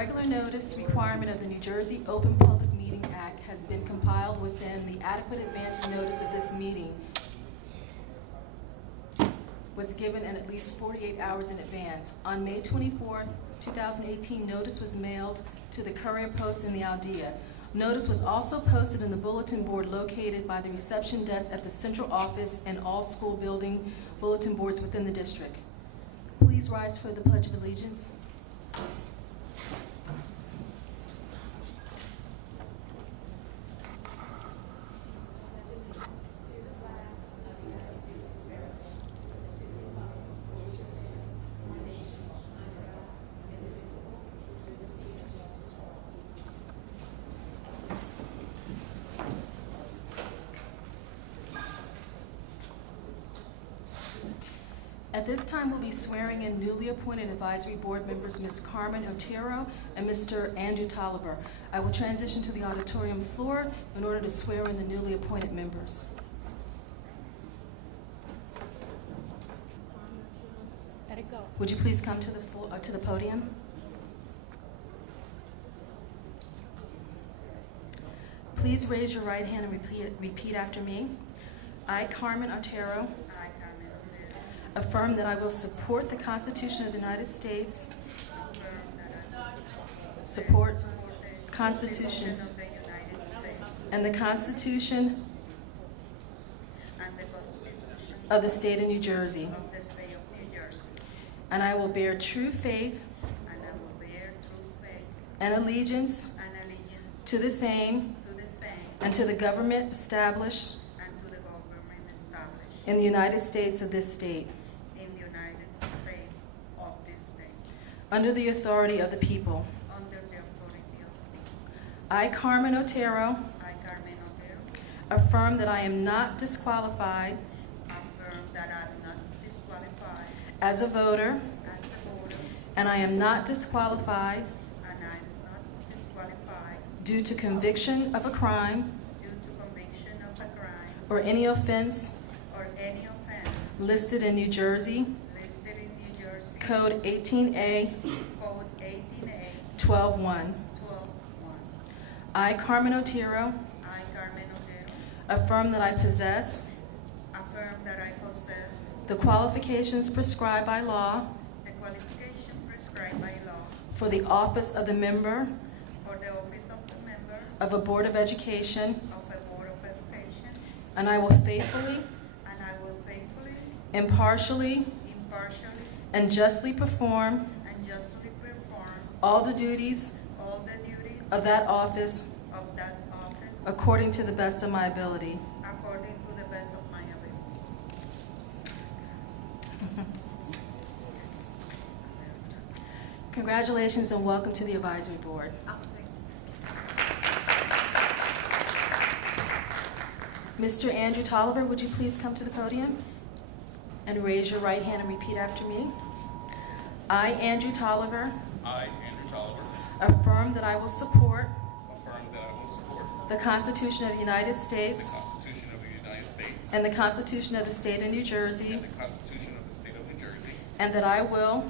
regular notice requirement of the New Jersey Open Public Meeting Act has been compiled within the adequate advance notice of this meeting was given in at least 48 hours in advance. On May 24th, 2018, notice was mailed to the Courier Post in the Aldea. Notice was also posted in the bulletin board located by the reception desk at the central office and all school building bulletin boards within the district. Please rise for the Pledge of Allegiance. At this time, we'll be swearing in newly appointed advisory board members, Ms. Carmen Otero and Mr. Andrew Tolliver. I will transition to the auditorium floor in order to swear in the newly appointed members. Let it go. Would you please come to the podium? Please raise your right hand and repeat after me. I, Carmen Otero, affirm that I will support the Constitution of the United States, support Constitution and the Constitution of the State of New Jersey, and I will bear true faith and allegiance to the same and to the government established in the United States of this state, under the authority of the people. I, Carmen Otero, affirm that I am not disqualified as a voter, and I am not disqualified due to conviction of a crime or any offense listed in New Jersey Code 18A 12:1. I, Carmen Otero, affirm that I possess the qualifications prescribed by law for the office of the member of a Board of Education, and I will faithfully, impartially, and justly perform all the duties of that office according to the best of my ability. Congratulations and welcome to the advisory board. Mr. Andrew Tolliver, would you please come to the podium and raise your right hand and repeat after me? I, Andrew Tolliver, affirm that I will support the Constitution of the United States and the Constitution of the State of New Jersey, and that I will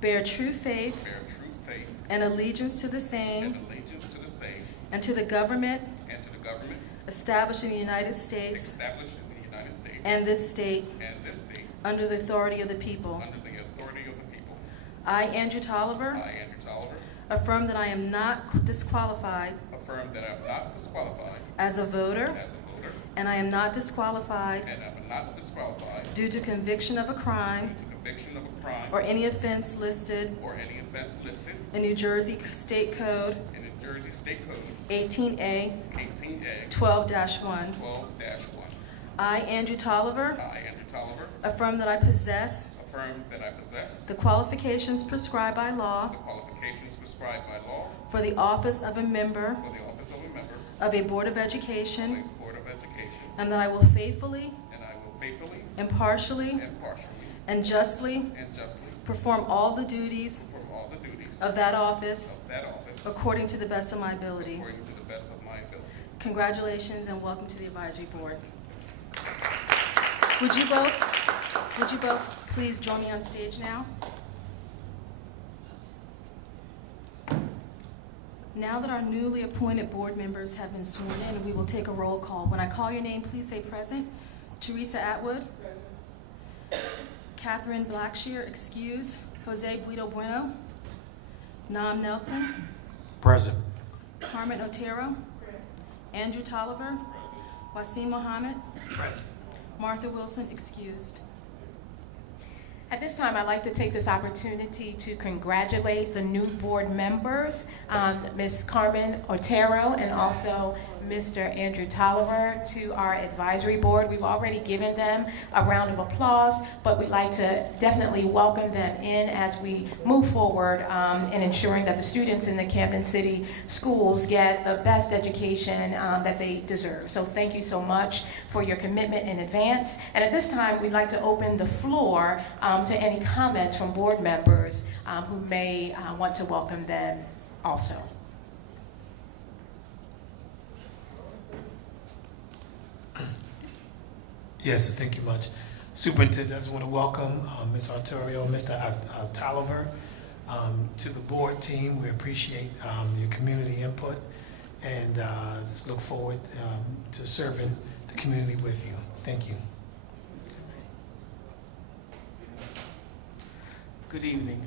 bear true faith and allegiance to the same and to the government established in the United States and this state under the authority of the people. I, Andrew Tolliver, affirm that I am not disqualified as a voter, and I am not disqualified due to conviction of a crime or any offense listed in New Jersey State Code 18A 12-1. I, Andrew Tolliver, affirm that I possess the qualifications prescribed by law for the office of a member of a Board of Education, and that I will faithfully, impartially, and justly perform all the duties of that office according to the best of my ability. Congratulations and welcome to the advisory board. Would you both please join me on stage now? Now that our newly appointed board members have been sworn in, we will take a roll call. When I call your name, please say present. Teresa Atwood. Present. Catherine Blackshear, excuse. Jose Guido Bueno. Nam Nelson. Present. Carmen Otero. Present. Andrew Tolliver. Wasim Mohammed. Present. Martha Wilson, excused. At this time, I'd like to take this opportunity to congratulate the new board members, Ms. Carmen Otero and also Mr. Andrew Tolliver, to our advisory board. We've already given them a round of applause, but we'd like to definitely welcome them in as we move forward in ensuring that the students in the Camden City schools get the best education that they deserve. So thank you so much for your commitment in advance. And at this time, we'd like to open the floor to any comments from board members who may want to welcome them also. Yes, thank you much. Superintendent, I just want to welcome Ms. Ontario and Mr. Tolliver to the board team. We appreciate your community input and just look forward to serving the community with you. Thank you. Good evening.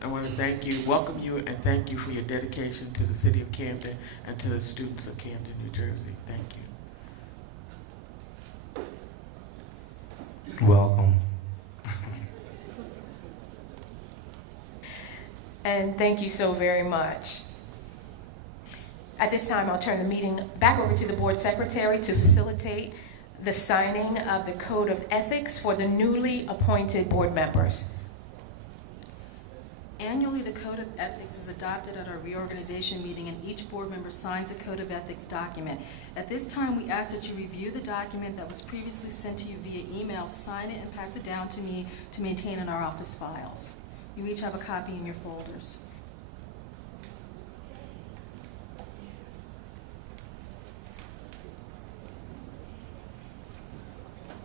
I want to thank you, welcome you, and thank you for your dedication to the city of Camden and to the students of Camden, New Jersey. Thank you. Welcome. And thank you so very much. At this time, I'll turn the meeting back over to the board secretary to facilitate the signing of the Code of Ethics for the newly appointed board members. Annually, the Code of Ethics is adopted at our reorganization meeting, and each board member signs a Code of Ethics document. At this time, we ask that you review the document that was previously sent to you via email, sign it, and pass it down to me to maintain in our office files. You each have a copy in your folders.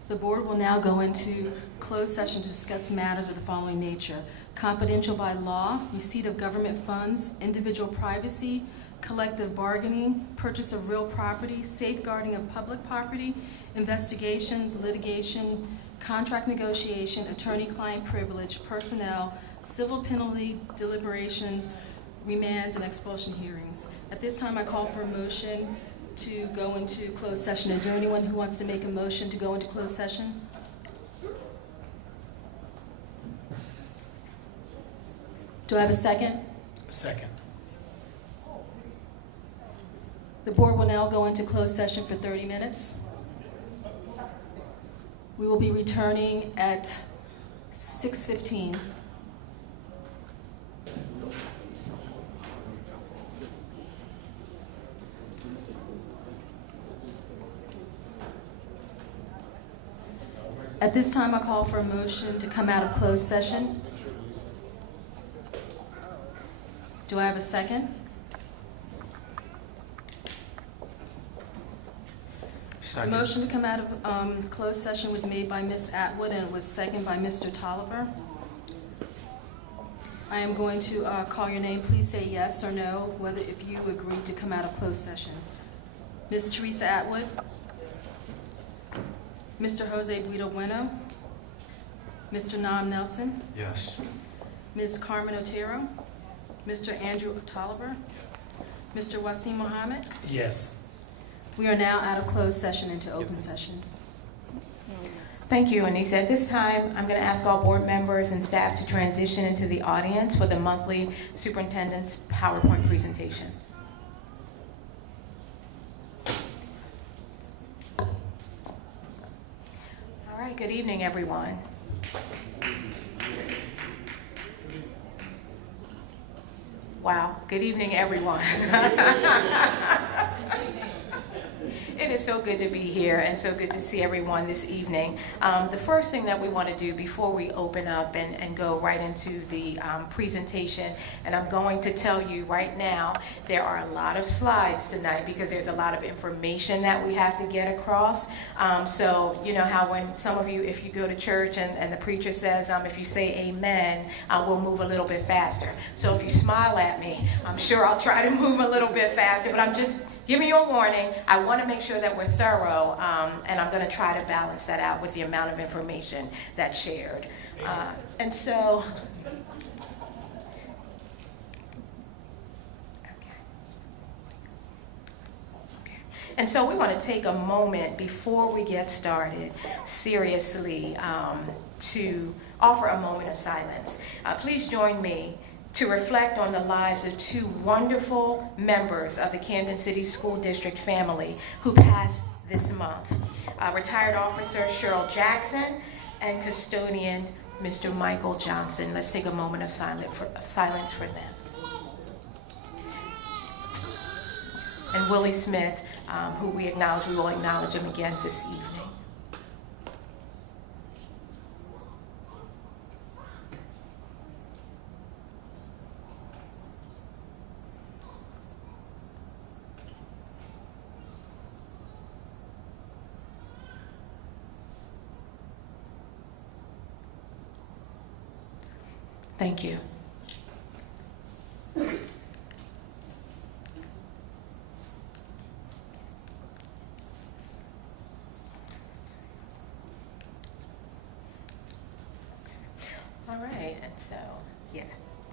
The board will now go into closed session to discuss matters of the following nature: confidential by law, receipt of government funds, individual privacy, collective bargaining, purchase of real property, safeguarding of public property, investigations, litigation, contract negotiation, attorney-client privilege, personnel, civil penalty deliberations, remands, and expulsion hearings. At this time, I call for a motion to go into closed session. Is there anyone who wants to make a motion to go into closed session? Do I have a second? Second. The board will now go into closed session for 30 minutes. We will be returning at 6:15. At this time, I call for a motion to come out of closed session. Do I have a second? Second. The motion to come out of closed session was made by Ms. Atwood and it was seconded by Mr. Tolliver. I am going to call your name. Please say yes or no, whether if you agree to come out of closed session. Ms. Teresa Atwood? Mr. Jose Guido Bueno? Mr. Nam Nelson? Yes. Ms. Carmen Otero? Mr. Andrew Tolliver? Mr. Wasim Mohammed? Yes. We are now out of closed session into open session. Thank you, Anissa. At this time, I'm going to ask all board members and staff to transition into the audience for the monthly superintendent's PowerPoint presentation. All right, good evening, everyone. Wow, good evening, everyone. It is so good to be here and so good to see everyone this evening. The first thing that we want to do before we open up and go right into the presentation, and I'm going to tell you right now, there are a lot of slides tonight because there's a lot of information that we have to get across. So you know how when some of you, if you go to church and the preacher says, if you say amen, we'll move a little bit faster. So if you smile at me, I'm sure I'll try to move a little bit faster, but I'm just giving you a warning. I want to make sure that we're thorough, and I'm going to try to balance that out with the amount of information that's shared. And so, and so we want to take a moment before we get started, seriously, to offer a moment of silence. Please join me to reflect on the lives of two wonderful members of the Camden City School District family who passed this month. Retired Officer Cheryl Jackson and custodian Mr. Michael Johnson. Let's take a moment of silence for them. And Willie Smith, who we will acknowledge him again this evening. Thank you. All right, and so, yeah,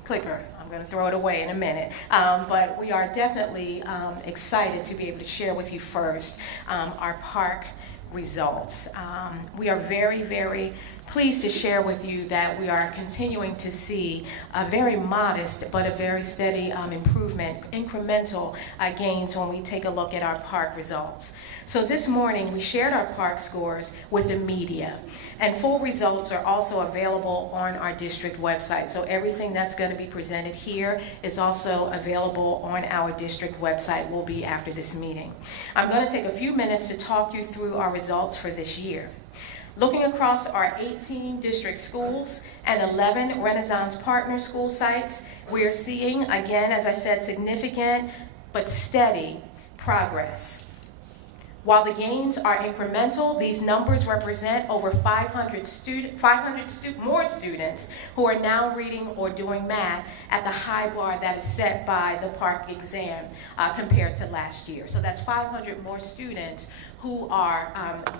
clicker. I'm going to throw it away in a minute. But we are definitely excited to be able to share with you first our park results. We are very, very pleased to share with you that we are continuing to see a very modest but a very steady improvement, incremental gains when we take a look at our park results. So this morning we shared our park scores with the media, and full results are also available on our district website. So everything that's going to be presented here is also available on our district website, will be after this meeting. I'm going to take a few minutes to talk you through our results for this year. Looking across our 18 district schools and 11 Renaissance Partner school sites, we are seeing, again, as I said, significant but steady progress. While the gains are incremental, these numbers represent over 500 more students who are now reading or doing math at the high bar that is set by the park exam compared to last year. So that's 500 more students who are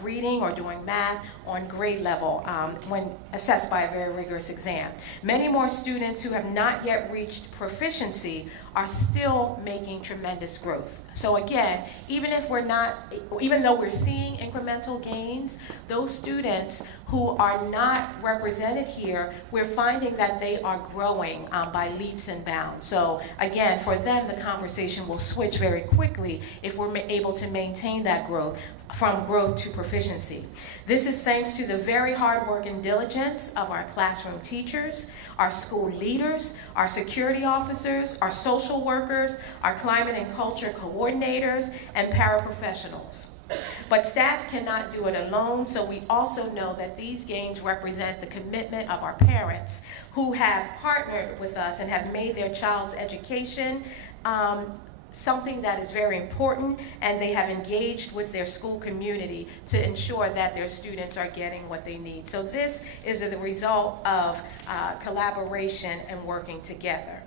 reading or doing math on grade level when assessed by a very rigorous exam. Many more students who have not yet reached proficiency are still making tremendous growth. So again, even though we're seeing incremental gains, those students who are not represented here, we're finding that they are growing by leaps and bounds. So again, for them, the conversation will switch very quickly if we're able to maintain that growth, from growth to proficiency. This is thanks to the very hard work and diligence of our classroom teachers, our school leaders, our security officers, our social workers, our climate and culture coordinators, and paraprofessionals. But staff cannot do it alone, so we also know that these gains represent the commitment of our parents who have partnered with us and have made their child's education something that is very important, and they have engaged with their school community to ensure that their students are getting what they need. So this is the result of collaboration and working together.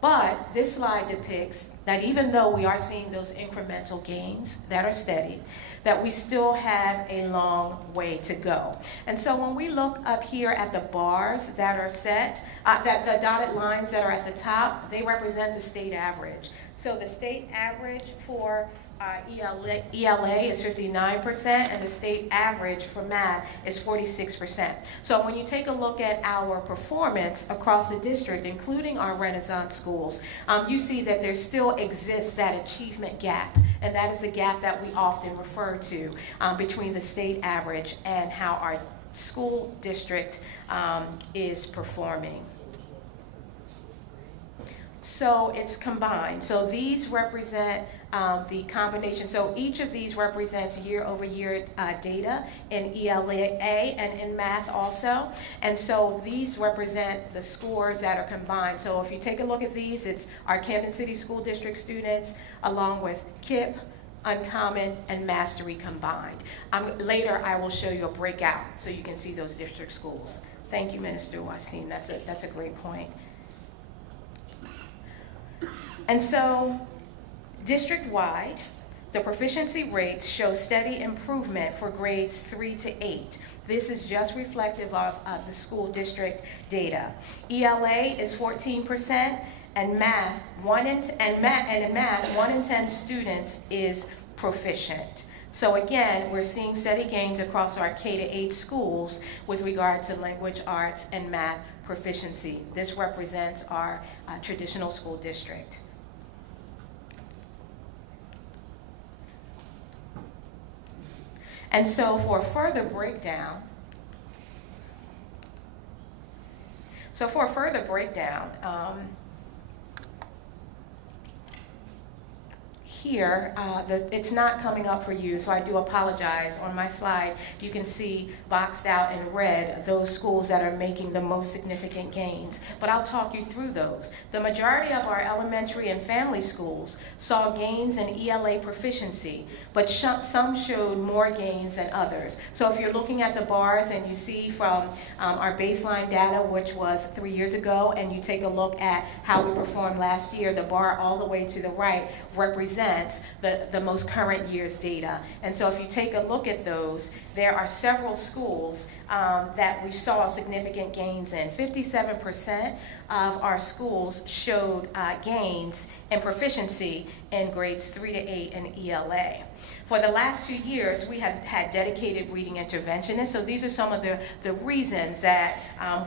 But this slide depicts that even though we are seeing those incremental gains that are steady, that we still have a long way to go. And so when we look up here at the bars that are set, the dotted lines that are at the top, they represent the state average. So the state average for ELA is 59%, and the state average for math is 46%. So when you take a look at our performance across the district, including our Renaissance schools, you see that there still exists that achievement gap, and that is the gap that we often refer to between the state average and how our school district is performing. So it's combined. So these represent the combination. So each of these represents year-over-year data in ELA and in math also. And so these represent the scores that are combined. So if you take a look at these, it's our Camden City School District students along with KIP, Uncommon, and Mastery combined. Later I will show you a breakout so you can see those district schools. Thank you, Minister Wasim. That's a great point. And so, district-wide, the proficiency rates show steady improvement for grades 3 to 8. This is just reflective of the school district data. ELA is 14%, and in math, 1 in 10 students is proficient. So again, we're seeing steady gains across our K to 8 schools with regard to language arts and math proficiency. This represents our traditional school district. And so for further breakdown, here, it's not coming up for you, so I do apologize. On my slide, you can see boxed out in red those schools that are making the most significant gains. But I'll talk you through those. The majority of our elementary and family schools saw gains in ELA proficiency, but some showed more gains than others. So if you're looking at the bars and you see from our baseline data, which was 3 years ago, and you take a look at how we performed last year, the bar all the way to the right represents the most current year's data. And so if you take a look at those, there are several schools that we saw significant gains in. 57% of our schools showed gains in proficiency in grades 3 to 8 in ELA. For the last 2 years, we have had dedicated reading interventionists. So these are some of the reasons that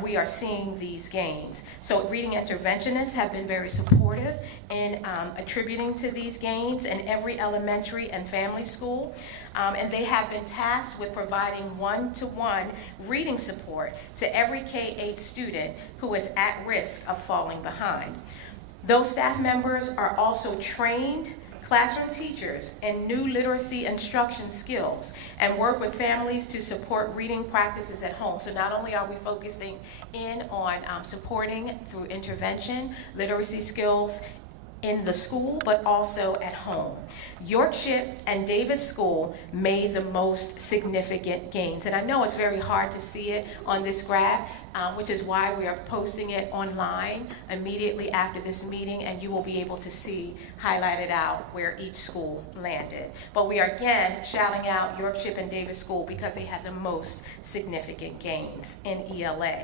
we are seeing these gains. So reading interventionists have been very supportive in attributing to these gains in every elementary and family school. And they have been tasked with providing one-to-one reading support to every K-8 student who is at risk of falling behind. Those staff members are also trained classroom teachers in new literacy instruction skills and work with families to support reading practices at home. So not only are we focusing in on supporting through intervention, literacy skills in the school, but also at home. Yorkshire and Davis School made the most significant gains. And I know it's very hard to see it on this graph, which is why we are posting it online immediately after this meeting, and you will be able to see highlighted out where each school landed. But we are again shouting out Yorkshire and Davis School because they had the most significant gains in ELA.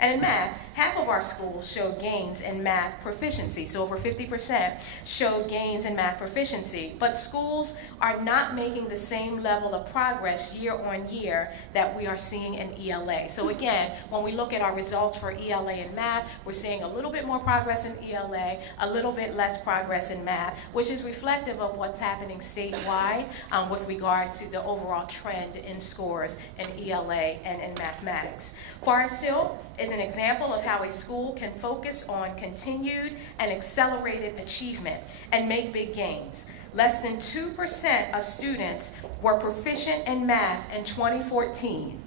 And in math, half of our schools showed gains in math proficiency. So over 50% showed gains in math proficiency. But schools are not making the same level of progress year on year that we are seeing in ELA. So again, when we look at our results for ELA and math, we're seeing a little bit more progress in ELA, a little bit less progress in math, which is reflective of what's happening statewide with regard to the overall trend in scores in ELA and in mathematics. Forest Hill is an example of how a school can focus on continued and accelerated achievement and make big gains. Less than 2% of students were proficient in math in 2014.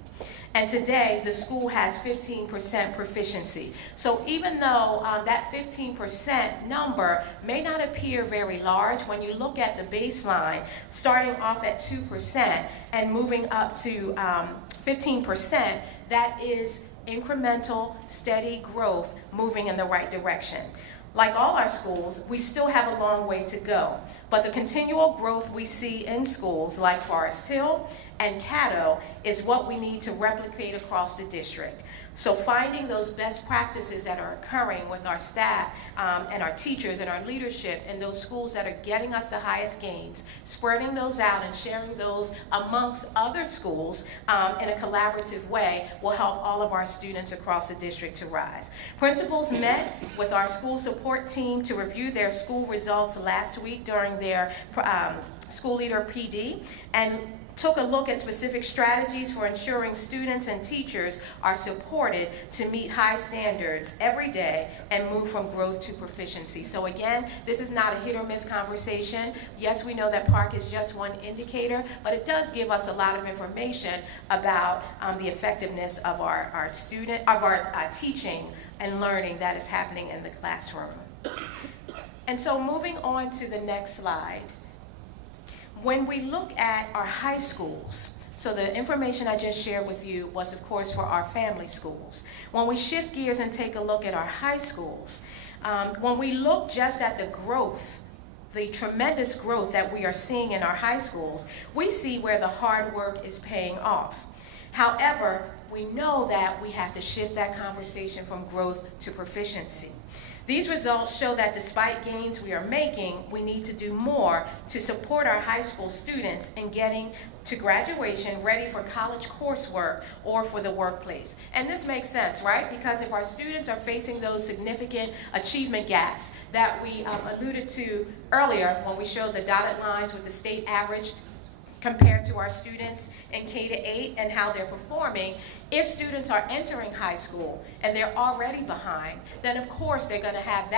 And today, the school has 15% proficiency. So even though that 15% number may not appear very large, when you look at the baseline, starting off at 2% and moving up to 15%, that is incremental, steady growth moving in the right direction. Like all our schools, we still have a long way to go, but the continual growth we see in schools like Forest Hill and Caddo is what we need to replicate across the district. So finding those best practices that are occurring with our staff and our teachers and our leadership in those schools that are getting us the highest gains, spreading those out and sharing those amongst other schools in a collaborative way will help all of our students across the district to rise. Principals met with our school support team to review their school results last week during their school leader PD, and took a look at specific strategies for ensuring students and teachers are supported to meet high standards every day and move from growth to proficiency. So again, this is not a hit or miss conversation. Yes, we know that PARCC is just one indicator, but it does give us a lot of information about the effectiveness of our teaching and learning that is happening in the classroom. And so moving on to the next slide. When we look at our high schools, so the information I just shared with you was, of course, for our family schools. When we shift gears and take a look at our high schools, when we look just at the growth, the tremendous growth that we are seeing in our high schools, we see where the hard work is paying off. However, we know that we have to shift that conversation from growth to proficiency. These results show that despite gains we are making, we need to do more to support our high school students in getting to graduation ready for college coursework or for the workplace. And this makes sense, right? Because if our students are facing those significant achievement gaps that we alluded to earlier when we showed the dotted lines with the state average compared to our students in K-8 and how they're performing, if students are entering high school and they're already behind, then of course they're going to have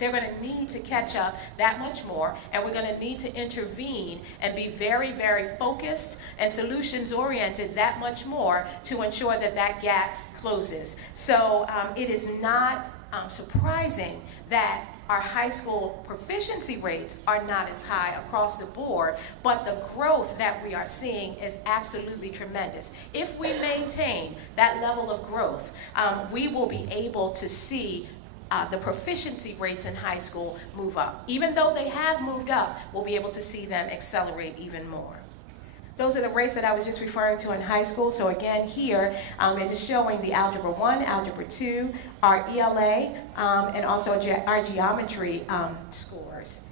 they're going to need to catch up that much more, and we're going to need to intervene and be very, very focused and solutions oriented that much more to ensure that that gap closes. So it is not surprising that our high school proficiency rates are not as high across the board, but the growth that we are seeing is absolutely tremendous. If we maintain that level of growth, we will be able to see the proficiency rates in high school move up. Even though they have moved up, we'll be able to see them accelerate even more. Those are the rates that I was just referring to in high school. So again, here it is showing the Algebra 1, Algebra 2, our ELA, and also our geometry scores.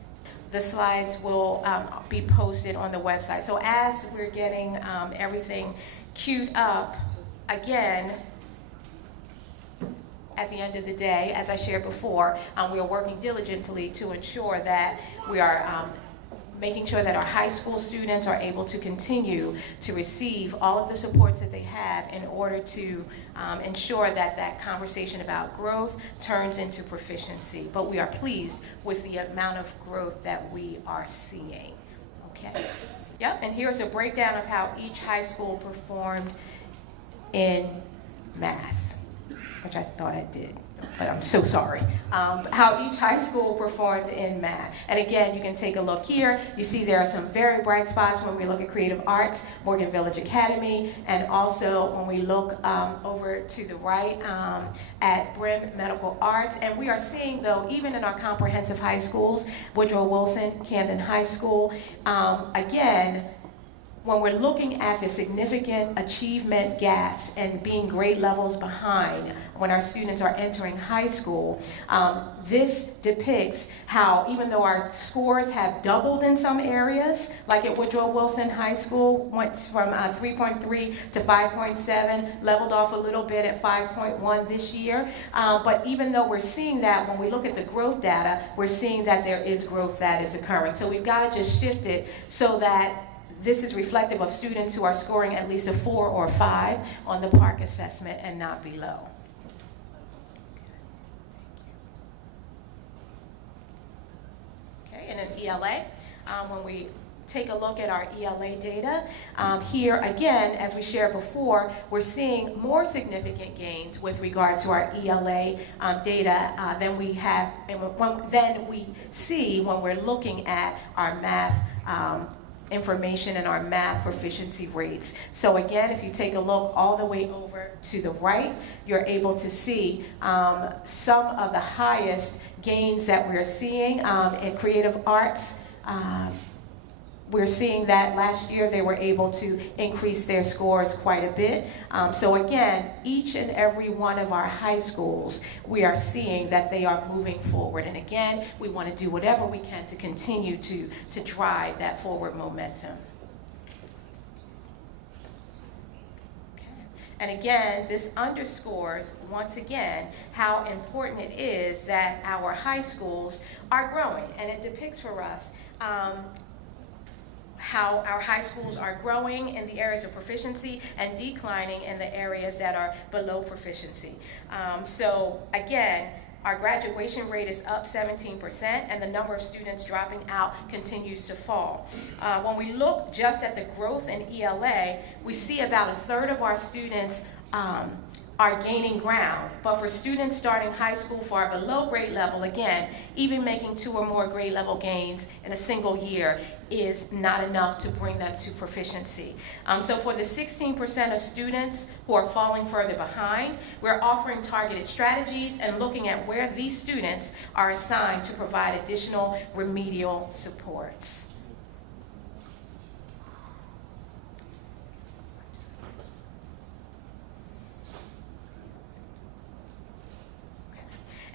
The slides will be posted on the website. So as we're getting everything queued up, again, at the end of the day, as I shared before, we are working diligently to ensure that we are making sure that our high school students are able to continue to receive all of the supports that they have in order to ensure that that conversation about growth turns into proficiency. But we are pleased with the amount of growth that we are seeing. Okay. Yep, and here's a breakdown of how each high school performed in math, which I thought I did, but I'm so sorry. How each high school performed in math. And again, you can take a look here. You see there are some very bright spots when we look at creative arts, Morgan Village Academy, and also when we look over to the right at Brim Medical Arts. And we are seeing, though, even in our comprehensive high schools, Woodrow Wilson, Camden High School, again, when we're looking at the significant achievement gaps and being grade levels behind when our students are entering high school, this depicts how even though our scores have doubled in some areas, like at Woodrow Wilson High School, went from 3.3 to 5.7, leveled off a little bit at 5.1 this year. But even though we're seeing that, when we look at the growth data, we're seeing that there is growth that is occurring. So we've got to just shift it so that this is reflective of students who are scoring at least a 4 or 5 on the PARCC assessment and not below. Okay, and then ELA, when we take a look at our ELA data, here again, as we shared before, we're seeing more significant gains with regard to our ELA data than we see when we're looking at our math information and our math proficiency rates. So again, if you take a look all the way over to the right, you're able to see some of the highest gains that we're seeing in creative arts. We're seeing that last year they were able to increase their scores quite a bit. So again, each and every one of our high schools, we are seeing that they are moving forward. And again, we want to do whatever we can to continue to drive that forward momentum. Okay. And again, this underscores, once again, how important it is that our high schools are growing. And it depicts for us how our high schools are growing in the areas of proficiency and declining in the areas that are below proficiency. So again, our graduation rate is up 17%, and the number of students dropping out continues to fall. When we look just at the growth in ELA, we see about a third of our students are gaining ground. But for students starting high school for our below grade level, again, even making 2 or more grade level gains in a single year is not enough to bring them to proficiency. So for the 16% of students who are falling further behind, we're offering targeted strategies and looking at where these students are assigned to provide additional remedial supports.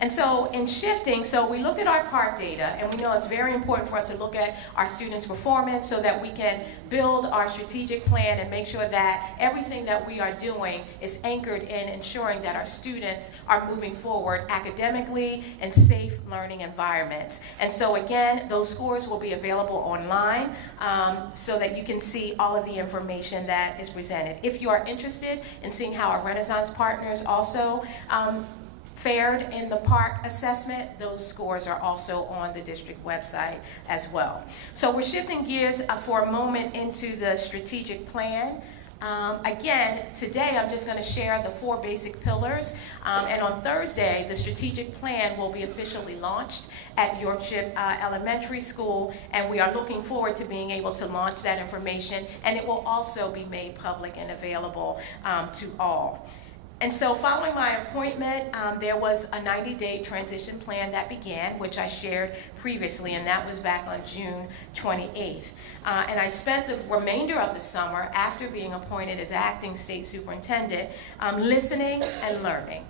And so in shifting, so we looked at our PARC data, and we know it's very important for us to look at our students' performance so that we can build our strategic plan and make sure that everything that we are doing is anchored in ensuring that our students are moving forward academically in safe learning environments. And so again, those scores will be available online so that you can see all of the information that is presented. If you are interested in seeing how our Renaissance partners also fared in the PARC assessment, those scores are also on the district website as well. So we're shifting gears for a moment into the strategic plan. Again, today I'm just going to share the 4 basic pillars, and on Thursday the strategic plan will be officially launched at Yorkshire Elementary School, and we are looking forward to being able to launch that information, and it will also be made public and available to all. And so following my appointment, there was a 90-day transition plan that began, which I shared previously, and that was back on June 28th. And I spent the remainder of the summer, after being appointed as acting state superintendent, listening and learning,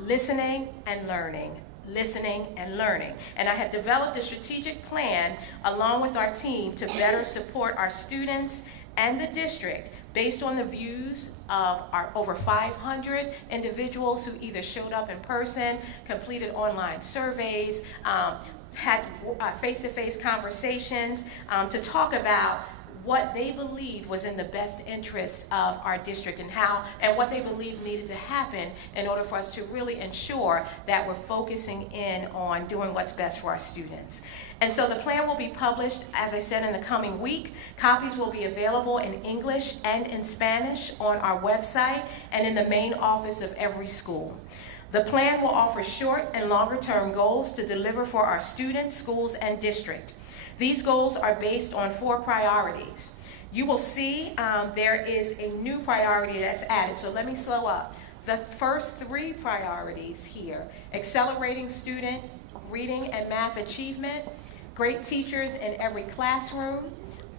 listening and learning, listening and learning. And I had developed a strategic plan along with our team to better support our students and the district based on the views of our over 500 individuals who either showed up in person, completed online surveys, had face-to-face conversations to talk about what they believed was in the best interest of our district and what they believed needed to happen in order for us to really ensure that we're focusing in on doing what's best for our students. And so the plan will be published, as I said, in the coming week. Copies will be available in English and in Spanish on our website and in the main office of every school. The plan will offer short and longer term goals to deliver for our students, schools, and district. These goals are based on 4 priorities. You will see there is a new priority that's added, so let me slow up. The first 3 priorities here: accelerating student reading and math achievement, great teachers in every classroom.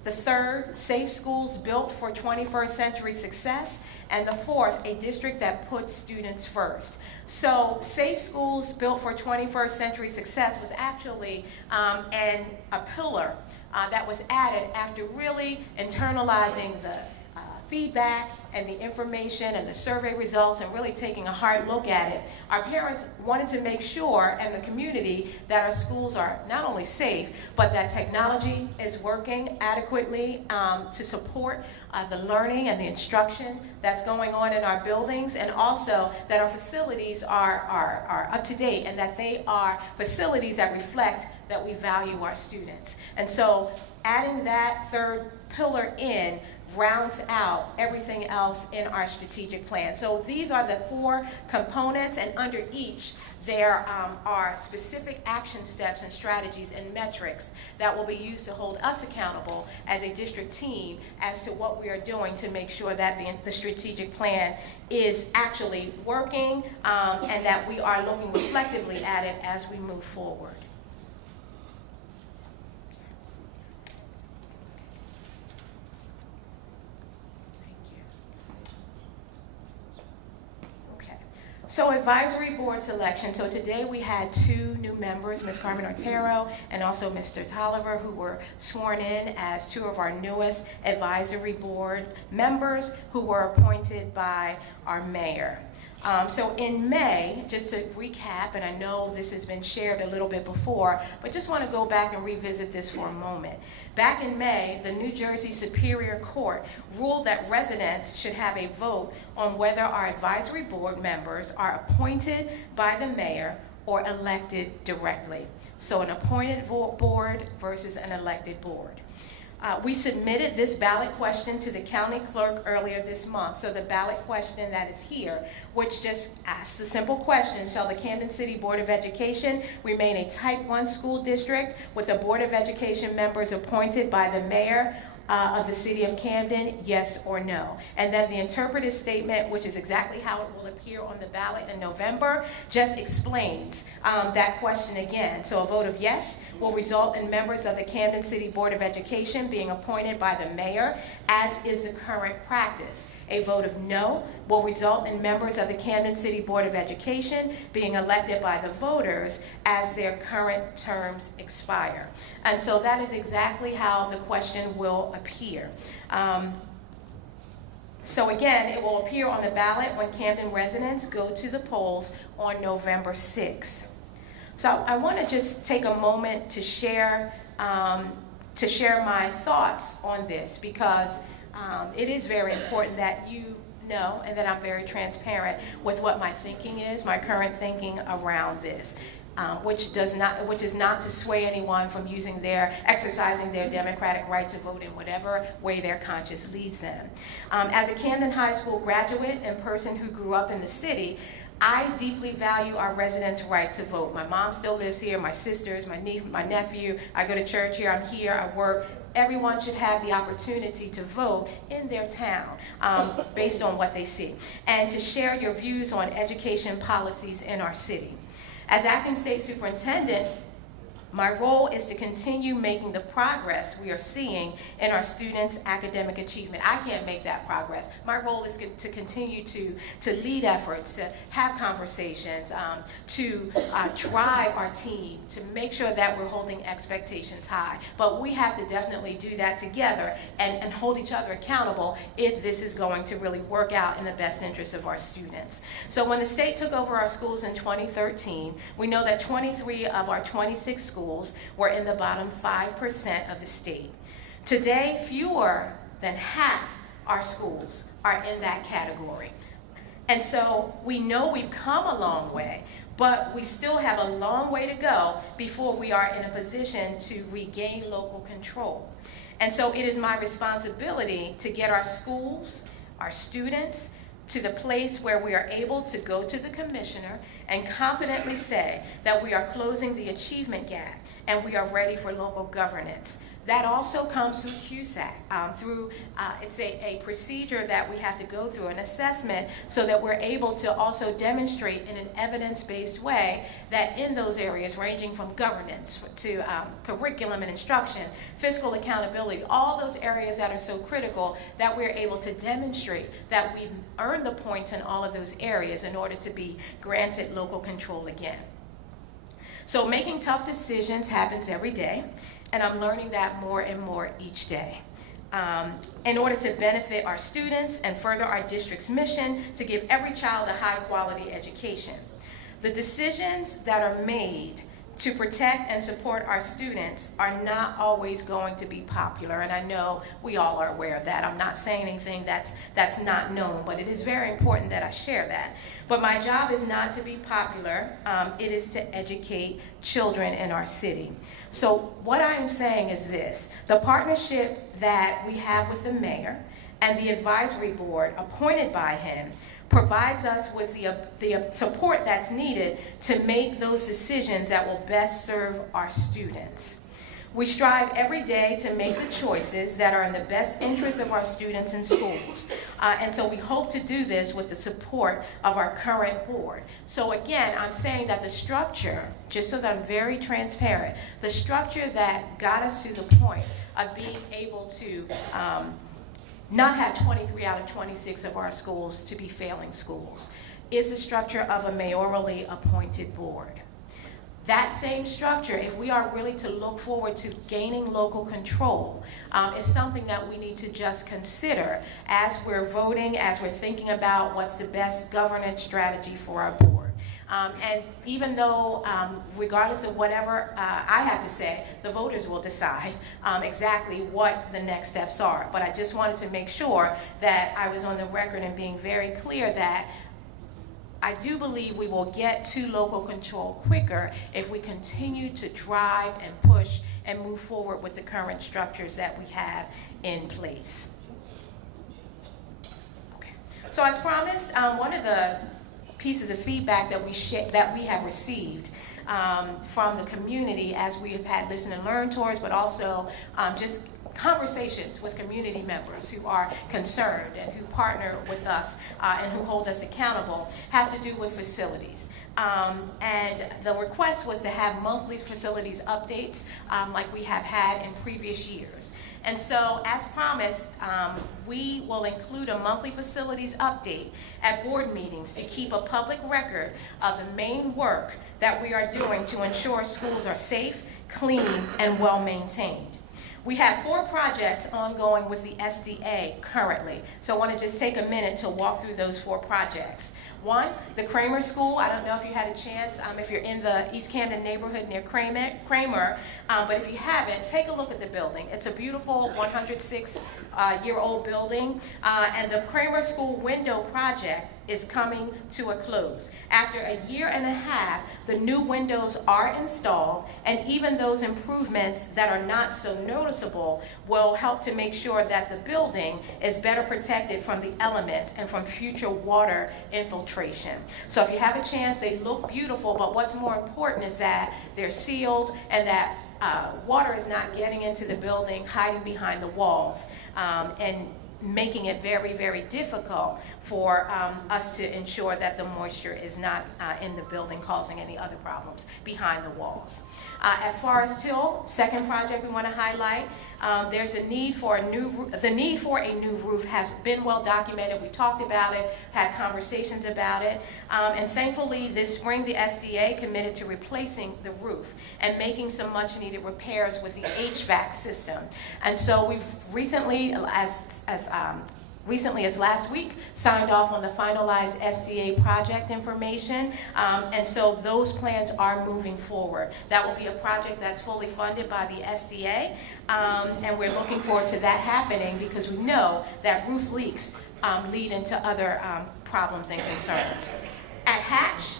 The 3rd, safe schools built for 21st century success. And the 4th, a district that puts students first. So safe schools built for 21st century success was actually a pillar that was added after really internalizing the feedback and the information and the survey results and really taking a hard look at it. Our parents wanted to make sure, and the community, that our schools are not only safe, but that technology is working adequately to support the learning and the instruction that's going on in our buildings, and also that our facilities are up to date and that they are facilities that reflect that we value our students. And so adding that 3rd pillar in rounds out everything else in our strategic plan. So these are the 4 components, and under each there are specific action steps and strategies and metrics that will be used to hold us accountable as a district team as to what we are doing to make sure that the strategic plan is actually working and that we are looking reflectively at it as we move forward. So advisory board selection. So today we had 2 new members, Ms. Carmen Otero and also Mr. Tolliver, who were sworn in as 2 of our newest advisory board members who were appointed by our mayor. So in May, just to recap, and I know this has been shared a little bit before, but just want to go back and revisit this for a moment. Back in May, the New Jersey Superior Court ruled that residents should have a vote on whether our advisory board members are appointed by the mayor or elected directly. So an appointed board versus an elected board. We submitted this ballot question to the county clerk earlier this month. So the ballot question that is here, which just asks the simple question, shall the Camden City Board of Education remain a type 1 school district with a Board of Education members appointed by the mayor of the city of Camden, yes or no? And then the interpretive statement, which is exactly how it will appear on the ballot in November, just explains that question again. So a vote of yes will result in members of the Camden City Board of Education being appointed by the mayor, as is the current practice. A vote of no will result in members of the Camden City Board of Education being elected by the voters as their current terms expire. And so that is exactly how the question will appear. So again, it will appear on the ballot when Camden residents go to the polls on November 6th. So I want to just take a moment to share my thoughts on this, because it is very important that you know and that I'm very transparent with what my thinking is, my current thinking around this, which is not to sway anyone from exercising their democratic right to vote in whatever way their conscience leads them. As a Camden High School graduate and person who grew up in the city, I deeply value our residents' right to vote. My mom still lives here, my sisters, my niece, my nephew. I go to church here, I'm here, I work. Everyone should have the opportunity to vote in their town based on what they see, and to share your views on education policies in our city. As acting state superintendent, my role is to continue making the progress we are seeing in our students' academic achievement. I can't make that progress. My role is to continue to lead efforts, to have conversations, to drive our team, to make sure that we're holding expectations high. But we have to definitely do that together and hold each other accountable if this is going to really work out in the best interest of our students. So when the state took over our schools in 2013, we know that 23 of our 26 schools were in the bottom 5% of the state. Today, fewer than half our schools are in that category. And so we know we've come a long way, but we still have a long way to go before we are in a position to regain local control. And so it is my responsibility to get our schools, our students, to the place where we are able to go to the commissioner and confidently say that we are closing the achievement gap and we are ready for local governance. That also comes through CUSAC, it's a procedure that we have to go through, an assessment, so that we're able to also demonstrate in an evidence-based way that in those areas, ranging from governance to curriculum and instruction, fiscal accountability, all those areas that are so critical, that we're able to demonstrate that we've earned the points in all of those areas in order to be granted local control again. So making tough decisions happens every day, and I'm learning that more and more each day. In order to benefit our students and further our district's mission to give every child a high-quality education. The decisions that are made to protect and support our students are not always going to be popular, and I know we all are aware of that. I'm not saying anything that's not known, but it is very important that I share that. But my job is not to be popular, it is to educate children in our city. So what I'm saying is this: the partnership that we have with the mayor and the advisory board appointed by him provides us with the support that's needed to make those decisions that will best serve our students. We strive every day to make the choices that are in the best interest of our students and schools. And so we hope to do this with the support of our current board. So again, I'm saying that the structure, just so that I'm very transparent, the structure that got us to the point of being able to not have 23 out of 26 of our schools to be failing schools is the structure of a mayorally appointed board. That same structure, if we are really to look forward to gaining local control, is something that we need to just consider as we're voting, as we're thinking about what's the best governance strategy for our board. And even though, regardless of whatever I have to say, the voters will decide exactly what the next steps are. But I just wanted to make sure that I was on the record and being very clear that I do believe we will get to local control quicker if we continue to drive and push and move forward with the current structures that we have in place. Okay. So as promised, one of the pieces of feedback that we have received from the community as we have had listen and learn tours, but also just conversations with community members who are concerned and who partner with us and who hold us accountable, have to do with facilities. And the request was to have monthly facilities updates like we have had in previous years. And so, as promised, we will include a monthly facilities update at board meetings to keep a public record of the main work that we are doing to ensure schools are safe, clean, and well-maintained. We have 4 projects ongoing with the SDA currently, so I want to just take a minute to walk through those 4 projects. One, the Kramer School. I don't know if you had a chance, if you're in the East Camden neighborhood near Kramer, but if you haven't, take a look at the building. It's a beautiful 106-year-old building, and the Kramer School window project is coming to a close. After a year and a half, the new windows are installed, and even those improvements that are not so noticeable will help to make sure that the building is better protected from the elements and from future water infiltration. So if you have a chance, they look beautiful, but what's more important is that they're sealed and that water is not getting into the building, hiding behind the walls, and making it very, very difficult for us to ensure that the moisture is not in the building causing any other problems behind the walls. At Forest Hill, second project we want to highlight, there's a need for a new roof has been well documented. We talked about it, had conversations about it, and thankfully this spring the SDA committed to replacing the roof and making some much needed repairs with the HVAC system. And so we've recently, recently as last week, signed off on the finalized SDA project information, and so those plans are moving forward. That will be a project that's fully funded by the SDA, and we're looking forward to that happening because we know that roof leaks lead into other problems and concerns. At Hatch,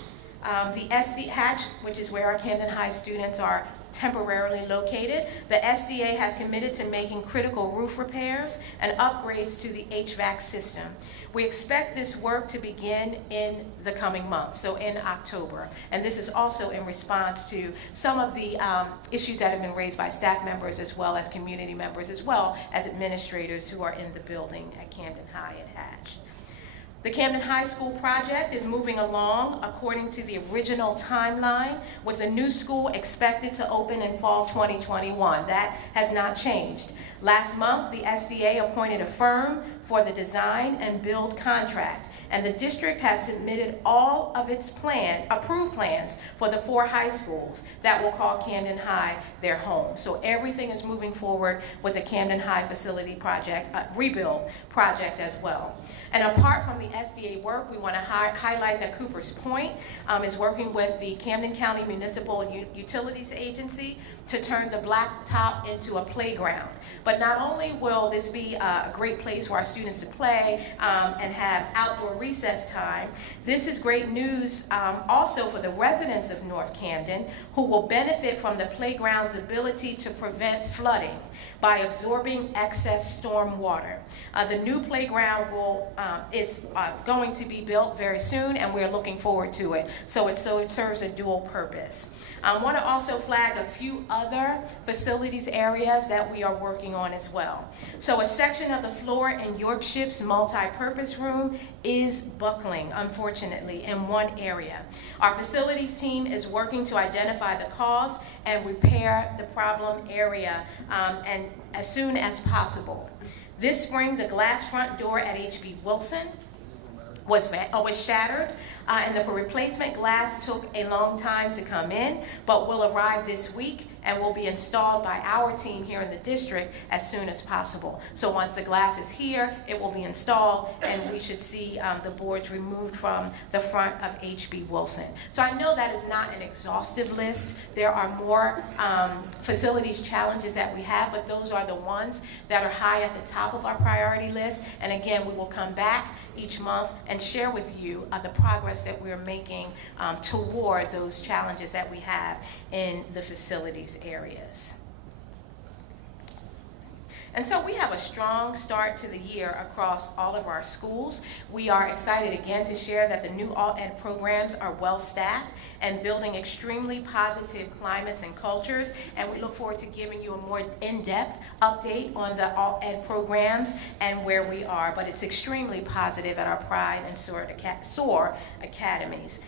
the SD Hatch, which is where our Camden High students are temporarily located, the SDA has committed to making critical roof repairs and upgrades to the HVAC system. We expect this work to begin in the coming months, so in October. And this is also in response to some of the issues that have been raised by staff members as well as community members as well as administrators who are in the building at Camden High and Hatch. The Camden High School project is moving along according to the original timeline, with a new school expected to open in fall 2021. That has not changed. Last month, the SDA appointed a firm for the design and build contract, and the district has submitted all of its approved plans for the 4 high schools that will call Camden High their home. So everything is moving forward with the Camden High facility project, rebuild project as well. And apart from the SDA work, we want to highlight that Cooper's Point is working with the Camden County Municipal Utilities Agency to turn the blacktop into a playground. But not only will this be a great place for our students to play and have outdoor recess time, this is great news also for the residents of North Camden, who will benefit from the playground's ability to prevent flooding by absorbing excess storm water. The new playground is going to be built very soon, and we're looking forward to it. So it serves a dual purpose. I want to also flag a few other facilities areas that we are working on as well. So a section of the floor in Yorkship's multi-purpose room is buckling, unfortunately, in one area. Our facilities team is working to identify the cause and repair the problem area and as soon as possible. This spring, the glass front door at HB Wilson was shattered. And the replacement glass took a long time to come in, but will arrive this week and will be installed by our team here in the district as soon as possible. So once the glass is here, it will be installed, and we should see the boards removed from the front of HB Wilson. So I know that is not an exhaustive list. There are more facilities challenges that we have, but those are the ones that are high at the top of our priority list. And again, we will come back each month and share with you the progress that we're making toward those challenges that we have in the facilities areas. And so we have a strong start to the year across all of our schools. We are excited again to share that the new alt-ed programs are well staffed and building extremely positive climates and cultures. And we look forward to giving you a more in-depth update on the alt-ed programs and where we are. But it's extremely positive at our Pride and SOAR academies.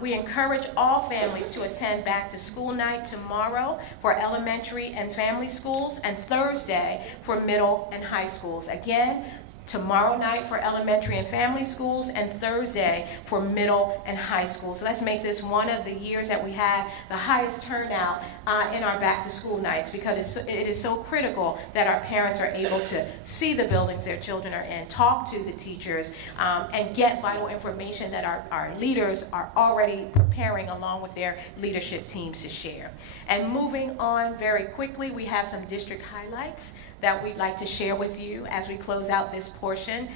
We encourage all families to attend back to school night tomorrow for elementary and family schools, and Thursday for middle and high schools. Again, tomorrow night for elementary and family schools, and Thursday for middle and high schools. Let's make this one of the years that we have the highest turnout in our back to school nights, because it is so critical that our parents are able to see the buildings their children are in, talk to the teachers, and get vital information that our leaders are already preparing along with their leadership teams to share. And moving on very quickly, we have some district highlights that we'd like to share with you as we close out this portion.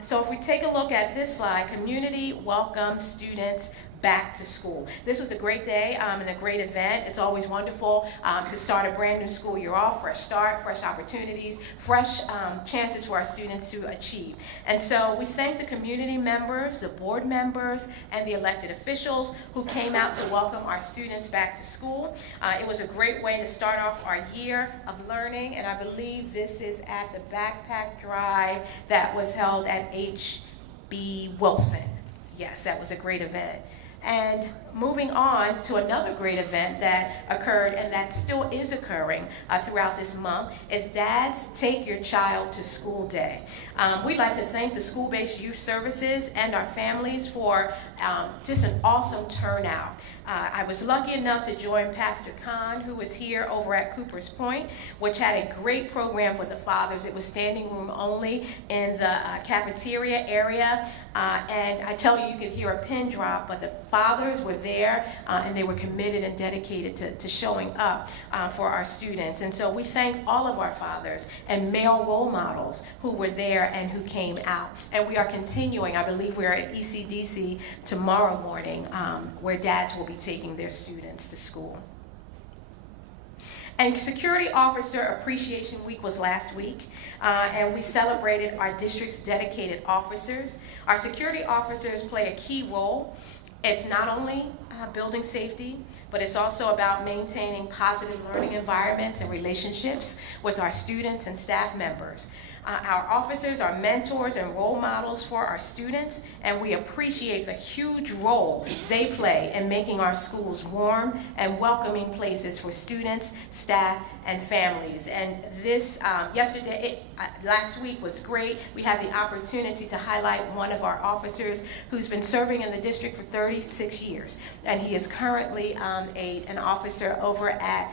So if we take a look at this slide, community welcome students back to school. This was a great day and a great event. It's always wonderful to start a brand new school year off, fresh start, fresh opportunities, fresh chances for our students to achieve. And so we thank the community members, the board members, and the elected officials who came out to welcome our students back to school. It was a great way to start off our year of learning, and I believe this is at the backpack drive that was held at HB Wilson. Yes, that was a great event. And moving on to another great event that occurred and that still is occurring throughout this month is Dads Take Your Child to School Day. We'd like to thank the school-based youth services and our families for just an awesome turnout. I was lucky enough to join Pastor Khan, who was here over at Cooper's Point, which had a great program for the fathers. It was standing room only in the cafeteria area. And I tell you, you could hear a pin drop, but the fathers were there and they were committed and dedicated to showing up for our students. And so we thank all of our fathers and male role models who were there and who came out. And we are continuing. I believe we're at ECDC tomorrow morning where dads will be taking their students to school. And Security Officer Appreciation Week was last week, and we celebrated our district's dedicated officers. Our security officers play a key role. It's not only building safety, but it's also about maintaining positive learning environments and relationships with our students and staff members. Our officers are mentors and role models for our students, and we appreciate the huge role they play in making our schools warm and welcoming places for students, staff, and families. And this last week was great. We had the opportunity to highlight one of our officers who's been serving in the district for 36 years, and he is currently an officer over at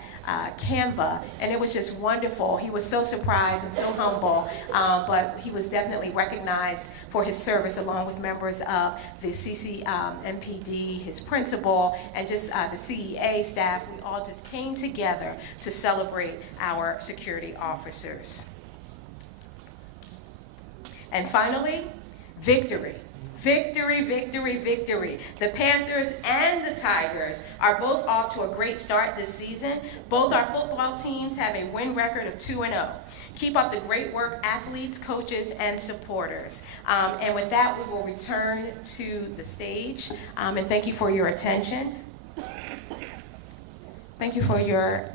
Canva, and it was just wonderful. He was so surprised and so humble, but he was definitely recognized for his service along with members of the CCSD-TV, his principal, and just the CEA staff. We all just came together to celebrate our security officers. And finally, victory. Victory, victory, victory. The Panthers and the Tigers are both off to a great start this season. Both our football teams have a win record of 2-0. Keep up the great work, athletes, coaches, and supporters. And with that, we will return to the stage. And thank you for your attention. Thank you for your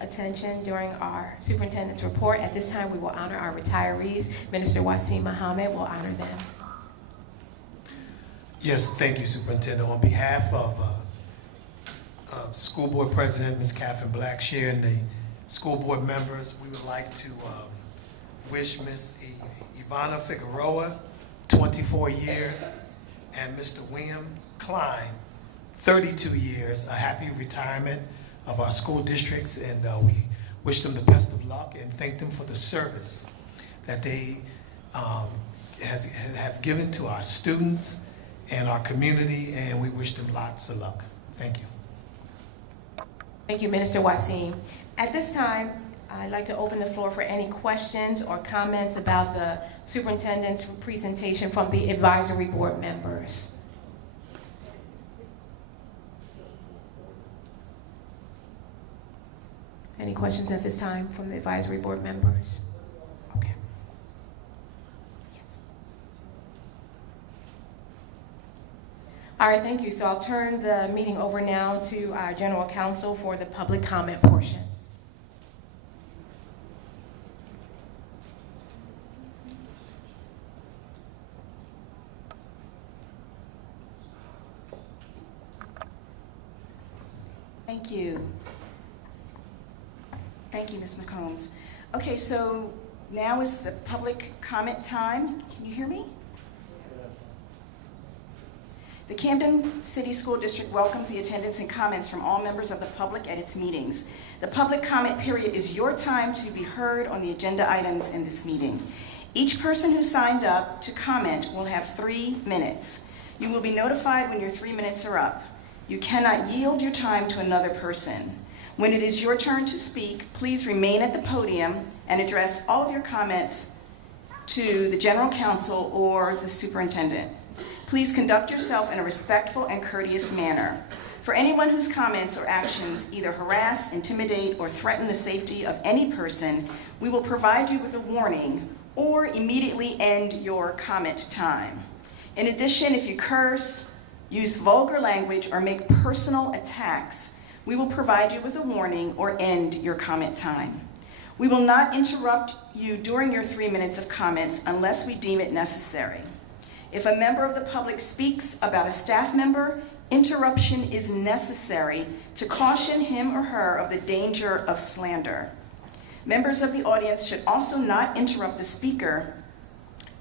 attention during our superintendent's report. At this time, we will honor our retirees. Minister Wasim Muhammad will honor them. Yes, thank you, Superintendent. On behalf of School Board President, Ms. Catherine Blackshear, and the school board members, we would like to wish Ms. Ivana Figueroa 24 years and Mr. William Klein, 32 years, a happy retirement of our school districts, and we wish them the best of luck and thank them for the service that they have given to our students and our community, and we wish them lots of luck. Thank you. Thank you, Minister Wasim. At this time, I'd like to open the floor for any questions or comments about the superintendent's presentation from the advisory board members. Any questions at this time from the advisory board members? Okay. Yes. All right, thank you. So I'll turn the meeting over now to our general counsel for the public comment portion. Thank you. Thank you, Ms. McCombs. Okay, so now is the public comment time. Can you hear me? The Camden City School District welcomes the attendance and comments from all members of the public at its meetings. The public comment period is your time to be heard on the agenda items in this meeting. Each person who signed up to comment will have 3 minutes. You will be notified when your 3 minutes are up. You cannot yield your time to another person. When it is your turn to speak, please remain at the podium and address all of your comments to the general counsel or the superintendent. Please conduct yourself in a respectful and courteous manner. For anyone whose comments or actions either harass, intimidate, or threaten the safety of any person, we will provide you with a warning or immediately end your comment time. In addition, if you curse, use vulgar language, or make personal attacks, we will provide you with a warning or end your comment time. We will not interrupt you during your 3 minutes of comments unless we deem it necessary. If a member of the public speaks about a staff member, interruption is necessary to caution him or her of the danger of slander. Members of the audience should also not interrupt the speaker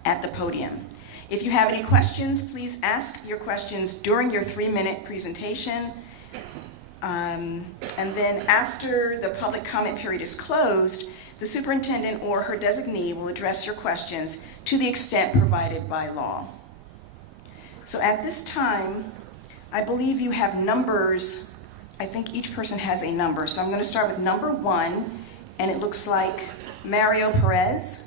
at the podium. If you have any questions, please ask your questions during your 3-minute presentation. And then after the public comment period is closed, the superintendent or her designee will address your questions to the extent provided by law. So at this time, I believe you have numbers. I think each person has a number. So I'm going to start with number 1, and it looks like Mario Perez.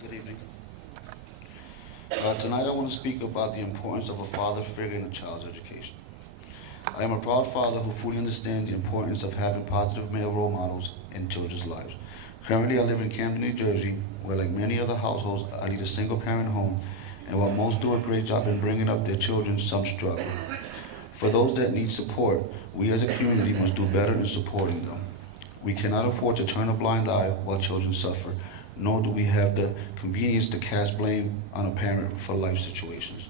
Good evening. Tonight I want to speak about the importance of a father figure in a child's education. I am a proud father who fully understands the importance of having positive male role models in children's lives. Currently I live in Camden, New Jersey, where like many other households, I lead a single-parent home, and while most do a great job in bringing up their children, some struggle. For those that need support, we as a community must do better in supporting them. We cannot afford to turn a blind eye while children suffer, nor do we have the convenience to cast blame on a parent for life situations.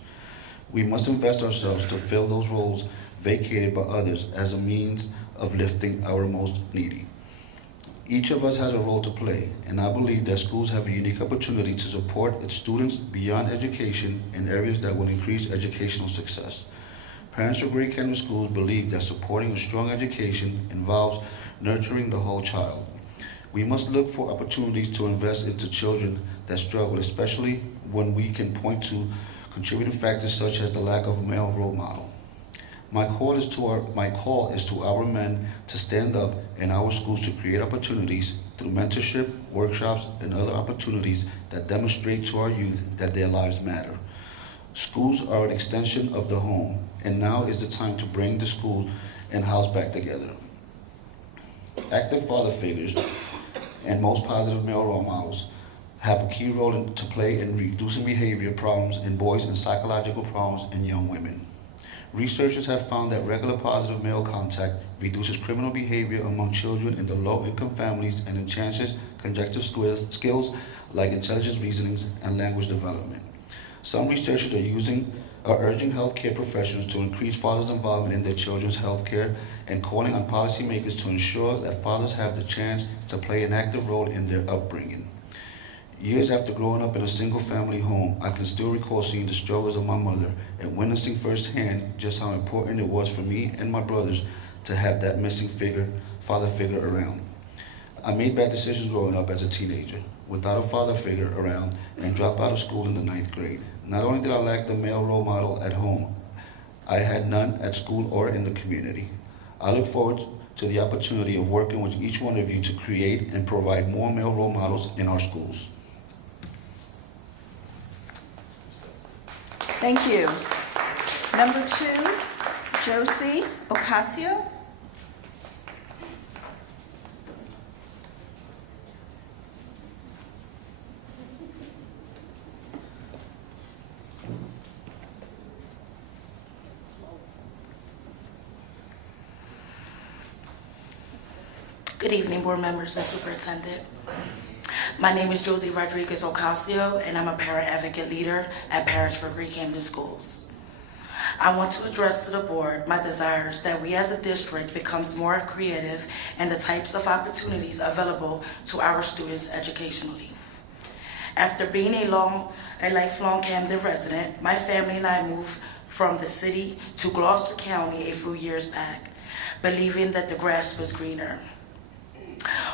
We must invest ourselves to fill those roles vacated by others as a means of lifting our most needy. Each of us has a role to play, and I believe that schools have a unique opportunity to support its students beyond education in areas that will increase educational success. Parents of Great Camden Schools believe that supporting a strong education involves nurturing the whole child. We must look for opportunities to invest into children that struggle, especially when we can point to contributing factors such as the lack of a male role model. My call is to our men to stand up in our schools to create opportunities through mentorship, workshops, and other opportunities that demonstrate to our youth that their lives matter. Schools are an extension of the home, and now is the time to bring the school and house back together. Active father figures and most positive male role models have a key role to play in reducing behavior problems in boys and psychological problems in young women. Researchers have found that regular positive male contact reduces criminal behavior among children in the low-income families and enhances cognitive skills like intelligent reasonings and language development. Some researchers are using are urging healthcare professionals to increase fathers' involvement in their children's healthcare and calling on policymakers to ensure that fathers have the chance to play an active role in their upbringing. Years after growing up in a single-family home, I can still recall seeing the struggles of my mother and witnessing firsthand just how important it was for me and my brothers to have that missing father figure around. I made bad decisions growing up as a teenager, without a father figure around, and dropped out of school in the 9th grade. Not only did I lack the male role model at home, I had none at school or in the community. I look forward to the opportunity of working with each one of you to create and provide more male role models in our schools. Thank you. Number 2, Josie Ocasio. Good evening, board members and superintendent. My name is Josie Rodriguez Ocasio, and I'm a parent advocate leader at Parents for Great Camden Schools. I want to address to the board my desires that we as a district becomes more creative in the types of opportunities available to our students educationally. After being a lifelong Camden resident, my family and I moved from the city to Gloucester County a few years back, believing that the grass was greener.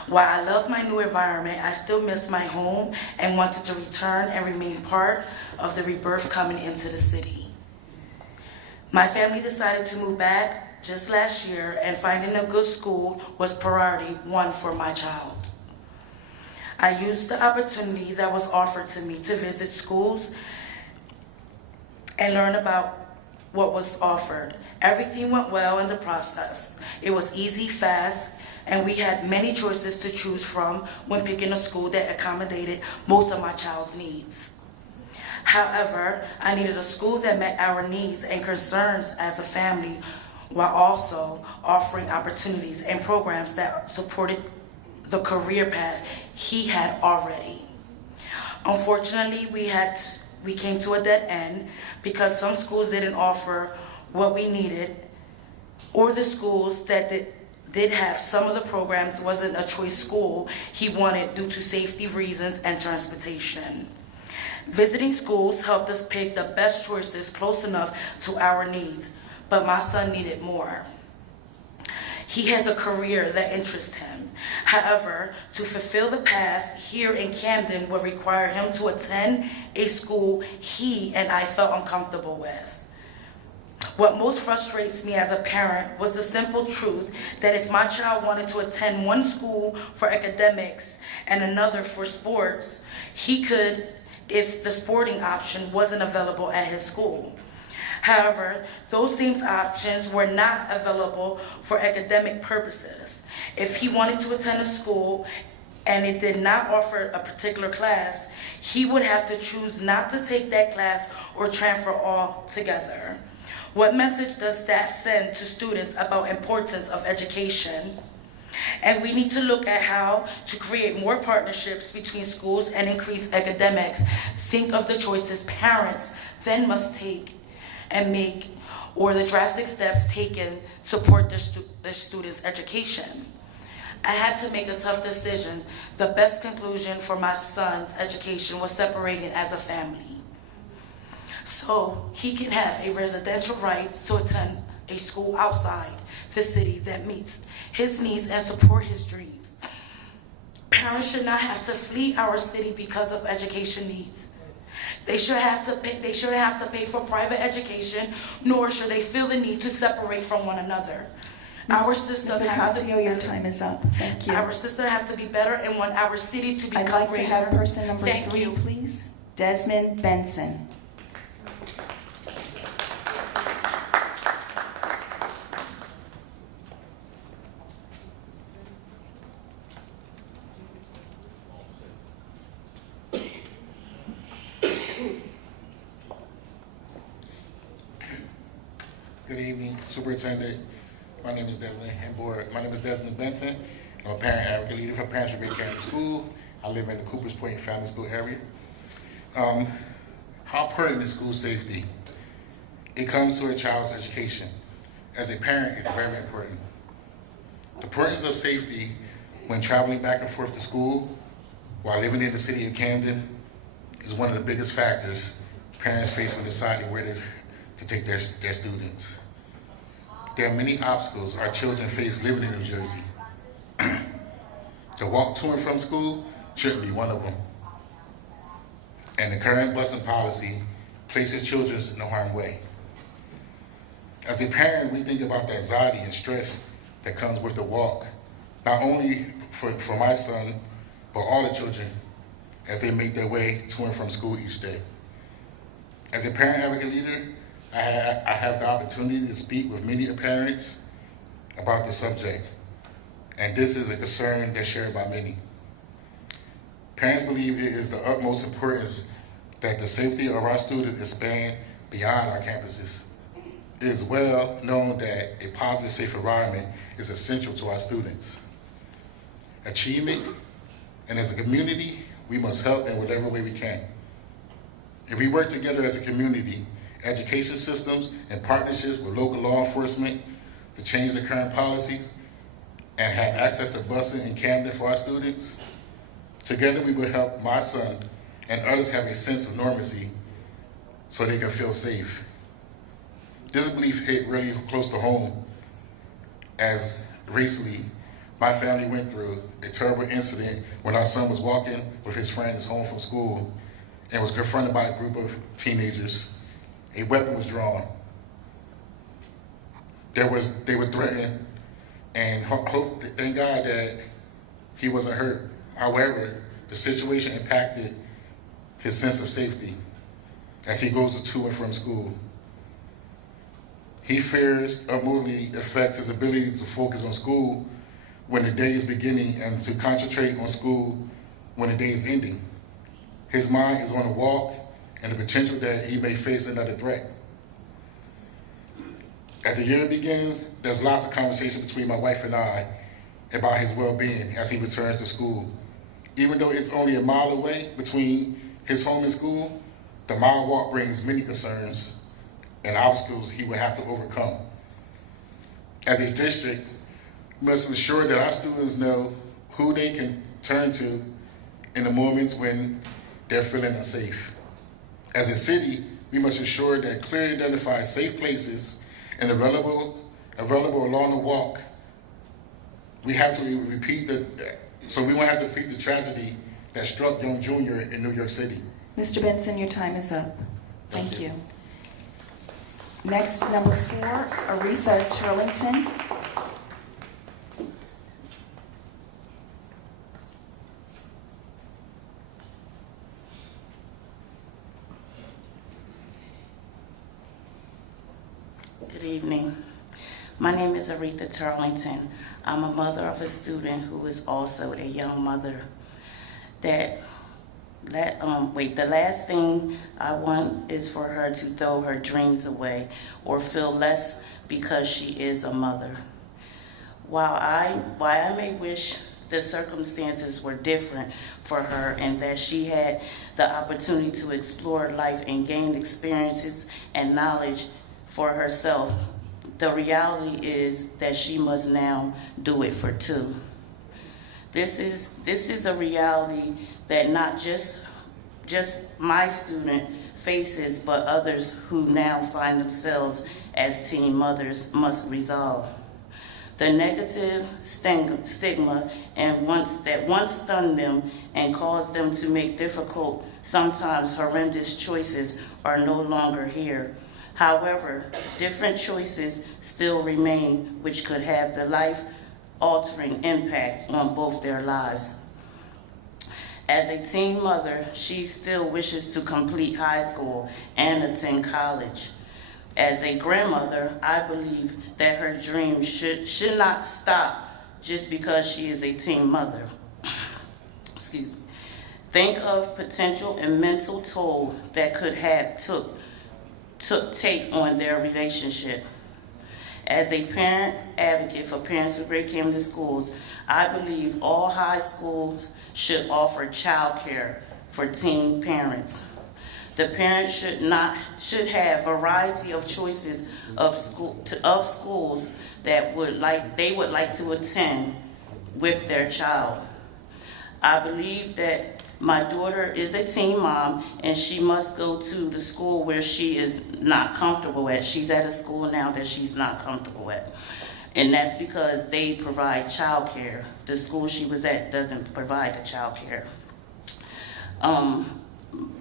While I love my new environment, I still miss my home and wanted to return and remain part of the rebirth coming into the city. My family decided to move back just last year, and finding a good school was priority one for my child. I used the opportunity that was offered to me to visit schools and learn about what was offered. Everything went well in the process. It was easy, fast, and we had many choices to choose from when picking a school that accommodated most of my child's needs. However, I needed a school that met our needs and concerns as a family, while also offering opportunities and programs that supported the career path he had already. Unfortunately, we came to a dead end because some schools didn't offer what we needed, or the schools that did have some of the programs wasn't a choice school he wanted due to safety reasons and transportation. Visiting schools helped us pick the best choices close enough to our needs, but my son needed more. He has a career that interests him. However, to fulfill the path here in Camden would require him to attend a school he and I felt uncomfortable with. What most frustrates me as a parent was the simple truth that if my child wanted to attend one school for academics and another for sports, he could if the sporting option wasn't available at his school. However, those same options were not available for academic purposes. If he wanted to attend a school and it did not offer a particular class, he would have to choose not to take that class or transfer altogether. What message does that send to students about importance of education? And we need to look at how to create more partnerships between schools and increase academics. Think of the choices parents then must take and make, or the drastic steps taken to support their students' education. I had to make a tough decision. The best conclusion for my son's education was separating as a family, so he can have a residential right to attend a school outside the city that meets his needs and support his dreams. Parents should not have to flee our city because of education needs. They shouldn't have to pay for private education, nor should they feel the need to separate from one another. Our system has to be your time is up. Thank you. Our system has to be better and want our city to become I'd like greater. to have person number Thank 3, you. please. Desmond Benson. Good evening, Superintendent. My name is Desmond, and board. My name is Desmond Benson. I'm a parent advocate leader for Parents for Great Camden School. I live in the Coopers Point Family School area. How important is school safety? it comes to a child's education. As a parent, it's very important. The importance of safety when traveling back and forth to school while living in the city of Camden is one of the biggest factors parents face when deciding where to take their students. There are many obstacles our children face living in New Jersey. The walk to and from school shouldn't be one of them. And the current busing policy places children in no harm's way. As a parent, we think about the anxiety and stress that comes with the walk, not only for my son, but all the children as they make their way to and from school each day. As a parent advocate leader, I have the opportunity to speak with many parents about the subject, and this is a concern that's shared by many. Parents believe it is the utmost importance that the safety of our students expand beyond our campuses. It is well known that a positive, safe environment is essential to our students. Achievement, and as a community, we must help in whatever way we can. If we work together as a community, education systems, and partnerships with local law enforcement to change the current policies and have access to busing in Camden for our students, together we will help my son and others have a sense of normalcy so they can feel safe. This belief hit really close to home as recently my family went through a terrible incident when our son was walking with his friends home from school and was confronted by a group of teenagers. A weapon was drawn. They were threatened, and thank God that he wasn't hurt. However, the situation impacted his sense of safety as he goes to and from school. He fears ultimately affects his ability to focus on school when the day is beginning and to concentrate on school when the day is ending. His mind is on the walk and the potential that he may face another threat. As the year begins, there's lots of conversation between my wife and I about his well-being as he returns to school. Even though it's only a mile away between his home and school, the mile walk brings many concerns and obstacles he will have to overcome. As a district, we must ensure that our students know who they can turn to in the moments when they're feeling unsafe. As a city, we must ensure that clearly identified safe places and available along the walk. We have to repeat so we won't have to repeat the tragedy that struck young Junior in New York City. Mr. Benson, your time is up. Thank you. Next, number 4, Aretha Turlington. Good evening. My name is Aretha Turlington. I'm a mother of a student who is also a young mother. The last thing I want is for her to throw her dreams away or feel less because she is a mother. While I may wish the circumstances were different for her and that she had the opportunity to explore life and gain experiences and knowledge for herself, the reality is that she must now do it for 2. This is a reality that not just my student faces, but others who now find themselves as teen mothers must resolve. The negative stigma and once stunned them and caused them to make difficult, sometimes horrendous choices are no longer here. However, different choices still remain, which could have the life-altering impact on both their lives. As a teen mother, she still wishes to complete high school and attend college. As a grandmother, I believe that her dreams should not stop just because she is a teen mother. Excuse me. Think of potential and mental toll that could have take on their relationship. As a parent advocate for Parents for Greater Camden Schools, I believe all high schools should offer child care for teen parents. The parents should have variety of choices of schools that they would like to attend with their child. I believe that my daughter is a teen mom and she must go to the school where she is not comfortable at. She's at a school now that she's not comfortable at. And that's because they provide childcare. The school she was at doesn't provide the childcare.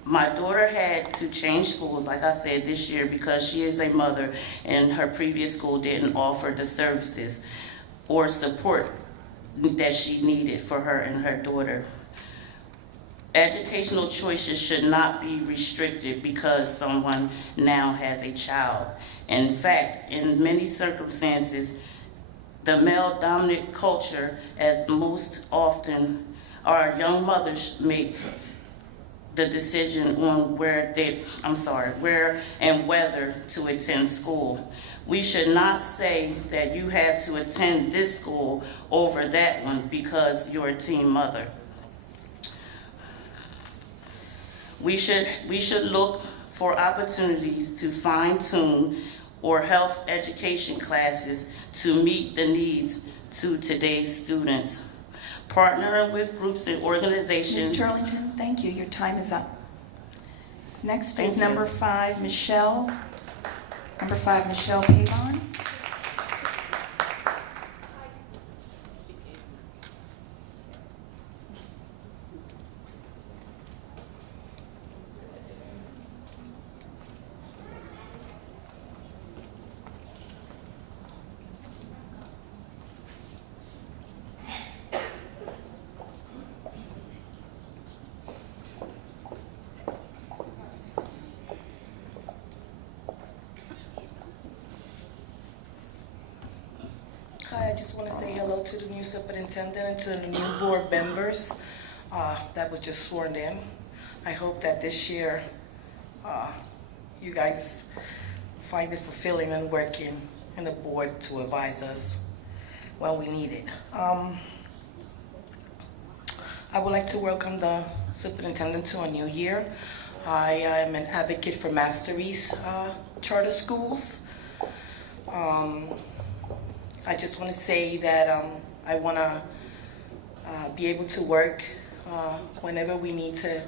My daughter had to change schools, like I said, this year because she is a mother and her previous school didn't offer the services or support that she needed for her and her daughter. Educational choices should not be restricted because someone now has a child. In fact, in many circumstances, the male-dominant culture, as most often our young mothers make the decision on where and whether to attend school. We should not say that you have to attend this school over that one because you're a teen mother. We should look for opportunities to fine-tune or health education classes to meet the needs to today's students. Partnering with groups and organizations. Ms. Turlington, thank you. Your time is up. Next Thank is you. number 5, Michelle. Number 5, Michelle Pavon. Hi, I just want to say hello to the new superintendent and to the new board members that was just sworn in. I hope that this year you guys find it fulfilling and working in the board to advise us when we need it. I would like to welcome the superintendent to a new year. I am an advocate for Mastery's charter schools. I just want to say that I want to be able to work whenever we need to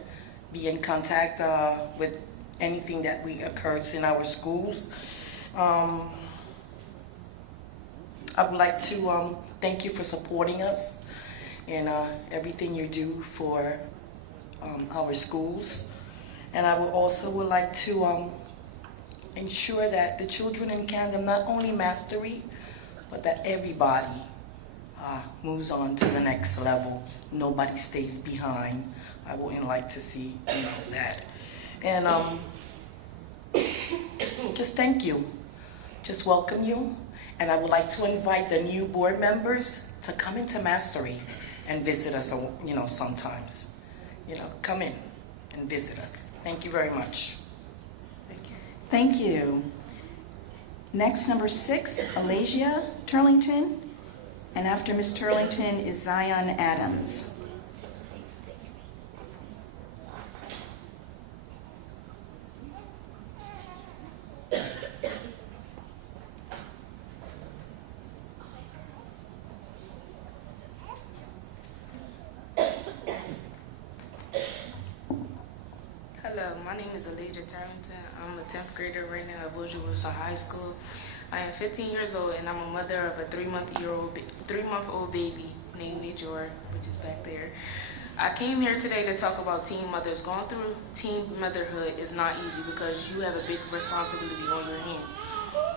be in contact with anything that occurs in our schools. I would like to thank you for supporting us in everything you do for our schools. And I would like to ensure that the children in Camden, not only Mastery, but that everybody moves on to the next level. Nobody stays behind. I wouldn't like to see that. And just thank you. Just welcome you. And I would like to invite the new board members to come into Mastery and visit us, sometimes. Come in and visit us. Thank you very much. Thank you. Next, number 6, Alasia Turlington. And after Ms. Turlington is Zion Adams. Hello, my name is Alasia Turlington. I'm a 10th grader right now at Woodrow Wilson High School. I am 15 years old and I'm a mother of a 3-month-old baby named Major, which is back there. I came here today to talk about teen mothers. Going through teen motherhood is not easy because you have a big responsibility on your hands.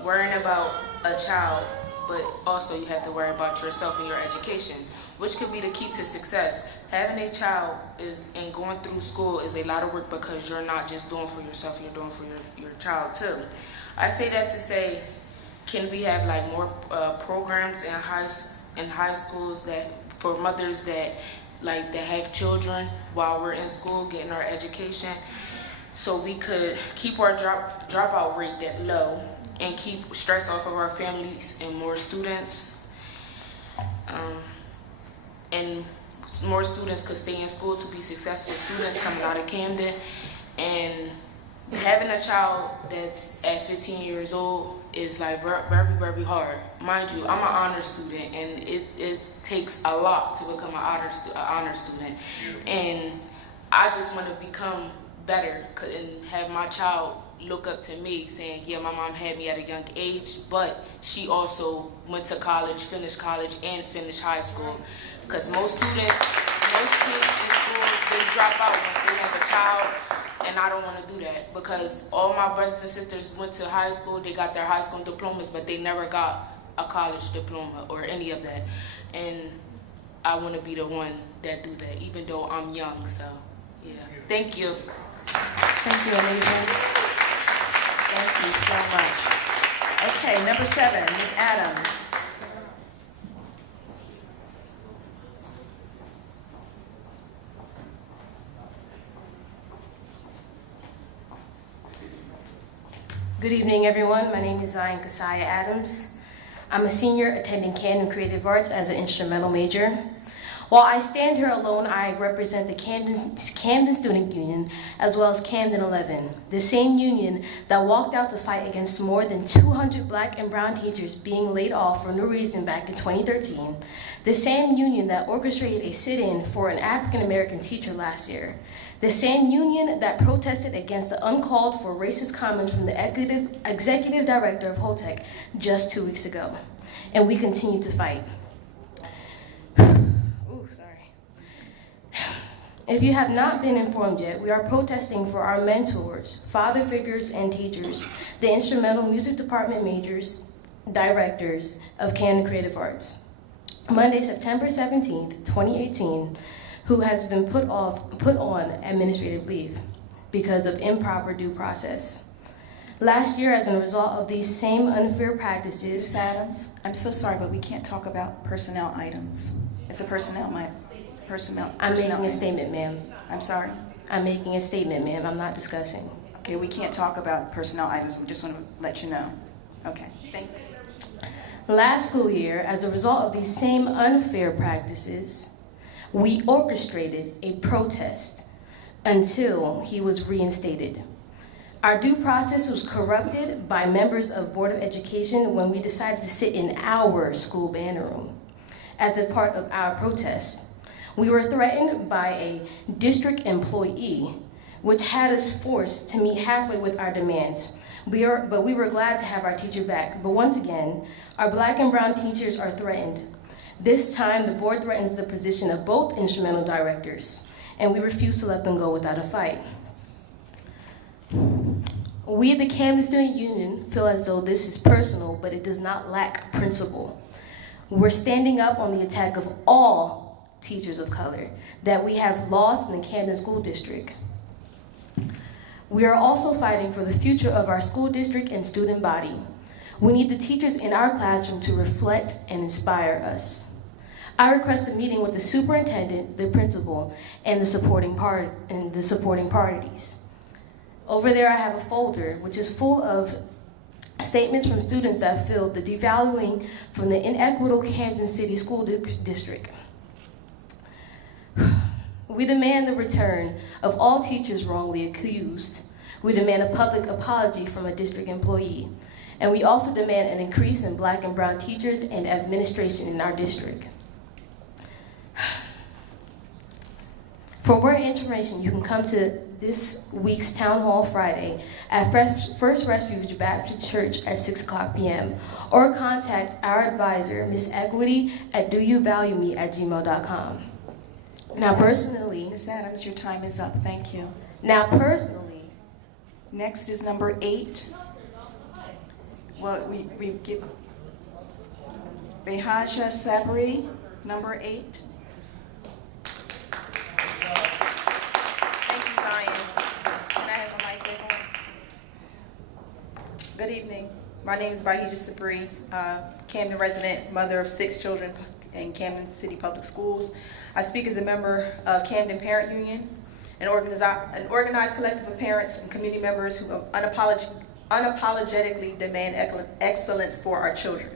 Worrying about a child, but also you have to worry about yourself and your education, which could be the key to success. Having a child and going through school is a lot of work because you're not just doing for yourself, you're doing for your child too. I say that to say, can we have like more programs in high schools that for mothers that have children while we're in school getting our education, so we could keep our dropout rate that low and keep stress off of our families and more students, and more students could stay in school to be successful students coming out of Camden, and having a child that's at 15 years old is like very, very hard. Mind you, I'm an honor student, and it takes a lot to become an honor student. And I just want to become better and have my child look up to me, saying, yeah, my mom had me at a young age, but she also went to college, finished college, and finished high school. Because most kids in school, they drop out once they have a child, and I don't want to do that, because all my brothers and sisters went to high school, they got their high school diplomas, but they never got a college diploma or any of that. And I want to be the one that do that, even though I'm young, so yeah. Thank you. Thank you, Anita. Thank you so much. Okay, number 7, Ms. Adams. Good evening, everyone. My name is Zion Kasaya Adams. I'm a senior attending Camden Creative Arts as an instrumental major. While I stand here alone, I represent the Camden Student Union as well as Camden 11, the same union that walked out to fight against more than 200 black and brown teachers being laid off for no reason back in 2013, the same union that orchestrated a sit-in for an African American teacher last year, the same union that protested against the uncalled for racist comments from the executive director of HOTEC just 2 weeks ago. And we continue to fight. If you have not been informed yet, we are protesting for our mentors, father figures, and teachers, the instrumental music department majors, directors of Camden Creative Arts. Monday, September 17th, 2018, who has been put on administrative leave because of improper due process. Last year, as a result of these same unfair practices... Ms. Adams, I'm so sorry, but we can't talk about personnel items. It's a personnel matter. I'm making a statement, ma'am. I'm sorry? I'm making a statement, ma'am. I'm not discussing. Okay, we can't talk about personnel items. We just want to let you know. Okay, thank you. Last school year, as a result of these same unfair practices, we orchestrated a protest until he was reinstated. Our due process was corrupted by members of Board of Education when we decided to sit in our school band room as a part of our protest. We were threatened by a district employee, which had us forced to meet halfway with our demands. But we were glad to have our teacher back. But once again, our black and brown teachers are threatened. This time, the board threatens the position of both instrumental directors, and we refuse to let them go without a fight. We at the Camden Student Union feel as though this is personal, but it does not lack principle. We're standing up on the attack of all teachers of color that we have lost in the Camden School District. We are also fighting for the future of our school district and student body. We need the teachers in our classroom to reflect and inspire us. I request a meeting with the superintendent, the principal, and the supporting parties. Over there I have a folder which is full of statements from students that feel the devaluing from the inequitable Camden City School District. We demand the return of all teachers wrongly accused. We demand a public apology from a district employee. And we also demand an increase in black and brown teachers and administration in our district. For more information, you can come to this week's Town Hall Friday at First Refuge Baptist Church at 6:00 p.m. or contact our advisor, Ms. Equity, at doyouvalueme@gmail.com. Now, personally... Ms. Adams, your time is up. Thank you. Now, personally... Next is number 8. Well, we give... Behaja Sabri, number 8. Thank you, Zion. Can I have a microphone? Good evening. My name is Behaja Sabri, Camden resident, mother of 6 children in Camden City Public Schools. I speak as a member of Camden Parent Union, an organized collective of parents and community members who unapologetically demand excellence for our children.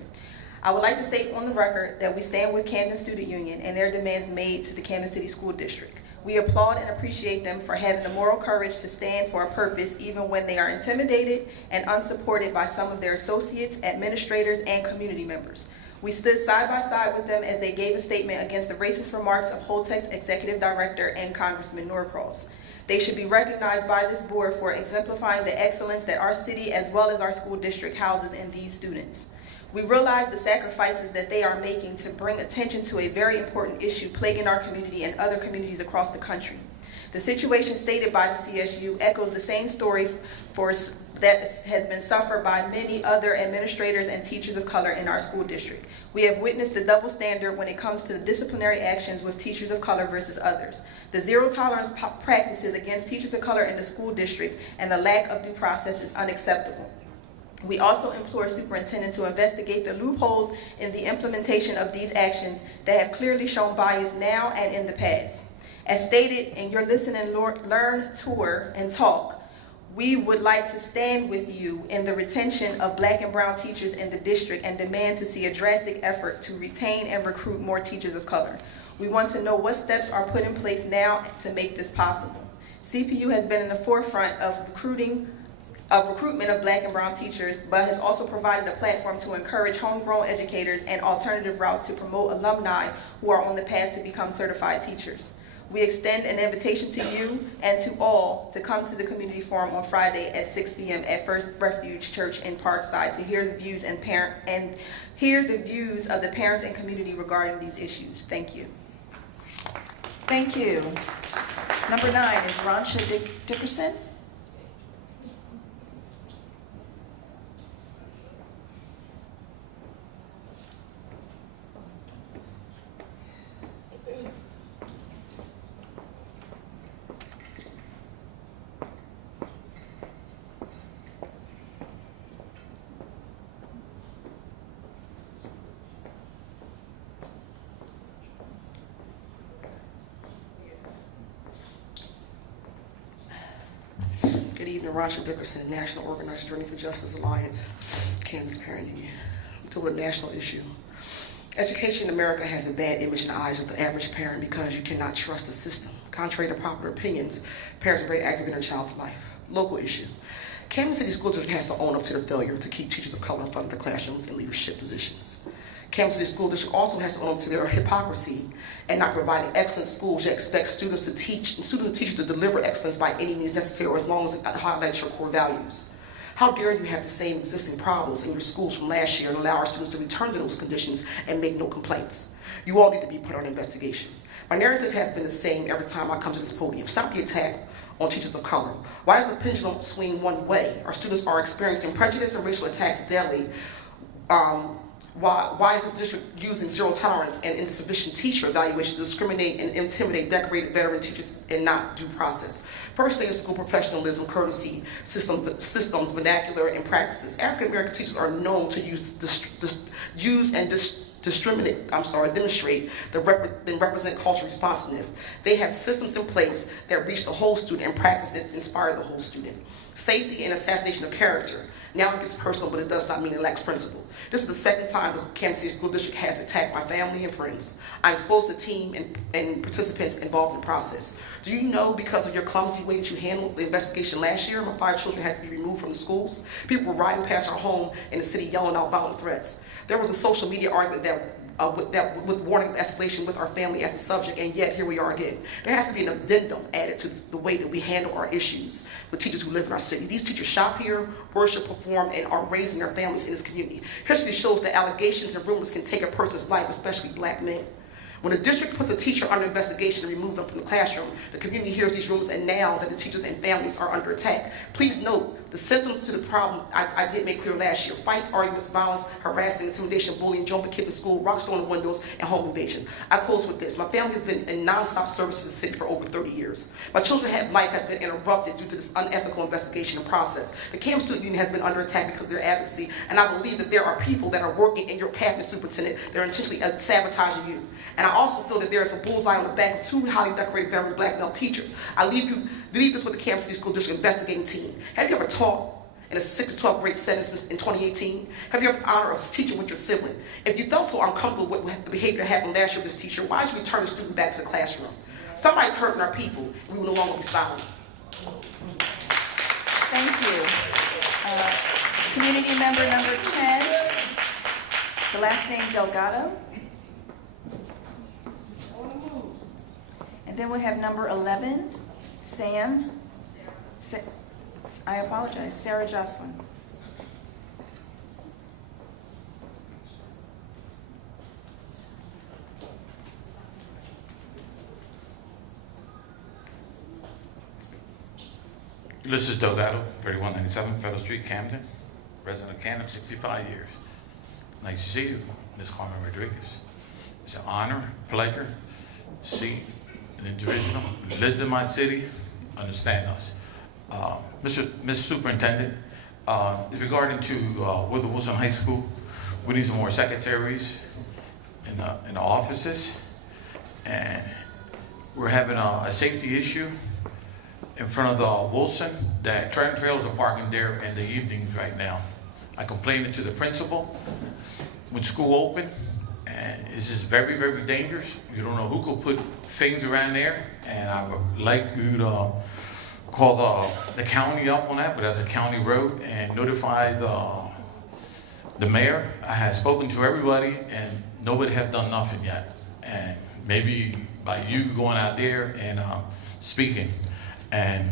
I would like to state on the record that we stand with Camden Student Union and their demands made to the Camden City School District. We applaud and appreciate them for having the moral courage to stand for a purpose even when they are intimidated and unsupported by some of their associates, administrators, and community members. We stood side by side with them as they gave a statement against the racist remarks of Holtec's Executive Director and Congressman Norcross. They should be recognized by this board for exemplifying the excellence that our city as well as our school district houses in these students. We realize the sacrifices that they are making to bring attention to a very important issue plaguing our community and other communities across the country. The situation stated by the CSU echoes the same story that has been suffered by many other administrators and teachers of color in our school district. We have witnessed the double standard when it comes to the disciplinary actions with teachers of color versus others, the zero tolerance practices against teachers of color in the school district, and the lack of due process is unacceptable. We also implore superintendent to investigate the loopholes in the implementation of these actions that have clearly shown bias now and in the past. As stated in your Listen and Learn tour and talk, we would like to stand with you in the retention of Black and brown teachers in the district and demand to see a drastic effort to retain and recruit more teachers of color. We want to know what steps are put in place now to make this possible. CPU has been in the forefront of recruitment of Black and brown teachers, but has also provided a platform to encourage homegrown educators and alternative routes to promote alumni who are on the path to become certified teachers. We extend an invitation to you and to all to come to the community forum on Friday at 6 p.m. at First Refuge Church in Parkside to hear the views of the parents and community regarding these issues. Thank you. Thank you. Number 9 is Ronsha Dickerson. Good evening, Ronsha Dickerson, National Organized Journey for Justice Alliance, Kansas Parent Union. To a national issue. Education in America has a bad image in the eyes of the average parent because you cannot trust the system. Contrary to popular opinions, parents are very active in their child's life. Local issue. Kansas City School District has to own up to their failure to keep teachers of color in front of their classrooms in leadership positions. Kansas City School District also has to own up to their hypocrisy and not providing excellent schools that expect students to teach and students and teachers to deliver excellence by any means necessary or as long as it highlights your core values. How dare you have the same existing problems in your schools from last year and allow our students to return to those conditions and make no complaints? You all need to be put on investigation. My narrative has been the same every time I come to this podium. Stop the attack on teachers of color. Why does the pendulum swing one way? Our students are experiencing prejudice and racial attacks daily. Why is the district using zero tolerance and insufficient teacher evaluation to discriminate and intimidate decorated veteran teachers and not due process? First day of school professionalism, courtesy, systems, vernacular, and practices. African American teachers are known to demonstrate and represent cultural responsiveness. They have systems in place that reach the whole student and practice that inspire the whole student. Safety and assassination of character. Now it gets personal, but it does not mean it lacks principle. This is the second time the Kansas City School District has attacked my family and friends. I exposed the team and participants involved in the process. Do you know because of your clumsy way that you handled the investigation last year, my 5 children had to be removed from the schools? People were riding past our home in the city yelling out violent threats. There was a social media argument with warning escalation with our family as a subject, and yet here we are again. There has to be an addendum added to the way that we handle our issues with teachers who live in our city. These teachers shop here, worship, perform, and are raising their families in this community. History shows that allegations and rumors can take a person's life, especially Black men. When a district puts a teacher under investigation and removes them from the classroom, the community hears these rumors, and now that the teachers and families are under attack. Please note, the symptoms to the problem I did make clear last year: fights, arguments, violence, harassing, intimidation, bullying, jumping kids in school, rocks throwing windows, and home invasion. I close with this. My family has been in nonstop service to the city for over 30 years. My children's life has been interrupted due to this unethical investigation and process. The Kansas Student Union has been under attack because of their advocacy, and I believe that there are people that are working in your cabinet, Superintendent, that are intentionally sabotaging you. And I also feel that there is a bullseye on the back of 2 highly decorated veteran Black male teachers. I leave this with the Kansas City School District investigating team. Have you ever taught in a 6th to 12th grade setting since in 2018? Have you ever the honor of teaching with your sibling? If you felt so uncomfortable with the behavior that happened last year with this teacher, why did you return the student back to the classroom? Somebody's hurting our people. We will no longer be silent. Thank you. Community member number 10, the last name Delgado. And then we have number 11, I apologize, Sarah Jocelyn. This is Delgado, 3197 Federal Street, Camden, resident of Camden, 65 years. Nice to see you, Ms. Carmen Rodriguez. It's an honor, pleasure to see an individual who lives in my city, understand us. Mr. Superintendent, regarding to Woodrow Wilson High School, we need some more secretaries in the offices, and we're having a safety issue in front of the Wilson, that tractor trailers are parking there in the evenings right now. I complained it to the principal when school opened, and it's just very, very dangerous. You don't know who could put things around there, and I would like you to call the county up on that, but that's a county road, and notify the mayor. I have spoken to everybody, and nobody have done nothing yet. And maybe by you going out there and speaking. And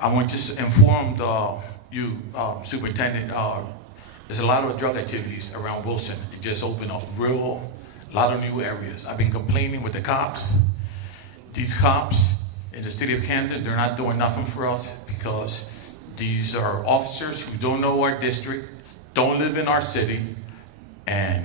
I want to just inform you, Superintendent, there's a lot of drug activities around Wilson. It just opened up a lot of new areas. I've been complaining with the cops. These cops in the city of Camden, they're not doing nothing for us because these are officers who don't know our district, don't live in our city, and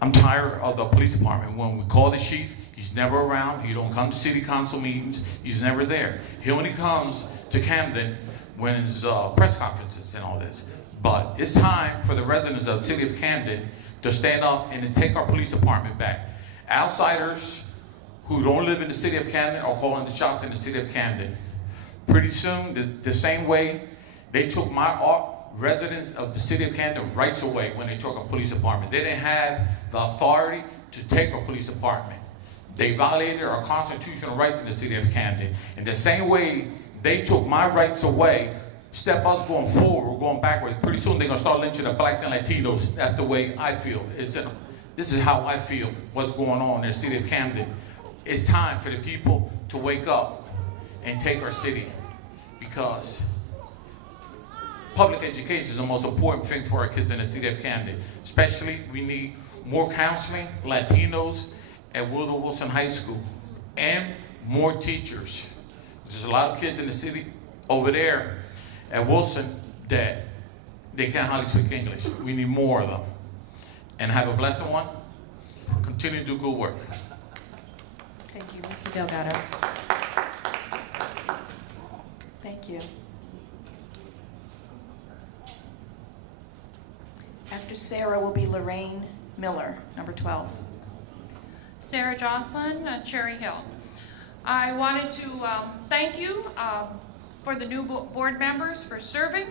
I'm tired of the police department. When we call the chief, he's never around. He don't come to city council meetings. He's never there. He only comes to Camden when it's press conferences and all this. But it's time for the residents of the city of Camden to stand up and to take our police department back. Outsiders who don't live in the city of Camden are calling the shots in the city of Camden. Pretty soon, the same way they took my residents of the city of Camden rights away when they took our police department. They didn't have the authority to take our police department. They violated our constitutional rights in the city of Camden. In the same way they took my rights away, step us going forward, we're going backward. Pretty soon they're going to start lynching the blacks and Latinos. That's the way I feel. This is how I feel, what's going on in the city of Camden. It's time for the people to wake up and take our city, because public education is the most important thing for our kids in the city of Camden. Especially, we need more counseling, Latinos, at Woodrow Wilson High School, and more teachers. There's a lot of kids in the city over there at Wilson that they can't hardly speak English. We need more of them. And have a blessed one. Continue to do good work. Thank you, Mr. Delgado. Thank you. After Sarah will be Lorraine Miller, number 12. Sarah Jocelyn, Cherry Hill. I wanted to thank you for the new board members for serving.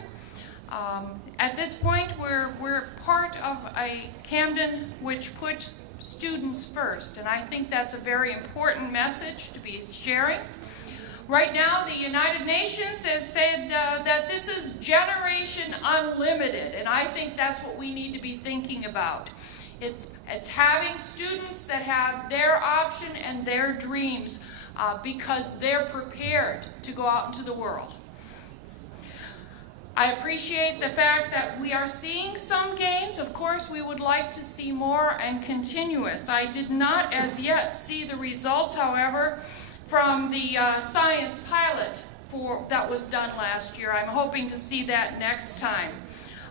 At this point, we're part of a Camden which puts students first, and I think that's a very important message to be sharing. Right now, the United Nations has said that this is Generation Unlimited, and I think that's what we need to be thinking about. It's having students that have their option and their dreams because they're prepared to go out into the world. I appreciate the fact that we are seeing some gains. Of course, we would like to see more and continuous. I did not as yet see the results, however, from the science pilot that was done last year. I'm hoping to see that next time.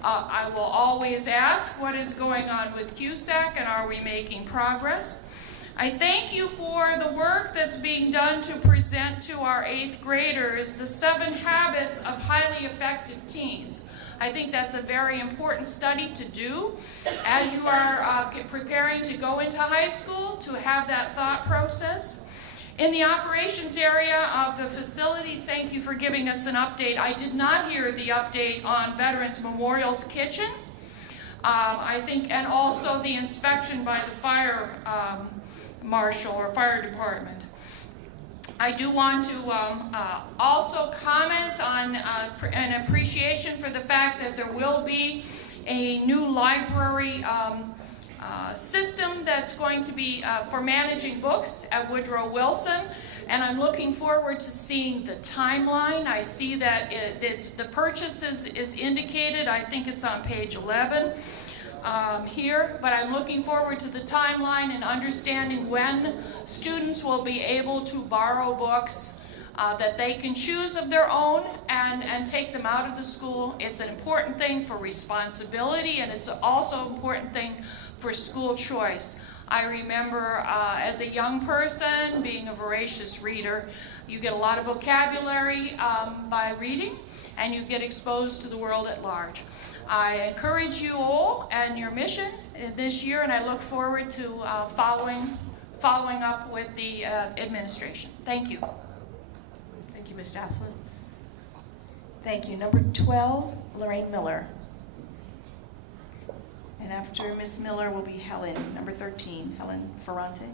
I will always ask what is going on with CUSAC and are we making progress. I thank you for the work that's being done to present to our 8th graders the 7 habits of highly effective teens. I think that's a very important study to do as you are preparing to go into high school, to have that thought process. In the operations area of the facilities, thank you for giving us an update. I did not hear the update on Veterans Memorial's kitchen. I think, and also the inspection by the fire marshal or fire department. I do want to also comment on an appreciation for the fact that there will be a new library system that's going to be for managing books at Woodrow Wilson, and I'm looking forward to seeing the timeline. I see that the purchase is indicated. I think it's on page 11 here, but I'm looking forward to the timeline and understanding when students will be able to borrow books that they can choose of their own and take them out of the school. It's an important thing for responsibility, and it's also an important thing for school choice. I remember as a young person being a voracious reader. You get a lot of vocabulary by reading, and you get exposed to the world at large. I encourage you all and your mission this year, and I look forward to following up with the administration. Thank you. Thank you, Ms. Jocelyn. Thank you. Number 12, Lorraine Miller. And after Ms. Miller will be Helen. Number 13, Helen Ferrante.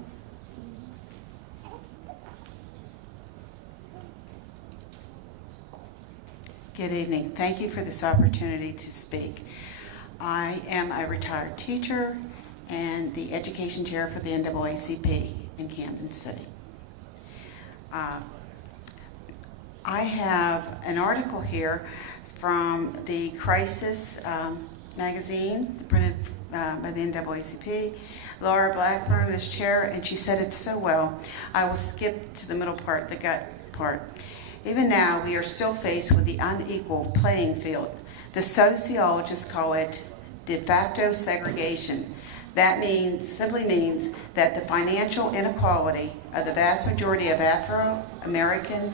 Good evening. Thank you for this opportunity to speak. I am a retired teacher and the education chair for the NAACP in Camden City. I have an article here from the Crisis magazine, printed by the NAACP. Laura Blackburn is chair, and she said it so well. I will skip to the middle part, the gut part. Even now, we are still faced with the unequal playing field. The sociologists call it de facto segregation. That simply means that the financial inequality of the vast majority of Afro-American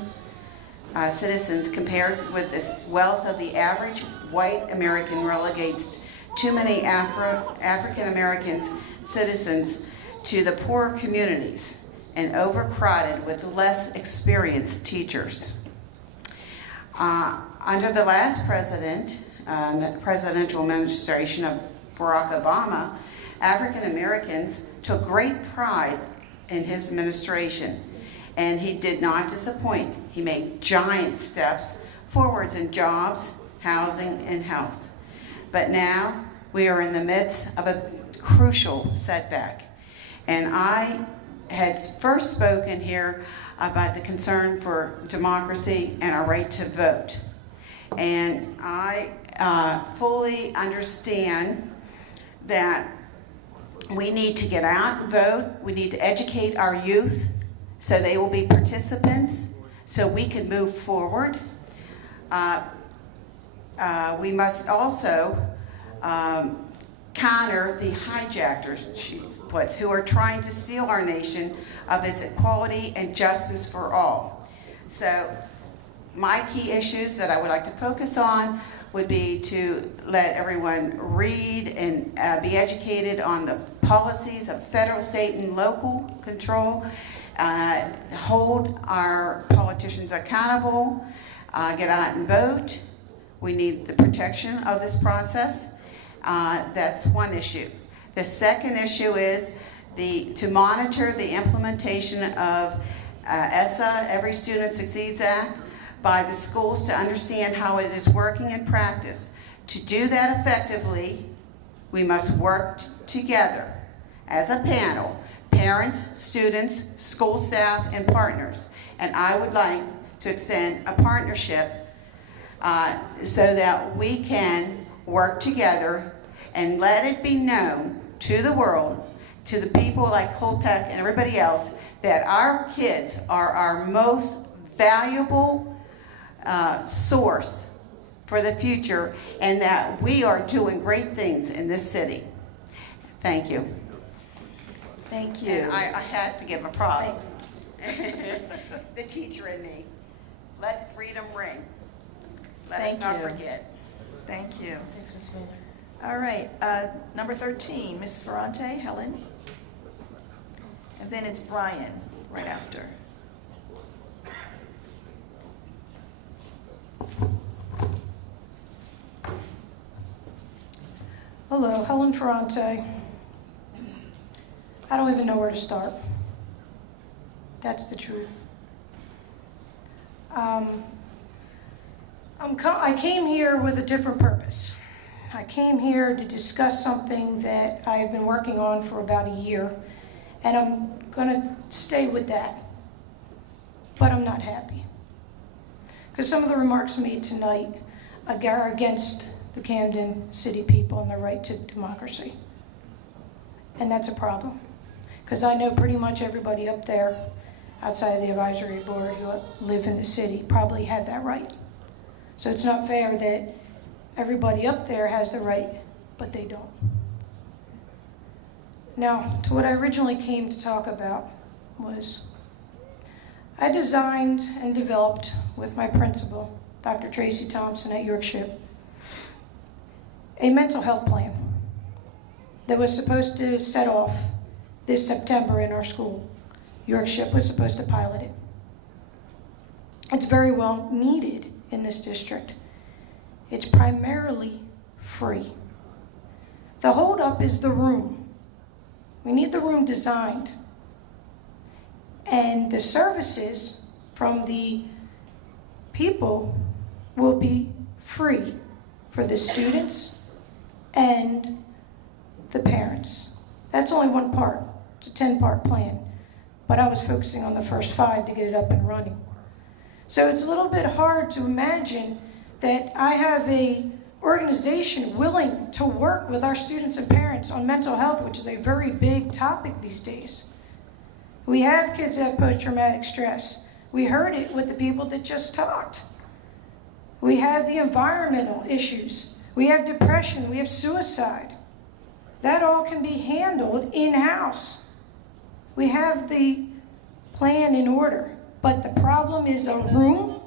citizens compared with the wealth of the average white American relegates too many African American citizens to the poorer communities and overcrowded with less experienced teachers. Under the last presidential administration of Barack Obama, African Americans took great pride in his administration, and he did not disappoint. He made giant steps forwards in jobs, housing, and health. But now we are in the midst of a crucial setback. And I had first spoken here about the concern for democracy and our right to vote. And I fully understand that we need to get out and vote. We need to educate our youth so they will be participants, so we can move forward. We must also counter the hijackers, who are trying to steal our nation of its equality and justice for all. So my key issues that I would like to focus on would be to let everyone read and be educated on the policies of federal, state, and local control, hold our politicians accountable, get out and vote. We need the protection of this process. That's one issue. The second issue is to monitor the implementation of ESSA, Every Student Succeeds Act, by the schools to understand how it is working in practice. To do that effectively, we must work together as a panel, parents, students, school staff, and partners. And I would like to extend a partnership so that we can work together and let it be known to the world, to the people like Coltec and everybody else, that our kids are our most valuable source for the future, and that we are doing great things in this city. Thank you. Thank you. And I had to give a prop. The teacher in me. Let freedom ring. Let us not forget. Thank you. Thanks, Ms. Miller. All right, number 13, Ms. Ferrante, Helen. And then it's Brian right after. Hello, Helen Ferrante. I don't even know where to start. That's the truth. I came here with a different purpose. I came here to discuss something that I've been working on for about a year, and I'm going to stay with that. But I'm not happy. Because some of the remarks made tonight are against the Camden City people and their right to democracy. And that's a problem. Because I know pretty much everybody up there outside of the advisory board who live in the city probably have that right. So it's not fair that everybody up there has the right, but they don't. Now, to what I originally came to talk about was I designed and developed with my principal, Dr. Tracy Thompson at Yorkshire, a mental health plan that was supposed to set off this September in our school. Yorkshire was supposed to pilot it. It's very well needed in this district. It's primarily free. The holdup is the room. We need the room designed. And the services from the people will be free for the students and the parents. That's only one part. It's a 10-part plan. But I was focusing on the first 5 to get it up and running. So it's a little bit hard to imagine that I have a organization willing to work with our students and parents on mental health, which is a very big topic these days. We have kids that have post-traumatic stress. We heard it with the people that just talked. We have the environmental issues. We have depression. We have suicide. That all can be handled in-house. We have the plan in order. But the problem is a room.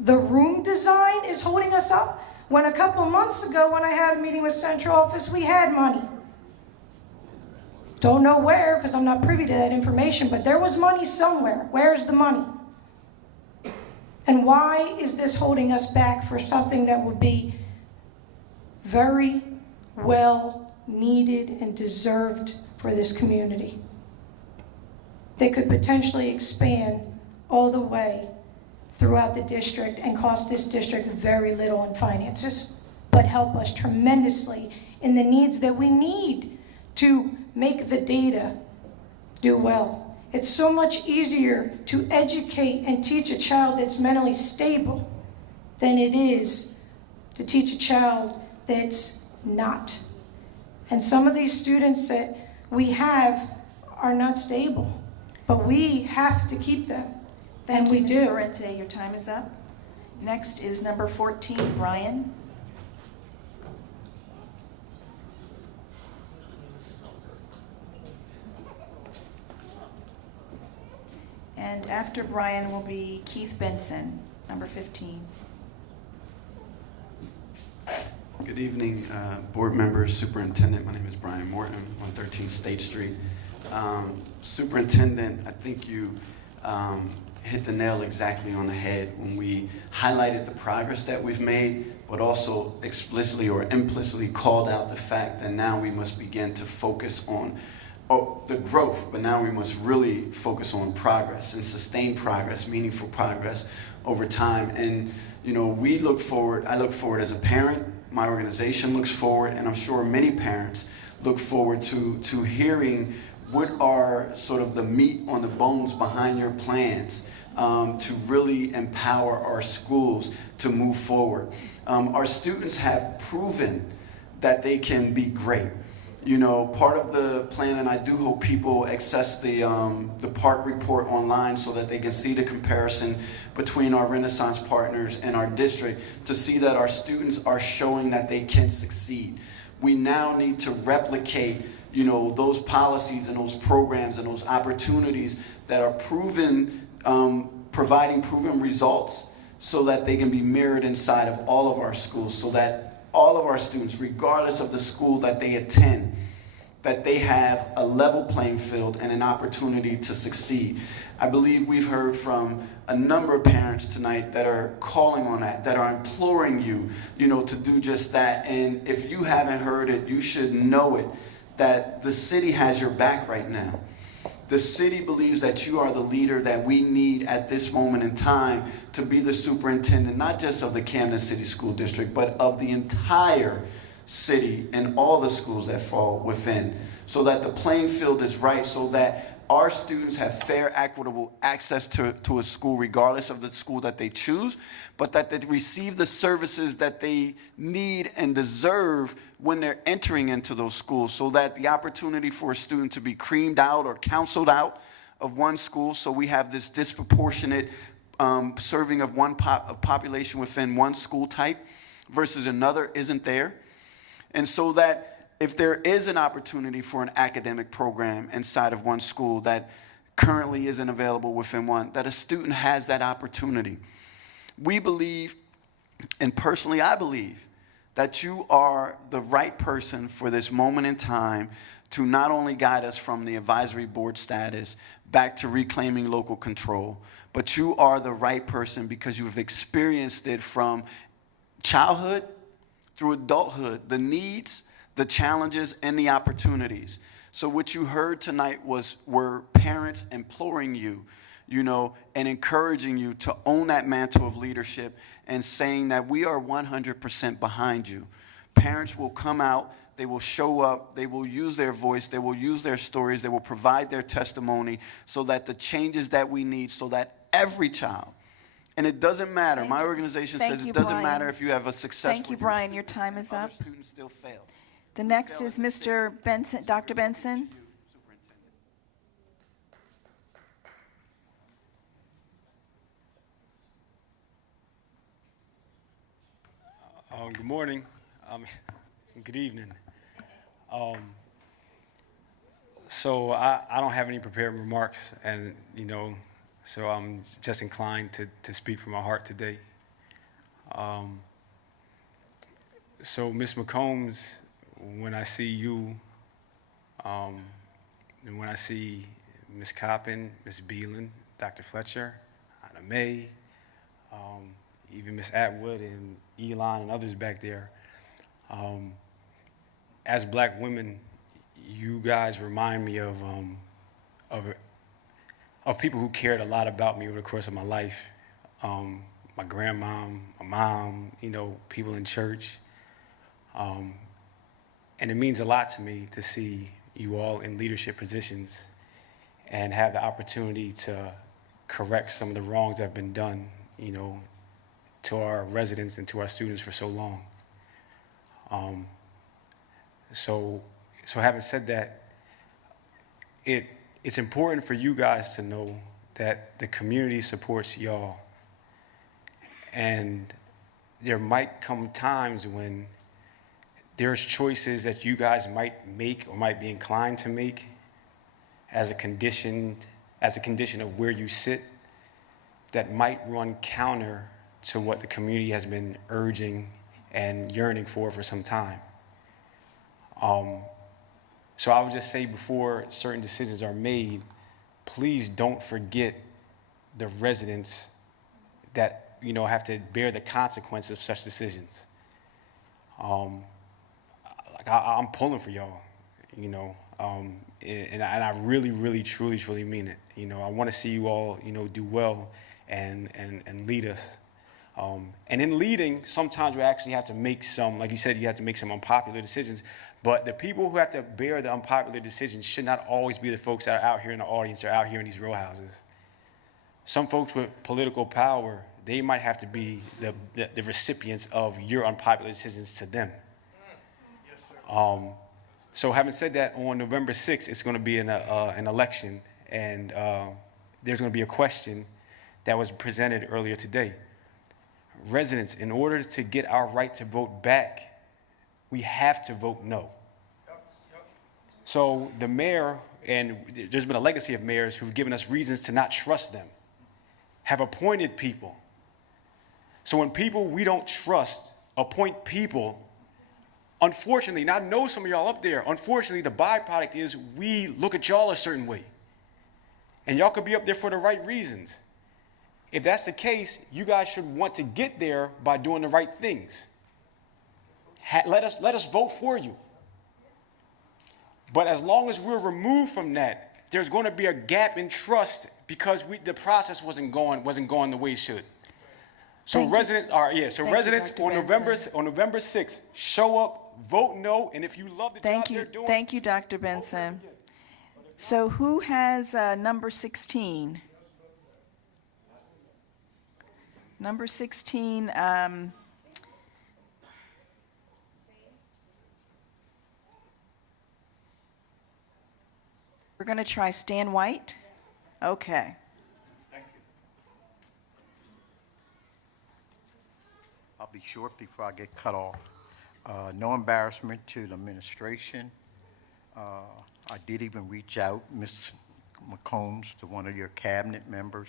The room design is holding us up. When a couple months ago, when I had a meeting with Central Office, we had money. Don't know where, because I'm not privy to that information, but there was money somewhere. Where's the money? And why is this holding us back for something that would be very well needed and deserved for this community? They could potentially expand all the way throughout the district and cost this district very little in finances, but help us tremendously in the needs that we need to make the data do well. It's so much easier to educate and teach a child that's mentally stable than it is to teach a child that's not. And some of these students that we have are not stable, but we have to keep them. Thank And we you, Ms. do. Sorrente. Your time is up. Next is number 14, Brian. And after Brian will be Keith Benson, number 15. Good evening, board members, superintendent. My name is Brian Morton, 113 State Street. Superintendent, I think you hit the nail exactly on the head when we highlighted the progress that we've made, but also explicitly or implicitly called out the fact that now we must begin to focus on the growth, but now we must really focus on progress and sustain progress, meaningful progress over time. And we look forward, I look forward as a parent, my organization looks forward, and I'm sure many parents look forward to hearing what are sort of the meat on the bones behind your plans to really empower our schools to move forward. Our students have proven that they can be great. Part of the plan, and I do hope people access the PARC report online so that they can see the comparison between our Renaissance partners and our district to see that our students are showing that they can succeed. We now need to replicate those policies and those programs and those opportunities that are proven, providing proven results so that they can be mirrored inside of all of our schools, so that all of our students, regardless of the school that they attend, that they have a level playing field and an opportunity to succeed. I believe we've heard from a number of parents tonight that are calling on that are imploring you, to do just that. And if you haven't heard it, you should know it, that the city has your back right now. The city believes that you are the leader that we need at this moment in time to be the superintendent, not just of the Camden City School District, but of the entire city and all the schools that fall within, so that the playing field is right, so that our students have fair, equitable access to a school, regardless of the school that they choose, but that they receive the services that they need and deserve when they're entering into those schools, so that the opportunity for a student to be creamed out or counseled out of one school, so we have this disproportionate serving of one population within one school type versus another isn't there. And so that if there is an opportunity for an academic program inside of one school that currently isn't available within one, that a student has that opportunity. We believe, and personally I believe, that you are the right person for this moment in time to not only guide us from the advisory board status back to reclaiming local control, but you are the right person because you have experienced it from childhood through adulthood, the needs, the challenges, and the opportunities. So what you heard tonight were parents imploring you, and encouraging you to own that mantle of leadership and saying that we are 100% behind you. Parents will come out, they will show up, they will use their voice, they will use their stories, they will provide their testimony so that the changes that we need, so that every child, and it doesn't matter, my organization says it doesn't matter if you have a successful. Thank you, Brian. Your time is up. Other students still fail. The next is Mr. Benson, Dr. Benson. Good morning. Good evening. So I don't have any prepared remarks, and so I'm just inclined to speak from my heart today. So Ms. McCombs, when I see you, and when I see Ms. Coppin, Ms. Beelan, Dr. Fletcher, Anna May, even Ms. Atwood and Elon and others back there, as black women, you guys remind me of people who cared a lot about me over the course of my life. My grandmom, my mom, people in church. And it means a lot to me to see you all in leadership positions and have the opportunity to correct some of the wrongs that have been done, to our residents and to our students for so long. So having said that, it's important for you guys to know that the community supports y'all. And there might come times when there's choices that you guys might make or might be inclined to make as a condition of where you sit that might run counter to what the community has been urging and yearning for some time. So I would just say before certain decisions are made, please don't forget the residents that have to bear the consequences of such decisions. I'm pulling for y'all, and I really, really, truly, truly mean it. I want to see you all, do well and lead us. And in leading, sometimes we actually have to make some, like you said, you have to make some unpopular decisions. But the people who have to bear the unpopular decisions should not always be the folks that are out here in the audience or out here in these row houses. Some folks with political power, they might have to be the recipients of your unpopular decisions to them. So having said that, on November 6th, it's going to be an election, and there's going to be a question that was presented earlier today. Residents, in order to get our right to vote back, we have to vote no. So the mayor, and there's been a legacy of mayors who've given us reasons to not trust them, have appointed people. So when people we don't trust appoint people, unfortunately, and I know some of y'all up there, unfortunately, the byproduct is we look at y'all a certain way. And y'all could be up there for the right reasons. If that's the case, you guys should want to get there by doing the right things. Let us vote for you. But as long as we're removed from that, there's going to be a gap in trust because the process wasn't going the way it should. So Thank you. residents Thank you, residents Dr. on November 6th, show up, vote no, and if you love the job they're doing. Thank you, Dr. Benson. So who has number 16? Number 16, we're going to try Stan White. Okay. I'll be short before I get cut off. No embarrassment to the administration. I did even reach out, Ms. McCombs, to one of your cabinet members,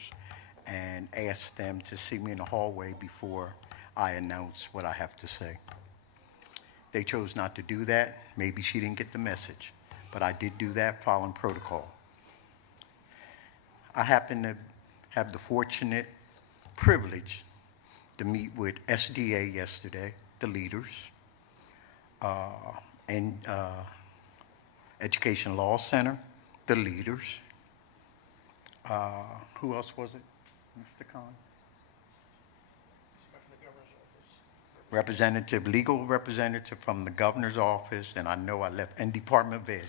and ask them to see me in the hallway before I announce what I have to say. They chose not to do that. Maybe she didn't get the message, but I did do that following protocol. I happen to have the fortunate privilege to meet with SDA yesterday, the leaders, and Education Law Center, the leaders. Who else was it, Mr. Khan? Legal representative from the governor's office, and I know I left, and Department of Ed.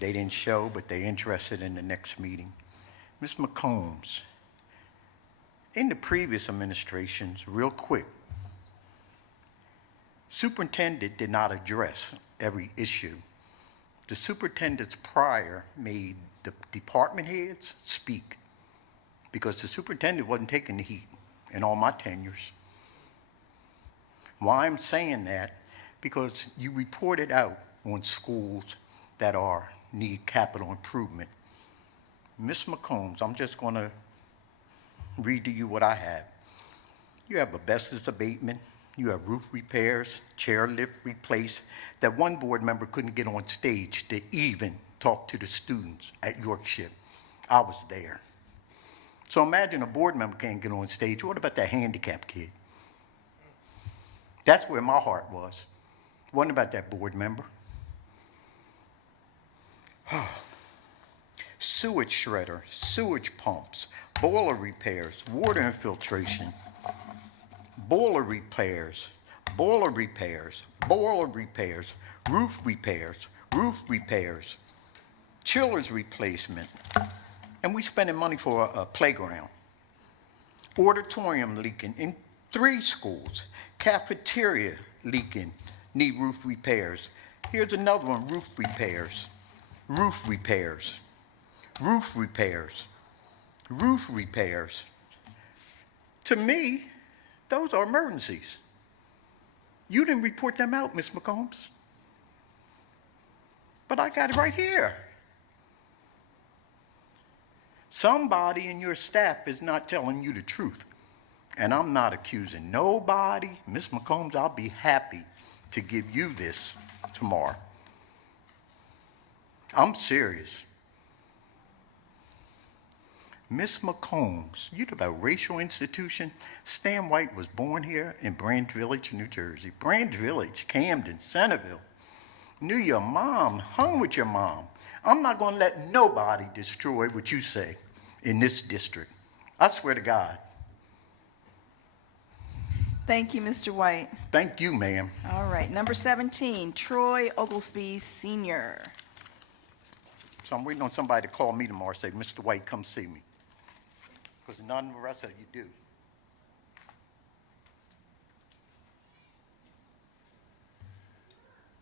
They didn't show, but they're interested in the next meeting. Ms. McCombs, in the previous administrations, real quick, superintendent did not address every issue. The superintendents prior made the department heads speak because the superintendent wasn't taking the heat in all my tenures. Why I'm saying that, because you reported out on schools that need capital improvement. Ms. McCombs, I'm just going to read to you what I have. You have asbestos abatement, you have roof repairs, chairlift replaced, that one board member couldn't get on stage to even talk to the students at Yorkshire. I was there. So imagine a board member can't get on stage. What about that handicapped kid? That's where my heart was. It wasn't about that board member. Sewage shredder, sewage pumps, boiler repairs, water infiltration, boiler repairs, boiler repairs, boiler repairs, roof repairs, chillers replacement, and we spending money for a playground. Auditorium leaking in 3 schools, cafeteria leaking, need roof repairs. Here's another one, roof repairs, roof repairs, roof repairs, roof repairs. To me, those are emergencies. You didn't report them out, Ms. McCombs. But I got it right here. Somebody in your staff is not telling you the truth. And I'm not accusing nobody. Ms. McCombs, I'll be happy to give you this tomorrow. I'm serious. Ms. McCombs, you talk about racial institution. Stan White was born here in Branch Village, New Jersey. Branch Village, Camden, Centerville. Knew your mom, hung with your mom. I'm not going to let nobody destroy what you say in this district. I swear to God. Thank you, Mr. White. Thank you, ma'am. All right, number 17, Troy Oglesby Sr. So I'm waiting on somebody to call me tomorrow and say, Mr. White, come see me. Because none of the rest of you do.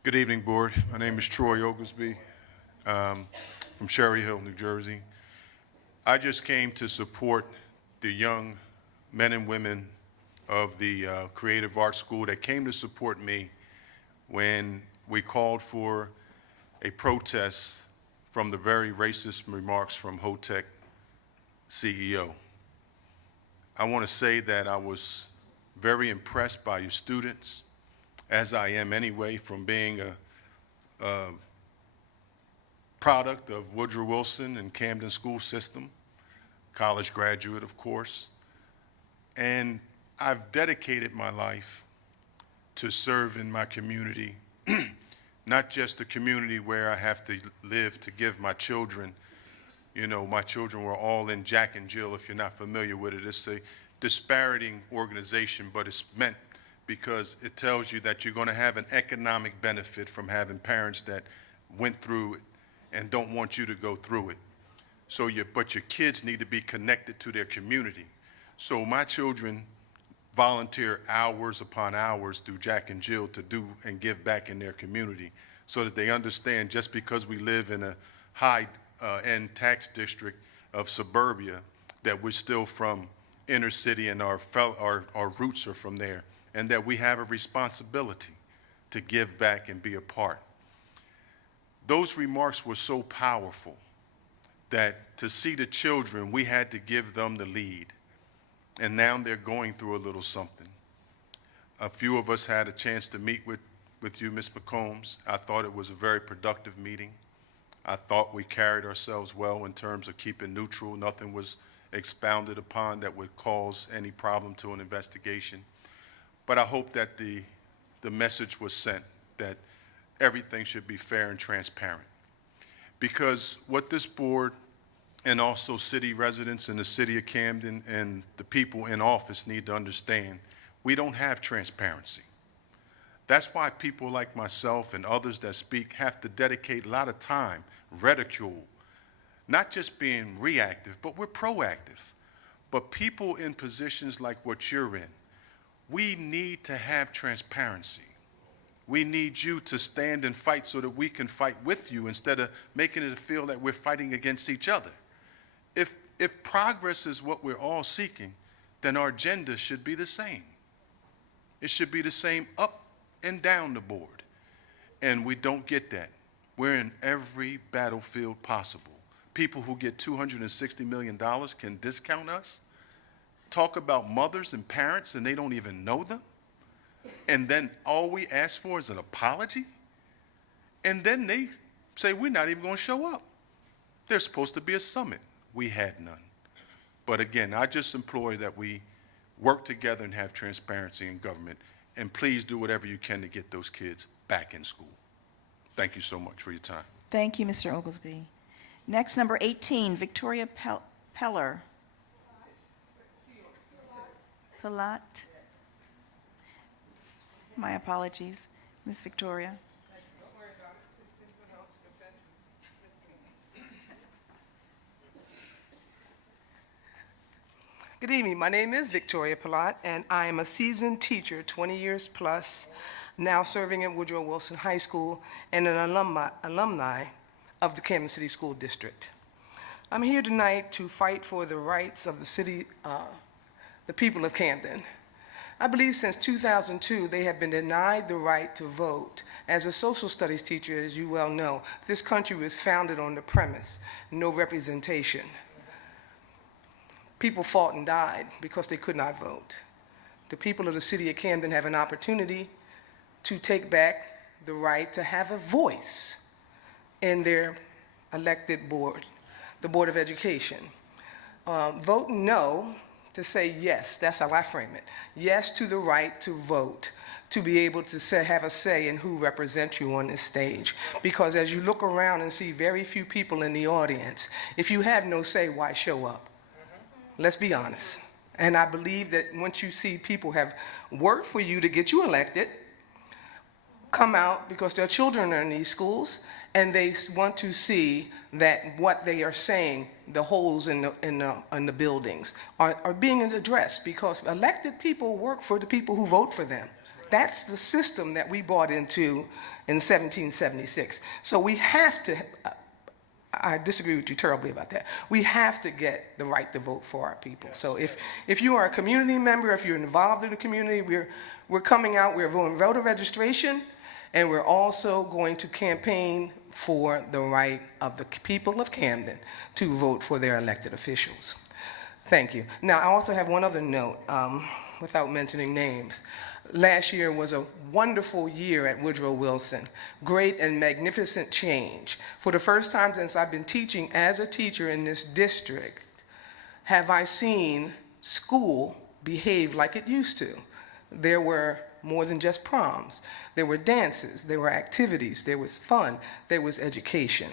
Good evening, Board. My name is Troy Oglesby from Cherry Hill, New Jersey. I just came to support the young men and women of the Creative Arts School that came to support me when we called for a protest from the very racist remarks from Hotech CEO. I want to say that I was very impressed by your students, as I am anyway, from being a product of Woodrow Wilson and Camden school system, college graduate, of course. And I've dedicated my life to serve in my community, not just the community where I have to live to give my children You know, my children were all in Jack and Jill, if you're not familiar with it. It's a disparaging organization, but it's meant because it tells you that you're going to have an economic benefit from having parents that went through it and don't want you to go through it. So but your kids need to be connected to their community. So my children volunteer hours upon hours through Jack and Jill to do and give back in their community so that they understand just because we live in a high-end tax district of suburbia that we're still from inner city and our roots are from there, and that we have a responsibility to give back and be a part. Those remarks were so powerful that to see the children, we had to give them the lead. And now they're going through a little something. A few of us had a chance to meet with you, Ms. McCombs. I thought it was a very productive meeting. I thought we carried ourselves well in terms of keeping neutral. Nothing was expounded upon that would cause any problem to an investigation. But I hope that the message was sent that everything should be fair and transparent. Because what this board and also city residents in the city of Camden and the people in office need to understand, we don't have transparency. That's why people like myself and others that speak have to dedicate a lot of time, ridicule, not just being reactive, but we're proactive. But people in positions like what you're in, we need to have transparency. We need you to stand and fight so that we can fight with you instead of making it feel that we're fighting against each other. If progress is what we're all seeking, then our agenda should be the same. It should be the same up and down the board. And we don't get that. We're in every battlefield possible. People who get $260 million can discount us, talk about mothers and parents and they don't even know them. And then all we ask for is an apology. And then they say we're not even going to show up. There's supposed to be a summit. We had none. But again, I just implore that we work together and have transparency in government. And please do whatever you can to get those kids back in school. Thank you so much for your time. Thank you, Mr. Oglesby. Next, number 18, Victoria Peller. Palat. My apologies, Ms. Victoria. Good evening. My name is Victoria Palat, and I am a seasoned teacher, 20 years plus, now serving at Woodrow Wilson High School and an alumni of the Camden City School District. I'm here tonight to fight for the rights of the city, the people of Camden. I believe since 2002, they have been denied the right to vote. As a social studies teacher, as you well know, this country was founded on the premise, no representation. People fought and died because they could not vote. The people of the city of Camden have an opportunity to take back the right to have a voice in their elected board, the Board of Education. Vote no to say yes, that's how I frame it. Yes to the right to vote, to be able to have a say in who represents you on this stage. Because as you look around and see very few people in the audience, if you have no say, why show up? Let's be honest. And I believe that once you see people have worked for you to get you elected, come out because their children are in these schools and they want to see that what they are saying, the holes in the buildings, are being addressed, because elected people work for the people who vote for them. That's the system that we bought into in 1776. So we have to, I disagree with you terribly about that. We have to get the right to vote for our people. So if you are a community member, if you're involved in the community, we're coming out, we're voting voter registration, and we're also going to campaign for the right of the people of Camden to vote for their elected officials. Thank you. Now, I also have one other note, without mentioning names. Last year was a wonderful year at Woodrow Wilson. Great and magnificent change. For the first time since I've been teaching as a teacher in this district, have I seen school behave like it used to. There were more than just proms. There were dances, there were activities, there was fun, there was education.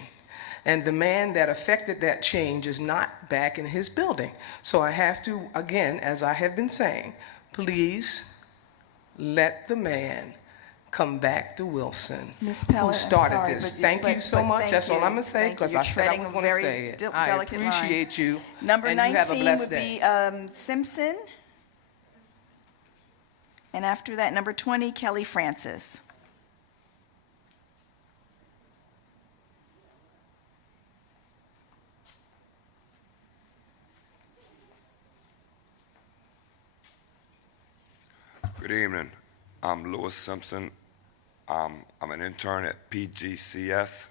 And the man that affected that change is not back in his building. So I have to, again, as I have been saying, please let the man come back to Wilson, Ms. who Pellet, I'm started sorry, this. but- Thank you but- so but much. thank That's all you. I'm going to say, Thank you. because You're I said I treading was a going to very say it. I delicate line. appreciate you. Number and you have a 19 blessed would day. be Simpson. And after that, number 20, Kelly Francis. Good evening. I'm Lewis Simpson. I'm an intern at PGCS.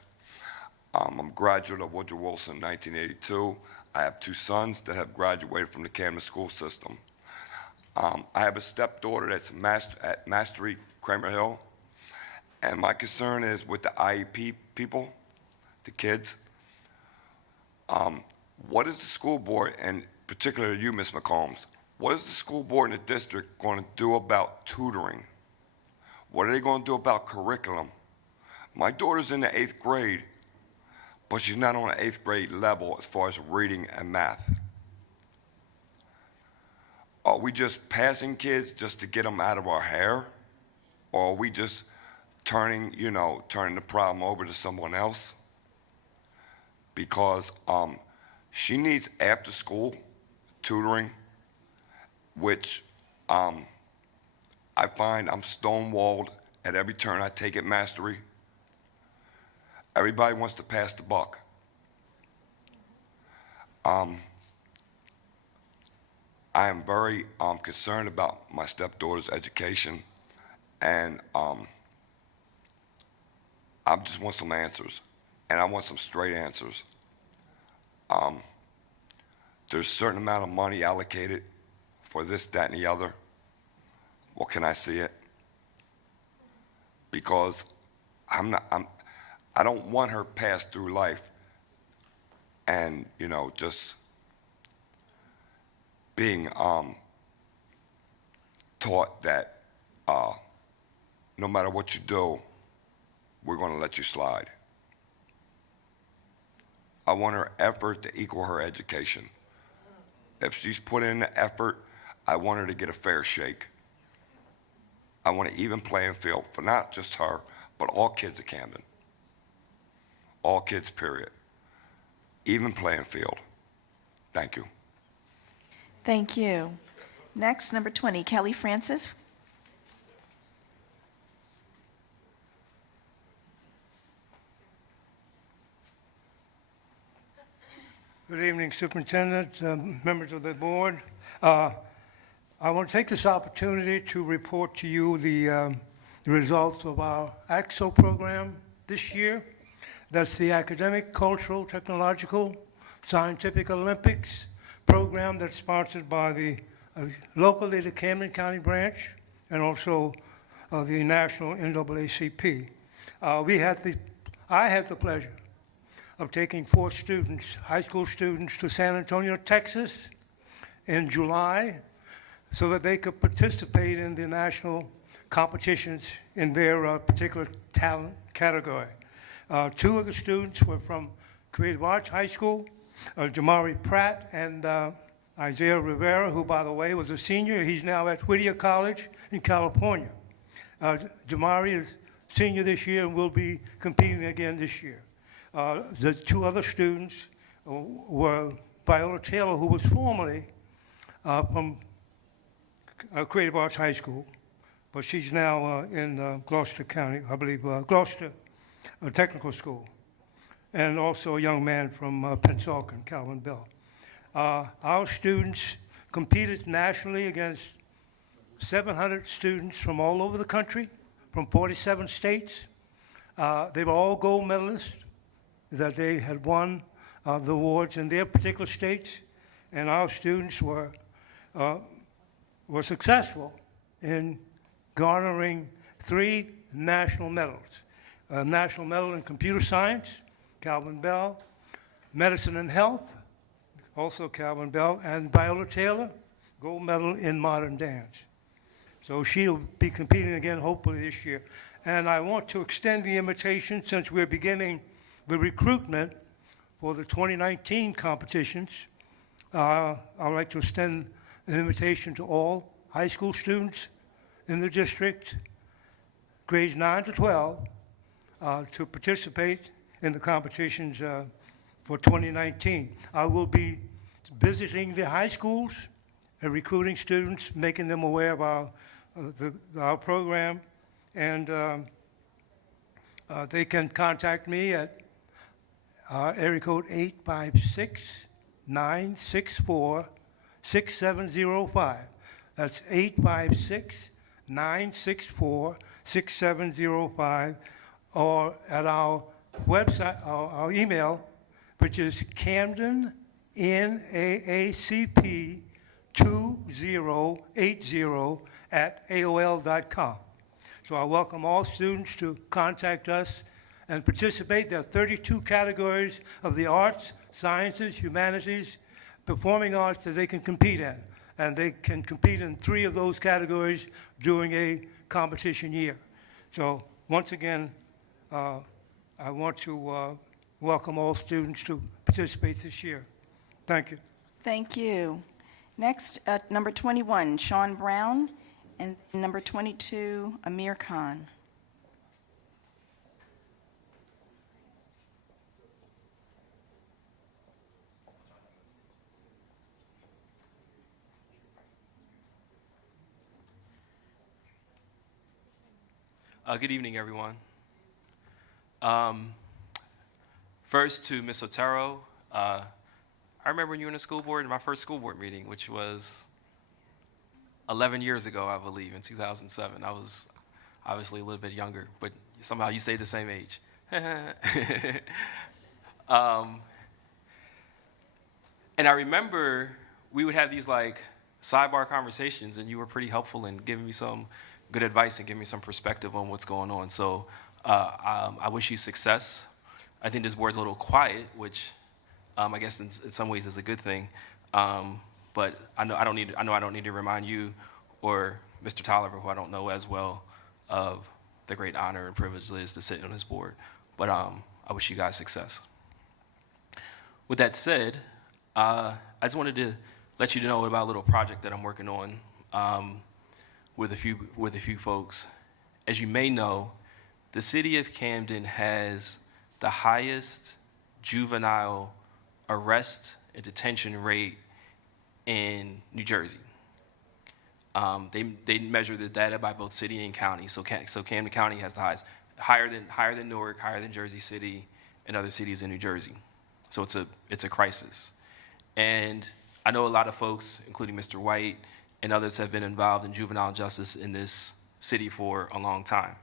I'm a graduate of Woodrow Wilson 1982. I have two sons that have graduated from the Camden school system. I have a stepdaughter that's at Mastery Kramer Hill, and my concern is with the IEP people, the kids. What is the school board, and particularly you, Ms. McCombs, what is the school board in the district going to do about tutoring? What are they going to do about curriculum? My daughter's in the 8th grade, but she's not on the 8th grade level as far as reading and math. Are we just passing kids just to get them out of our hair? Or are we just turning the problem over to someone else? Because she needs after school tutoring, which I find I'm stonewalled at every turn I take at Mastery. Everybody wants to pass the buck. I am very concerned about my stepdaughter's education, and I just want some answers, and I want some straight answers. There's a certain amount of money allocated for this, that, and the other. Well, can I see it? Because I don't want her pass through life and, just being taught that no matter what you do, we're going to let you slide. I want her effort to equal her education. If she's put in the effort, I want her to get a fair shake. I want an even playing field for not just her, but all kids at Camden. All kids, period. Even playing field. Thank you. Thank you. Next, number 20, Kelly Francis. Good evening, Superintendent, members of the board. I want to take this opportunity to report to you the results of our AXO program this year. That's the Academic, Cultural, Technological, Scientific Olympics program that's sponsored by the locally the Camden County branch and also the national NAACP. I had the pleasure of taking 4 students, high school students, to San Antonio, Texas in July so that they could participate in the national competitions in their particular talent category. 2 of the students were from Creative Arts High School, Jamari Pratt and Isaiah Rivera, who, by the way, was a senior. He's now at Whittier College in California. Jamari is senior this year and will be competing again this year. The 2 other students were Viola Taylor, who was formerly from Creative Arts High School, but she's now in Gloucester County, I believe, Gloucester Technical School, and also a young man from Pennsauken, Calvin Bell. Our students competed nationally against 700 students from all over the country, from 47 states. They were all gold medalists, that they had won the awards in their particular states, and our students were successful in garnering 3 national medals. A national medal in computer science, Calvin Bell, medicine and health, also Calvin Bell, and Viola Taylor, gold medal in modern dance. So she'll be competing again hopefully this year. And I want to extend the invitation, since we're beginning the recruitment for the 2019 competitions. I would like to extend an invitation to all high school students in the district, grades 9 to 12, to participate in the competitions for 2019. I will be visiting the high schools and recruiting students, making them aware of our program, and they can contact me at area code 856-964-6705. That's 856-964-6705, or at our website, our email, which is CamdenNAACP2080@AOL.com. So I welcome all students to contact us and participate. There are 32 categories of the arts, sciences, humanities, performing arts that they can compete in. And they can compete in 3 of those categories during a competition year. So once again, I want to welcome all students to participate this year. Thank you. Thank you. Next, number 21, Sean Brown, and number 22, Amir Khan. Good evening, everyone. First to Ms. Otero, I remember when you were in the school board in my first school board meeting, which was 11 years ago, I believe, in 2007. I was obviously a little bit younger, but somehow you stayed the same age. And I remember we would have these like sidebar conversations, and you were pretty helpful in giving me some good advice and giving me some perspective on what's going on. So I wish you success. I think this board's a little quiet, which I guess in some ways is a good thing. But I know I don't need to remind you or Mr. Tolliver, who I don't know as well, of the great honor and privilege it is to sit on this board. But I wish you guys success. With that said, I just wanted to let you know about a little project that I'm working on with a few folks. As you may know, the city of Camden has the highest juvenile arrest and detention rate in New Jersey. They measure the data by both city and county. So Camden County has the highest, higher than Newark, higher than Jersey City, and other cities in New Jersey. So it's a crisis. And I know a lot of folks, including Mr. White and others, have been involved in juvenile justice in this city for a long time.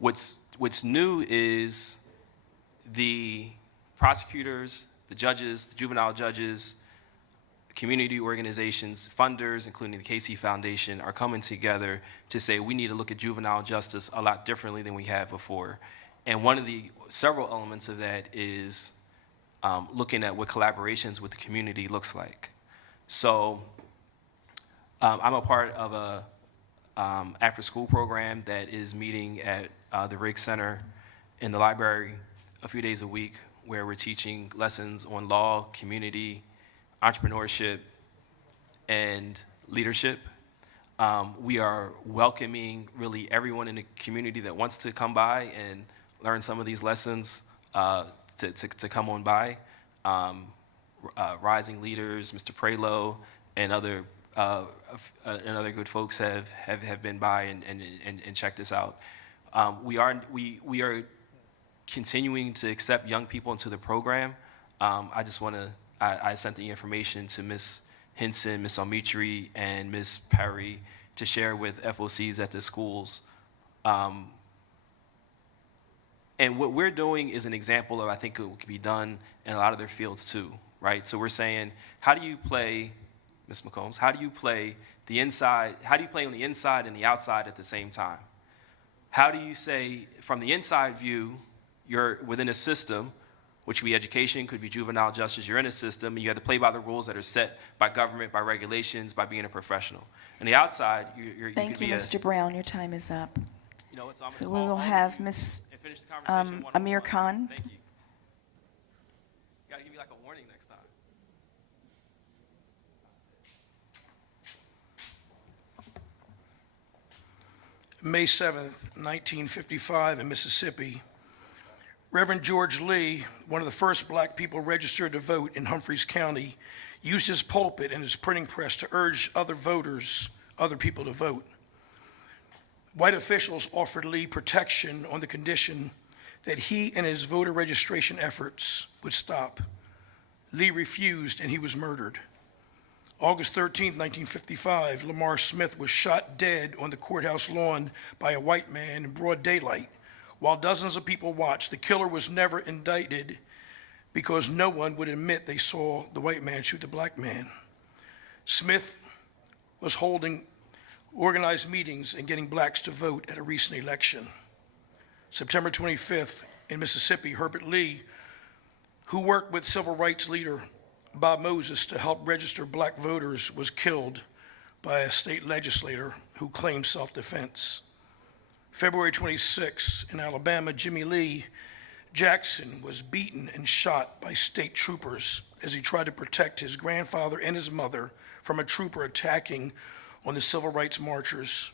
What's new is the prosecutors, the judges, the juvenile judges, community organizations, funders, including the KC Foundation, are coming together to say we need to look at juvenile justice a lot differently than we have before. And one of the several elements of that is looking at what collaborations with the community looks like. So I'm a part of a after-school program that is meeting at the Riggs Center in the library a few days a week, where we're teaching lessons on law, community, entrepreneurship, and leadership. We are welcoming really everyone in the community that wants to come by and learn some of these lessons to come on by. Rising leaders, Mr. Prelo, and other good folks have been by and checked this out. We are continuing to accept young people into the program. I sent the information to Ms. Hinson, Ms. Almitri, and Ms. Perry to share with FOCs at the schools. And what we're doing is an example of, I think, it could be done in a lot of their fields too, right? So we're saying, how do you play, Ms. McCombs, how do you play the inside, how do you play on the inside and the outside at the same time? How do you say, from the inside view, you're within a system, which could be education, could be juvenile justice, you're in a system, and you have to play by the rules that are set by government, by regulations, by being a professional. On the outside, you Thank could be you, Mr. Brown. Your time is up. You know, So we will have Ms. Amir Khan. Thank you. You gotta give me May 7th, 1955 in Mississippi, Reverend George Lee, one of the first black people registered to vote in Humphreys County, used his pulpit and his printing press to urge other people to vote. White officials offered Lee protection on the condition that he and his voter registration efforts would stop. Lee refused and he was murdered. August 13, 1955, Lamar Smith was shot dead on the courthouse lawn by a white man in broad daylight. While dozens of people watched, the killer was never indicted because no one would admit they saw the white man shoot the black man. Smith was holding organized meetings and getting blacks to vote at a recent election. September 25th in Mississippi, Herbert Lee, who worked with civil rights leader Bob Moses to help register black voters, was killed by a state legislator who claimed self-defense. February 26 in Alabama, Jimmy Lee Jackson was beaten and shot by state troopers as he tried to protect his grandfather and his mother from a trooper attacking on the civil rights marchers.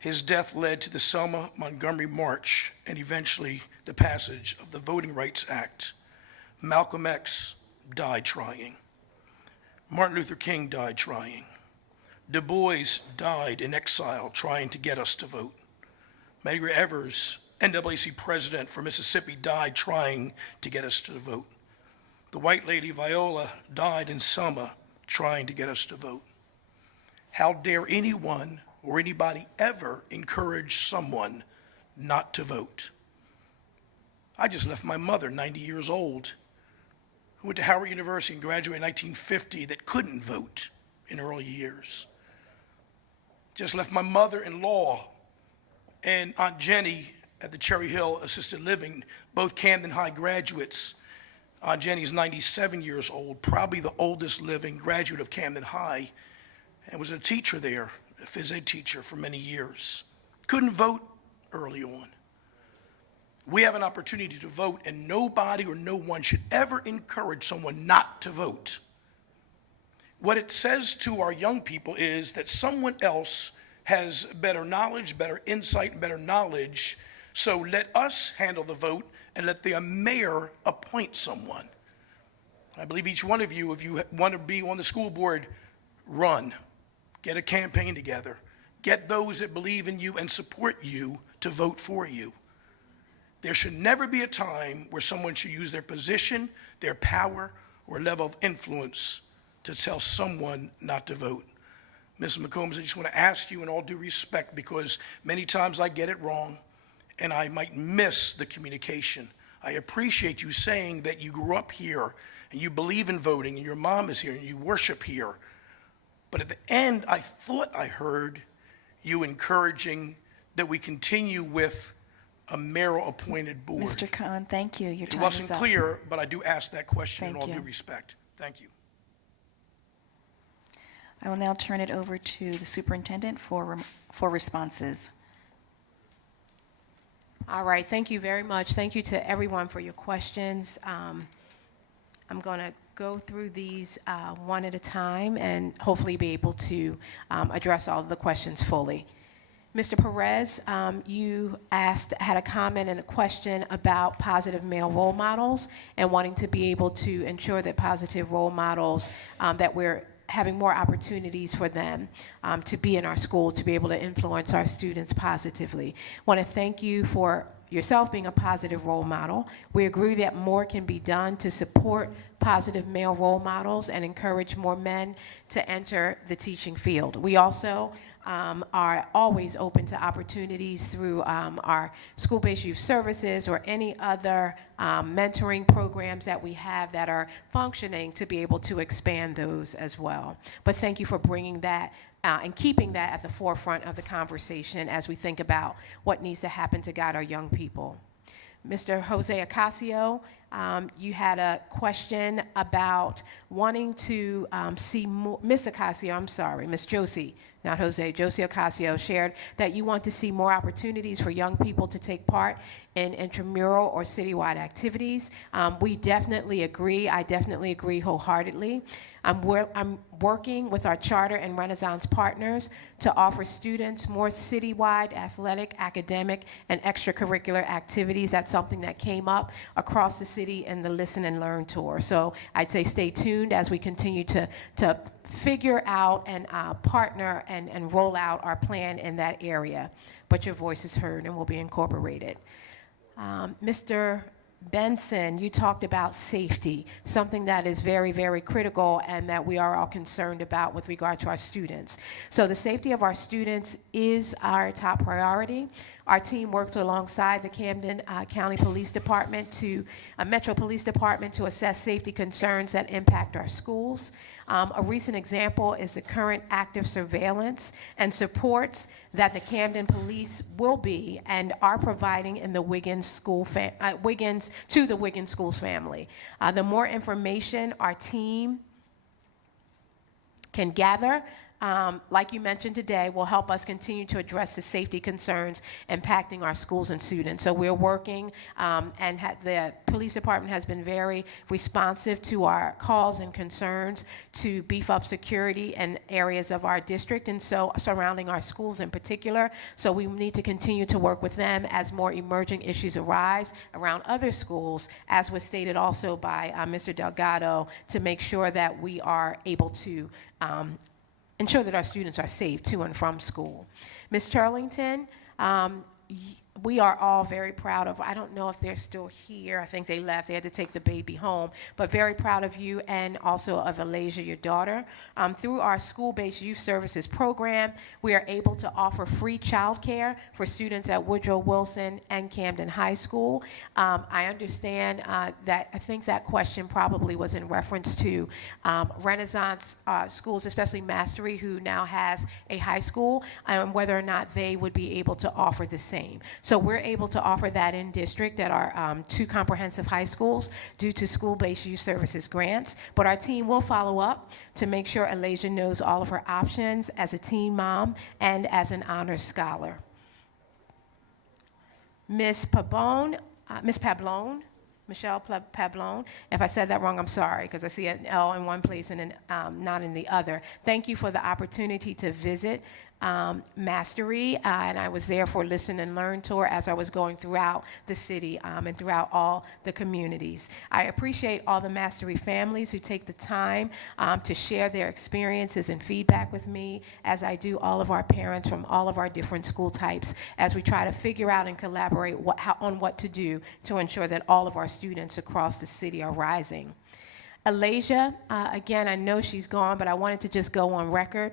His death led to the Selma Montgomery March and eventually the passage of the Voting Rights Act. Malcolm X died trying. Martin Luther King died trying. Du Bois died in exile trying to get us to vote. Medgar Evers, NAACP president for Mississippi, died trying to get us to vote. The white lady Viola died in Selma trying to get us to vote. How dare anyone or anybody ever encourage someone not to vote? I just left my mother, 90 years old, who went to Howard University and graduated in 1950, that couldn't vote in early years. Just left my mother-in-law and Aunt Jenny at the Cherry Hill Assisted Living, both Camden High graduates. Aunt Jenny's 97 years old, probably the oldest living graduate of Camden High, and was a teacher there, a phys ed teacher for many years. Couldn't vote early on. We have an opportunity to vote, and nobody or no one should ever encourage someone not to vote. What it says to our young people is that someone else has better knowledge, better insight, and better knowledge, so let us handle the vote and let the mayor appoint someone. I believe each one of you, if you want to be on the school board, run. Get a campaign together. Get those that believe in you and support you to vote for you. There should never be a time where someone should use their position, their power, or level of influence to tell someone not to vote. Ms. McCombs, I just want to ask you in all due respect, because many times I get it wrong and I might miss the communication. I appreciate you saying that you grew up here and you believe in voting and your mom is here and you worship here. But at the end, I thought I heard you encouraging that we continue with a mayoral-appointed board. Mr. Khan, thank you. Your time It wasn't is up. clear, but I do ask that question in Thank all you. due respect. Thank you. I will now turn it over to the superintendent for responses. All right, thank you very much. Thank you to everyone for your questions. I'm going to go through these one at a time and hopefully be able to address all of the questions fully. Mr. Perez, you had a comment and a question about positive male role models and wanting to be able to ensure that positive role models, that we're having more opportunities for them to be in our school, to be able to influence our students positively. I want to thank you for yourself being a positive role model. We agree that more can be done to support positive male role models and encourage more men to enter the teaching field. We also are always open to opportunities through our school-based youth services or any other mentoring programs that we have that are functioning to be able to expand those as well. But thank you for bringing that and keeping that at the forefront of the conversation as we think about what needs to happen to guide our young people. Mr. Jose Ocasio, You had a question about wanting to see more, Ms. Ocasio, I'm sorry, Ms. Josie, not Jose, Josie Ocasio shared that you want to see more opportunities for young people to take part in intramural or citywide activities. We definitely agree. I definitely agree wholeheartedly. I'm working with our charter and Renaissance partners to offer students more citywide athletic, academic, and extracurricular activities. That's something that came up across the city in the Listen and Learn tour. So I'd say stay tuned as we continue to figure out and partner and roll out our plan in that area. But your voice is heard and will be incorporated. Mr. Benson, you talked about safety, something that is very, very critical and that we are all concerned about with regard to our students. So the safety of our students is our top priority. Our team works alongside the Camden County Police Department Metro Police Department to assess safety concerns that impact our schools. A recent example is the current active surveillance and supports that the Camden Police will be and are providing in the Wiggins School to the Wiggins Schools family. The more information our team can gather, like you mentioned today, will help us continue to address the safety concerns impacting our schools and students. So we're working, and the police department has been very responsive to our calls and concerns to beef up security in areas of our district, and so surrounding our schools in particular. So we need to continue to work with them as more emerging issues arise around other schools, as was stated also by Mr. Delgado, to make sure that we are able to ensure that our students are safe to and from school. Ms. Turlington, we are all very proud of, I don't know if they're still here, I think they left, they had to take the baby home, but very proud of you and also of Alasia, your daughter. Through our school-based youth services program, we are able to offer free childcare for students at Woodrow Wilson and Camden High School. I understand that, I think that question probably was in reference to Renaissance schools, especially Mastery, who now has a high school, and whether or not they would be able to offer the same. So we're able to offer that in district at our 2 comprehensive high schools due to school-based youth services grants. But our team will follow up to make sure Alasia knows all of her options as a teen mom and as an honors scholar. Michelle Pablone, if I said that wrong, I'm sorry, because I see an L in one place and not in the other. Thank you for the opportunity to visit Mastery, and I was there for Listen and Learn tour as I was going throughout the city and throughout all the communities. I appreciate all the Mastery families who take the time to share their experiences and feedback with me, as I do all of our parents from all of our different school types, as we try to figure out and collaborate on what to do to ensure that all of our students across the city are rising. Alasia, again, I know she's gone, but I wanted to just go on record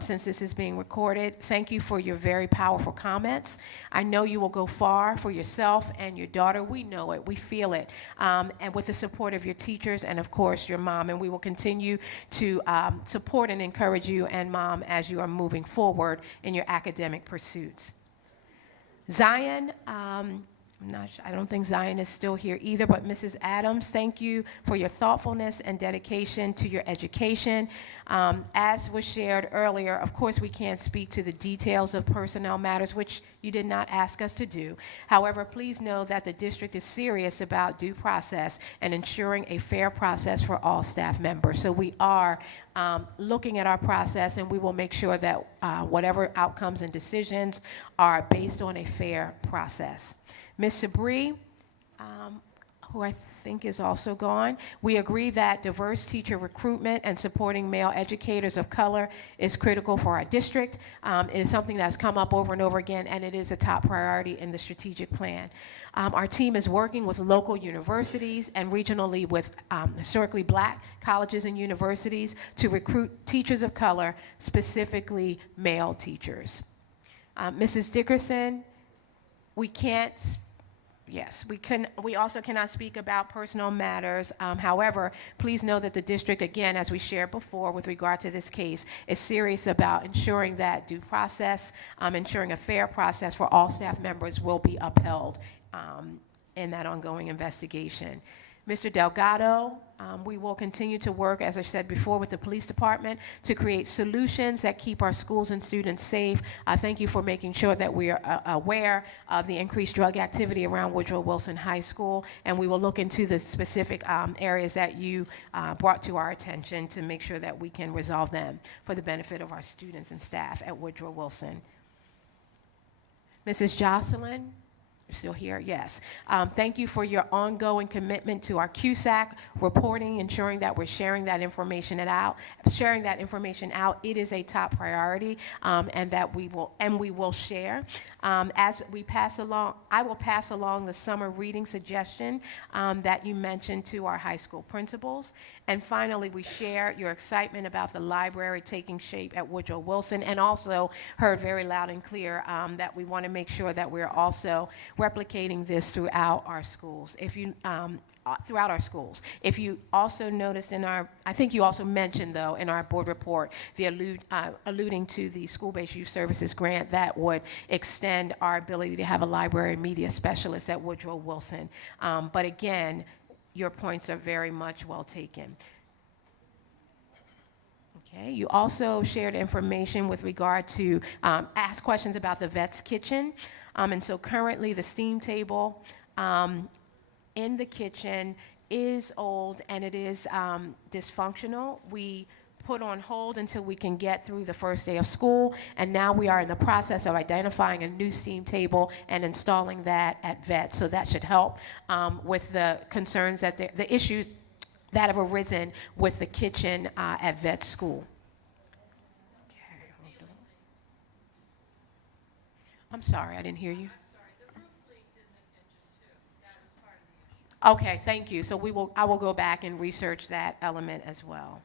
since this is being recorded. Thank you for your very powerful comments. I know you will go far for yourself and your daughter. We know it. We feel it. And with the support of your teachers and, of course, your mom. And we will continue to support and encourage you and Mom as you are moving forward in your academic pursuits. Zion, I don't think Zion is still here either, but Mrs. Adams, thank you for your thoughtfulness and dedication to your education. As was shared earlier, of course, we can't speak to the details of personnel matters, which you did not ask us to do. However, please know that the district is serious about due process and ensuring a fair process for all staff members. So we are looking at our process, and we will make sure that whatever outcomes and decisions are based on a fair process. Ms. Sabri, who I think is also gone, we agree that diverse teacher recruitment and supporting male educators of color is critical for our district. It is something that's come up over and over again, and it is a top priority in the strategic plan. Our team is working with local universities and regionally with historically black colleges and universities to recruit teachers of color, specifically male teachers. Mrs. Dickerson, we can't. Yes, we also cannot speak about personal matters. However, please know that the district, again, as we shared before with regard to this case, is serious about ensuring that due process, ensuring a fair process for all staff members will be upheld in that ongoing investigation. Mr. Delgado. We will continue to work, as I said before, with the police department to create solutions that keep our schools and students safe. Thank you for making sure that we are aware of the increased drug activity around Woodrow Wilson High School, and we will look into the specific areas that you brought to our attention to make sure that we can resolve them for the benefit of our students and staff at Woodrow Wilson. Mrs. Jocelyn? You're still here? Yes. Thank you for your ongoing commitment to our CUSAC reporting, ensuring that we're sharing that information out. It is a top priority, and that we will share. As we pass along, I will pass along the summer reading suggestion that you mentioned to our high school principals. And finally, we share your excitement about the library taking shape at Woodrow Wilson, and also heard very loud and clear that we want to make sure that we're also replicating this throughout our schools. Throughout our schools. If you also noticed I think you also mentioned, though, in our board report, alluding to the school-based youth services grant that would extend our ability to have a library media specialist at Woodrow Wilson. But again, your points are very much well taken. Okay, you also shared information with regard to ask questions about the vet's kitchen. And so currently the steam table in the kitchen is old and it is dysfunctional. We put on hold until we can get through the first day of school, and now we are in the process of identifying a new steam table and installing that at vet. So that should help with the concerns the issues that have arisen with the kitchen at vet school. Okay. I'm sorry, I didn't hear you. Okay, thank you. So I will go back and research that element as well.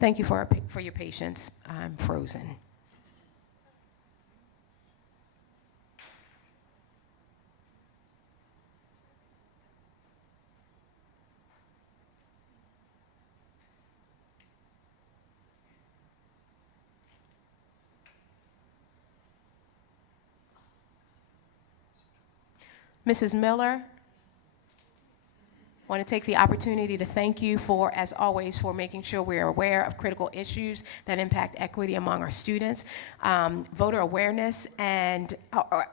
Thank you for your patience. I'm frozen. Mrs. Miller, I want to take the opportunity to thank you for, as always, for making sure we are aware of critical issues that impact equity among our students, voter awareness and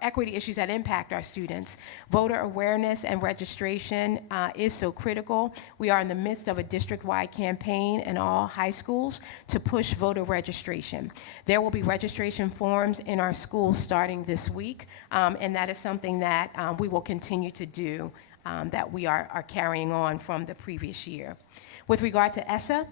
equity issues that impact our students. Voter awareness and registration is so critical. We are in the midst of a district-wide campaign in all high schools to push voter registration. There will be registration forms in our schools starting this week, and that is something that we will continue to do. That we are carrying on from the previous year. With regard to ESSA,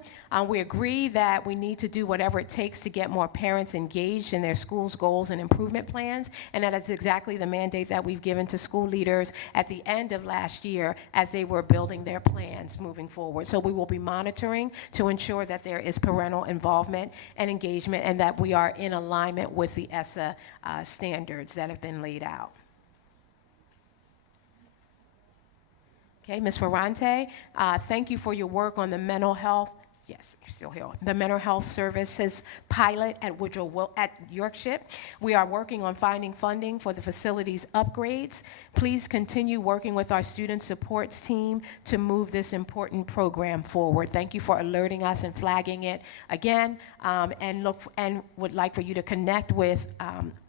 we agree that we need to do whatever it takes to get more parents engaged in their schools' goals and improvement plans, and that is exactly the mandate that we've given to school leaders at the end of last year as they were building their plans moving forward. So we will be monitoring to ensure that there is parental involvement and engagement and that we are in alignment with the ESSA standards that have been laid out. Okay, Ms. Ferrante, thank you for your work on the mental health. Yes, you're still here. The mental health services pilot at Yorkshire. We are working on finding funding for the facilities upgrades. Please continue working with our student supports team to move this important program forward. Thank you for alerting us and flagging it again, and would like for you to connect with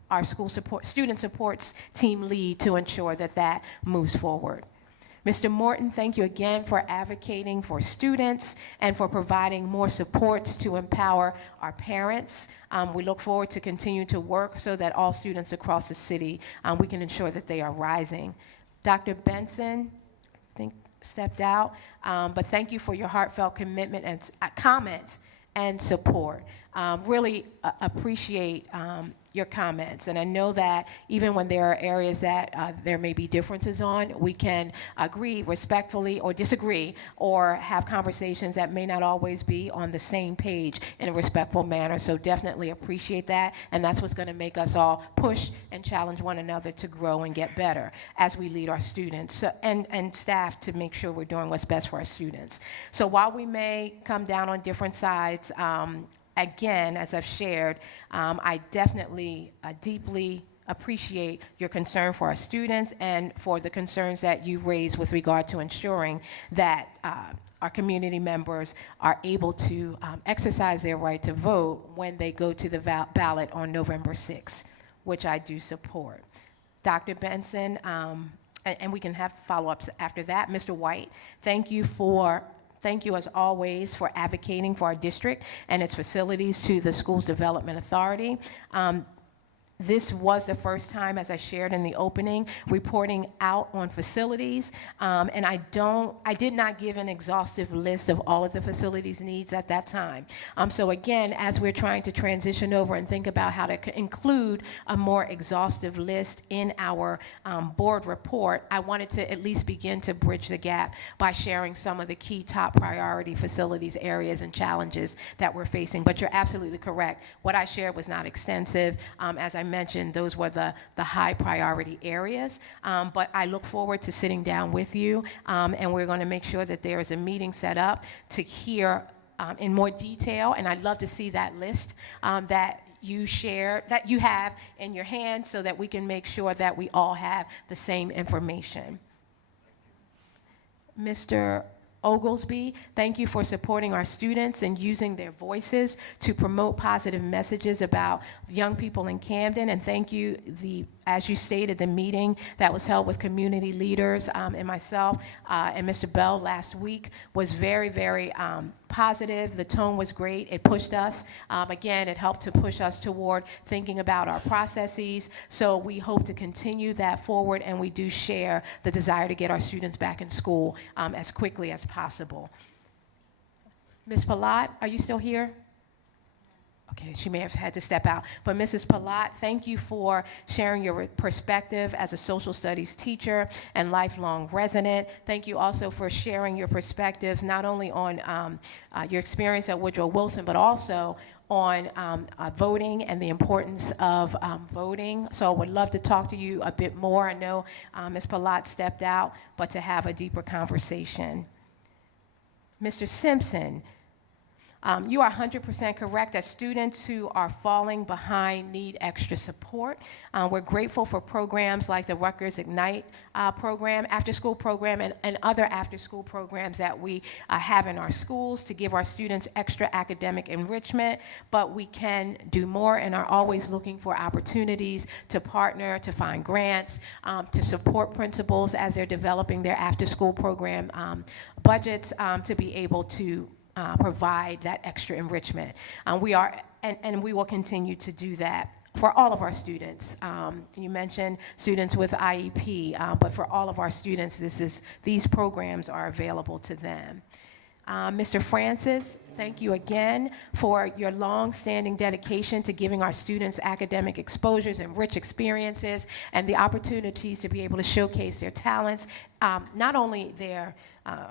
our student supports team lead to ensure that that moves forward. Mr. Morton, thank you again for advocating for students and for providing more supports to empower our parents. We look forward to continue to work so that all students across the city, we can ensure that they are rising. Dr. Benson, I think, stepped out, but thank you for your heartfelt commitment and comments and support. really appreciate your comments. And I know that even when there are areas that there may be differences on, we can agree respectfully or disagree or have conversations that may not always be on the same page in a respectful manner. So definitely appreciate that. And that's what's going to make us all push and challenge one another to grow and get better as we lead our students and staff to make sure we're doing what's best for our students. So while we may come down on different sides, again, as I've shared, I definitely deeply appreciate your concern for our students and for the concerns that you raised with regard to ensuring that our community members are able to exercise their right to vote when they go to the ballot on November 6th, which I do support. Dr. Benson, and we can have follow-ups after that. Mr. White, thank you as always for advocating for our district and its facilities to the Schools Development Authority. This was the first time, as I shared in the opening, reporting out on facilities, and I did not give an exhaustive list of all of the facilities needs at that time. So again, as we're trying to transition over and think about how to include a more exhaustive list in our board report, I wanted to at least begin to bridge the gap by sharing some of the key top priority facilities areas and challenges that we're facing. But you're absolutely correct. What I shared was not extensive. As I mentioned, those were the high priority areas, but I look forward to sitting down with you, and we're going to make sure that there is a meeting set up to hear in more detail, and I'd love to see that list that you share, that you have in your hand, so that we can make sure that we all have the same information. Mr. Oglesby, thank you for supporting our students and using their voices to promote positive messages about young people in Camden. And thank you, as you stated, the meeting that was held with community leaders and myself and Mr. Bell last week was very, very positive. The tone was great. It pushed us. Again, it helped to push us toward thinking about our processes. So we hope to continue that forward, and we do share the desire to get our students back in school as quickly as possible. Ms. Palat, are you still here? Okay, she may have had to step out. But Mrs. Palat, thank you for sharing your perspective as a social studies teacher and lifelong resident. Thank you also for sharing your perspectives not only on your experience at Woodrow Wilson, but also on voting and the importance of voting. So I would love to talk to you a bit more. I know Ms. Palat stepped out, but to have a deeper conversation. Mr. Simpson, you are 100% correct that students who are falling behind need extra support. We're grateful for programs like the Rutgers Ignite program, after-school program, and other after-school programs that we have in our schools to give our students extra academic enrichment, but we can do more and are always looking for opportunities to partner, to find grants, to support principals as they're developing their after-school program budgets to be able to provide that extra enrichment. We will continue to do that for all of our students. You mentioned students with IEP, but for all of our students, these programs are available to them. Mr. Francis, thank you again for your long-standing dedication to giving our students academic exposures and rich experiences and the opportunities to be able to showcase their talents, not only their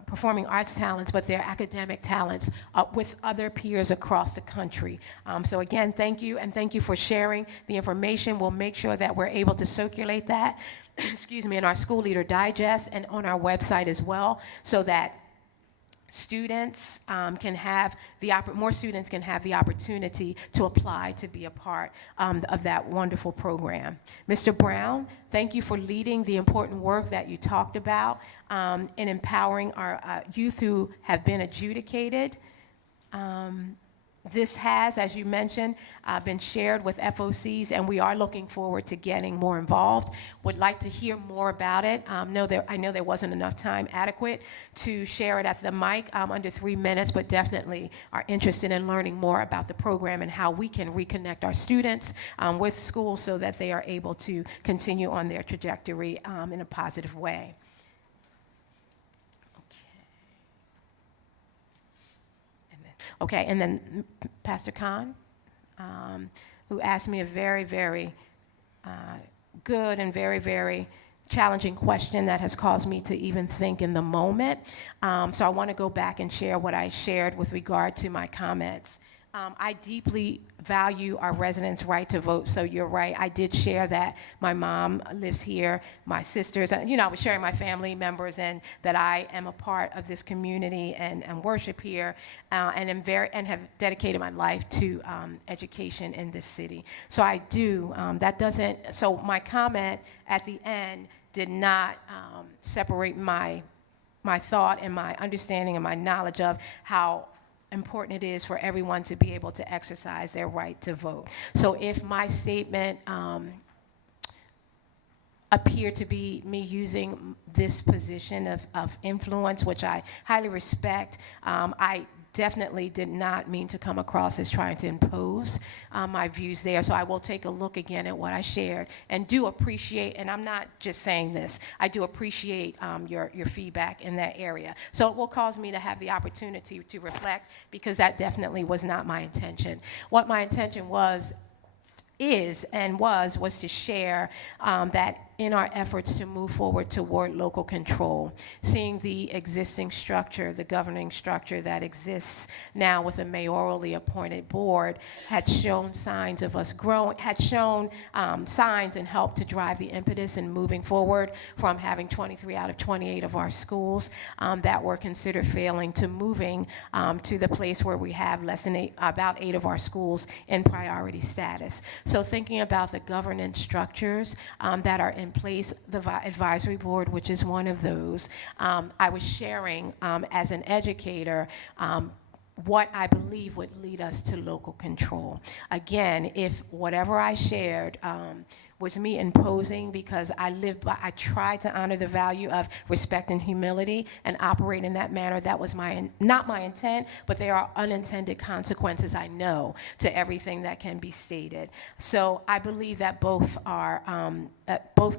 performing arts talents, but their academic talents with other peers across the country. So again, thank you, and thank you for sharing the information. We'll make sure that we're able to circulate that, excuse me, in our School Leader Digest and on our website as well, so that students more students can have the opportunity to apply to be a part of that wonderful program. Mr. Brown, thank you for leading the important work that you talked about in empowering our youth who have been adjudicated. This has, as you mentioned, been shared with FOCs, and we are looking forward to getting more involved. Would like to hear more about it. I know there wasn't enough time adequate to share it at the mic under 3 minutes, but definitely are interested in learning more about the program and how we can reconnect our students with schools so that they are able to continue on their trajectory in a positive way. Okay, and then Pastor Khan? who asked me a very, very good and very, very challenging question that has caused me to even think in the moment. So I want to go back and share what I shared with regard to my comments. I deeply value our residents' right to vote, so you're right. I did share that my mom lives here, my sisters, and I was sharing my family members, and that I am a part of this community and worship here, and have dedicated my life to education in this city. So I do. So my comment at the end did not separate my thought and my understanding and my knowledge of how important it is for everyone to be able to exercise their right to vote. So if my statement appeared to be me using this position of influence, which I highly respect, I definitely did not mean to come across as trying to impose my views there. So I will take a look again at what I shared, and do appreciate, and I'm not just saying this, I do appreciate your feedback in that area. So it will cause me to have the opportunity to reflect, because that definitely was not my intention. What my intention was to share that in our efforts to move forward toward local control, seeing the existing structure, the governing structure that exists now with a mayorally appointed board, had shown signs of us growing, had shown signs and helped to drive the impetus in moving forward from having 23 out of 28 of our schools that were considered failing, to moving to the place where we have about 8 of our schools in priority status. So thinking about the governance structures that are in place, the advisory board, which is one of those, I was sharing as an educator what I believe would lead us to local control. Again, if whatever I shared was me imposing, because I tried to honor the value of respect and humility and operate in that manner. That was not my intent, but there are unintended consequences, I know, to everything that can be stated. So I believe that both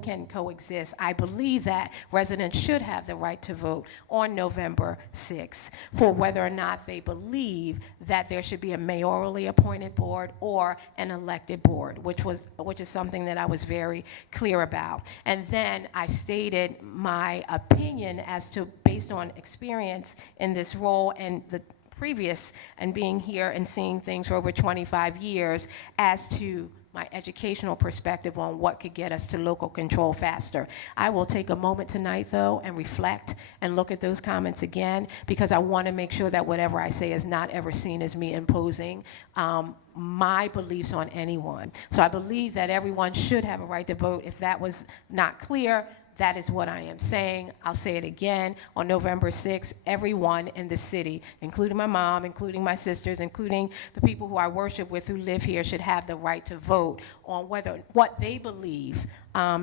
can coexist. I believe that residents should have the right to vote on November 6th for whether or not they believe that there should be a mayorally appointed board or an elected board, which is something that I was very clear about. And then I stated my opinion as to, based on experience in this role and the previous, and being here and seeing things for over 25 years, as to my educational perspective on what could get us to local control faster. I will take a moment tonight, though, and reflect and look at those comments again, because I want to make sure that whatever I say is not ever seen as me imposing my beliefs on anyone. So I believe that everyone should have a right to vote. If that was not clear, that is what I am saying. I'll say it again. On November 6th, everyone in the city, including my mom, including my sisters, including the people who I worship with who live here, should have the right to vote on what they believe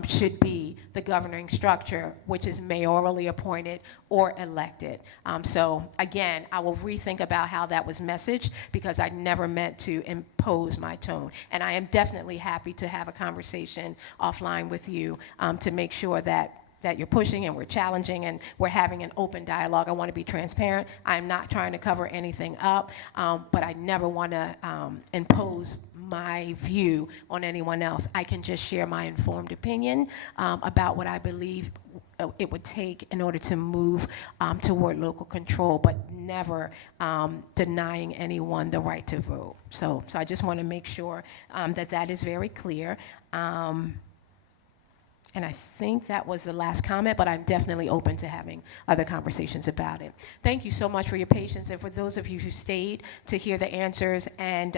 should be the governing structure, which is mayorally appointed or elected. So again, I will rethink about how that was messaged, because I never meant to impose my tone. And I am definitely happy to have a conversation offline with you to make sure that you're pushing and we're challenging and we're having an open dialogue. I want to be transparent. I'm not trying to cover anything up, but I never want to impose my view on anyone else. I can just share my informed opinion about what I believe it would take in order to move toward local control, but never denying anyone the right to vote. So I just want to make sure that is very clear. And I think that was the last comment, but I'm definitely open to having other conversations about it. Thank you so much for your patience, and for those of you who stayed to hear the answers. And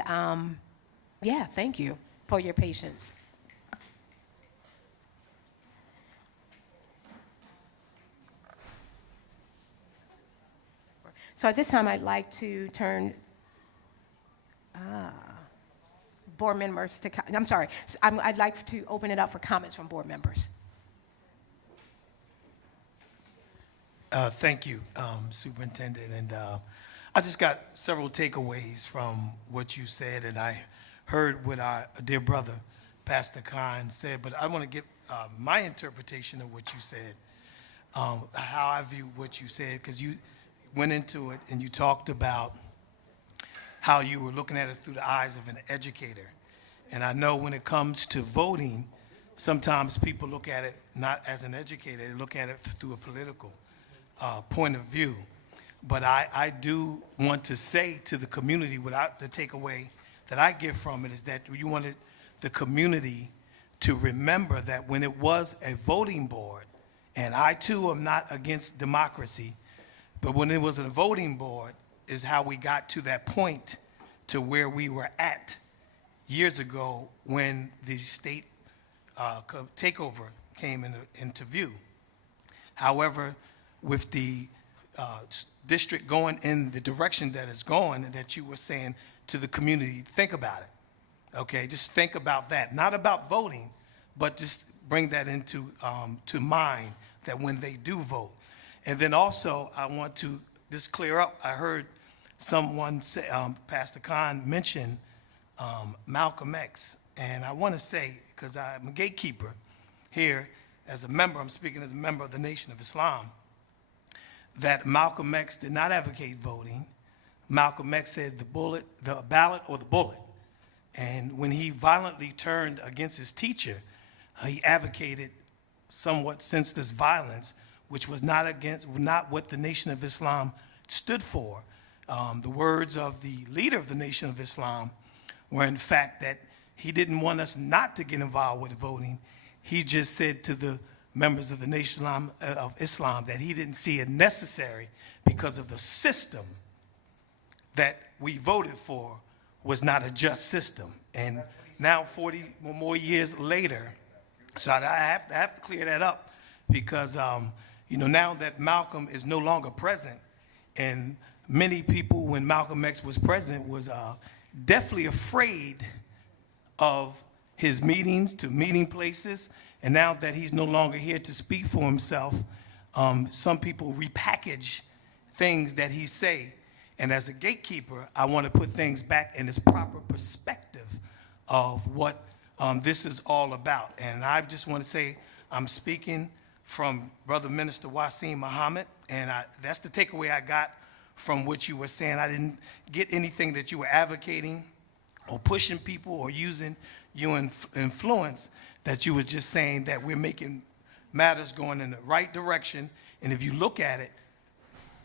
yeah, thank you for your patience. So at this time, I'd like to turn board members to, I'm sorry, I'd like to open it up for comments from board members. Thank you, Superintendent. And I just got several takeaways from what you said, and I heard what our dear brother, Pastor Khan, said, but I want to give my interpretation of what you said, how I view what you said, because you went into it and you talked about how you were looking at it through the eyes of an educator. And I know when it comes to voting, sometimes people look at it not as an educator, they look at it through a political point of view. But I do want to say to the community, without the takeaway that I get from it, is that you wanted the community to remember that when it was a voting board, and I too am not against democracy, but when it was a voting board is how we got to that point to where we were at years ago when the state takeover came into view. However, with the district going in the direction that it's going, that you were saying to the community, think about it. Okay, just think about that. Not about voting, but just bring that into to mind that when they do vote. And then also, I want to just clear up. I heard someone say, Pastor Khan mention Malcolm X, and I want to say, because I'm a gatekeeper here, as a member, I'm speaking as a member of the Nation of Islam, that Malcolm X did not advocate voting. Malcolm X said the ballot or the bullet. And when he violently turned against his teacher, he advocated somewhat senseless violence, which was not what the Nation of Islam stood for. The words of the leader of the Nation of Islam were, in fact, that he didn't want us not to get involved with voting. He just said to the members of the Nation of Islam that he didn't see it necessary because of the system that we voted for was not a just system. And now 40 or more years later, so I have to clear that up because, now that Malcolm is no longer present, and many people, when Malcolm X was president, was definitely afraid of his meetings to meeting places. And now that he's no longer here to speak for himself, some people repackage things that he say. And as a gatekeeper, I want to put things back in its proper perspective of what this is all about. And I just want to say I'm speaking from Brother Minister Wasim Muhammad, and that's the takeaway I got from what you were saying. I didn't get anything that you were advocating or pushing people or using your influence, that you were just saying that we're making matters going in the right direction. And if you look at it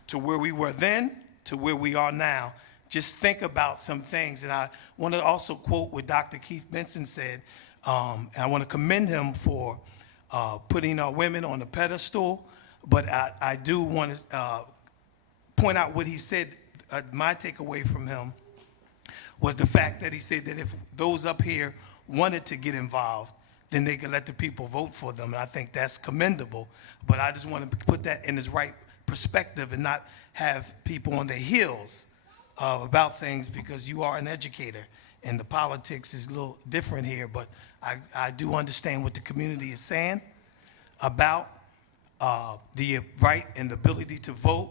to where we were then to where we are now, just think about some things. And I want to also quote what Dr. Keith Benson said, and I want to commend him for putting our women on a pedestal, but I do want to point out what he said. My takeaway from him was the fact that he said that if those up here wanted to get involved, then they could let the people vote for them. And I think that's commendable. But I just want to put that in its right perspective and not have people on their heels about things, because you are an educator and the politics is a little different here. But I do understand what the community is saying about the right and the ability to vote.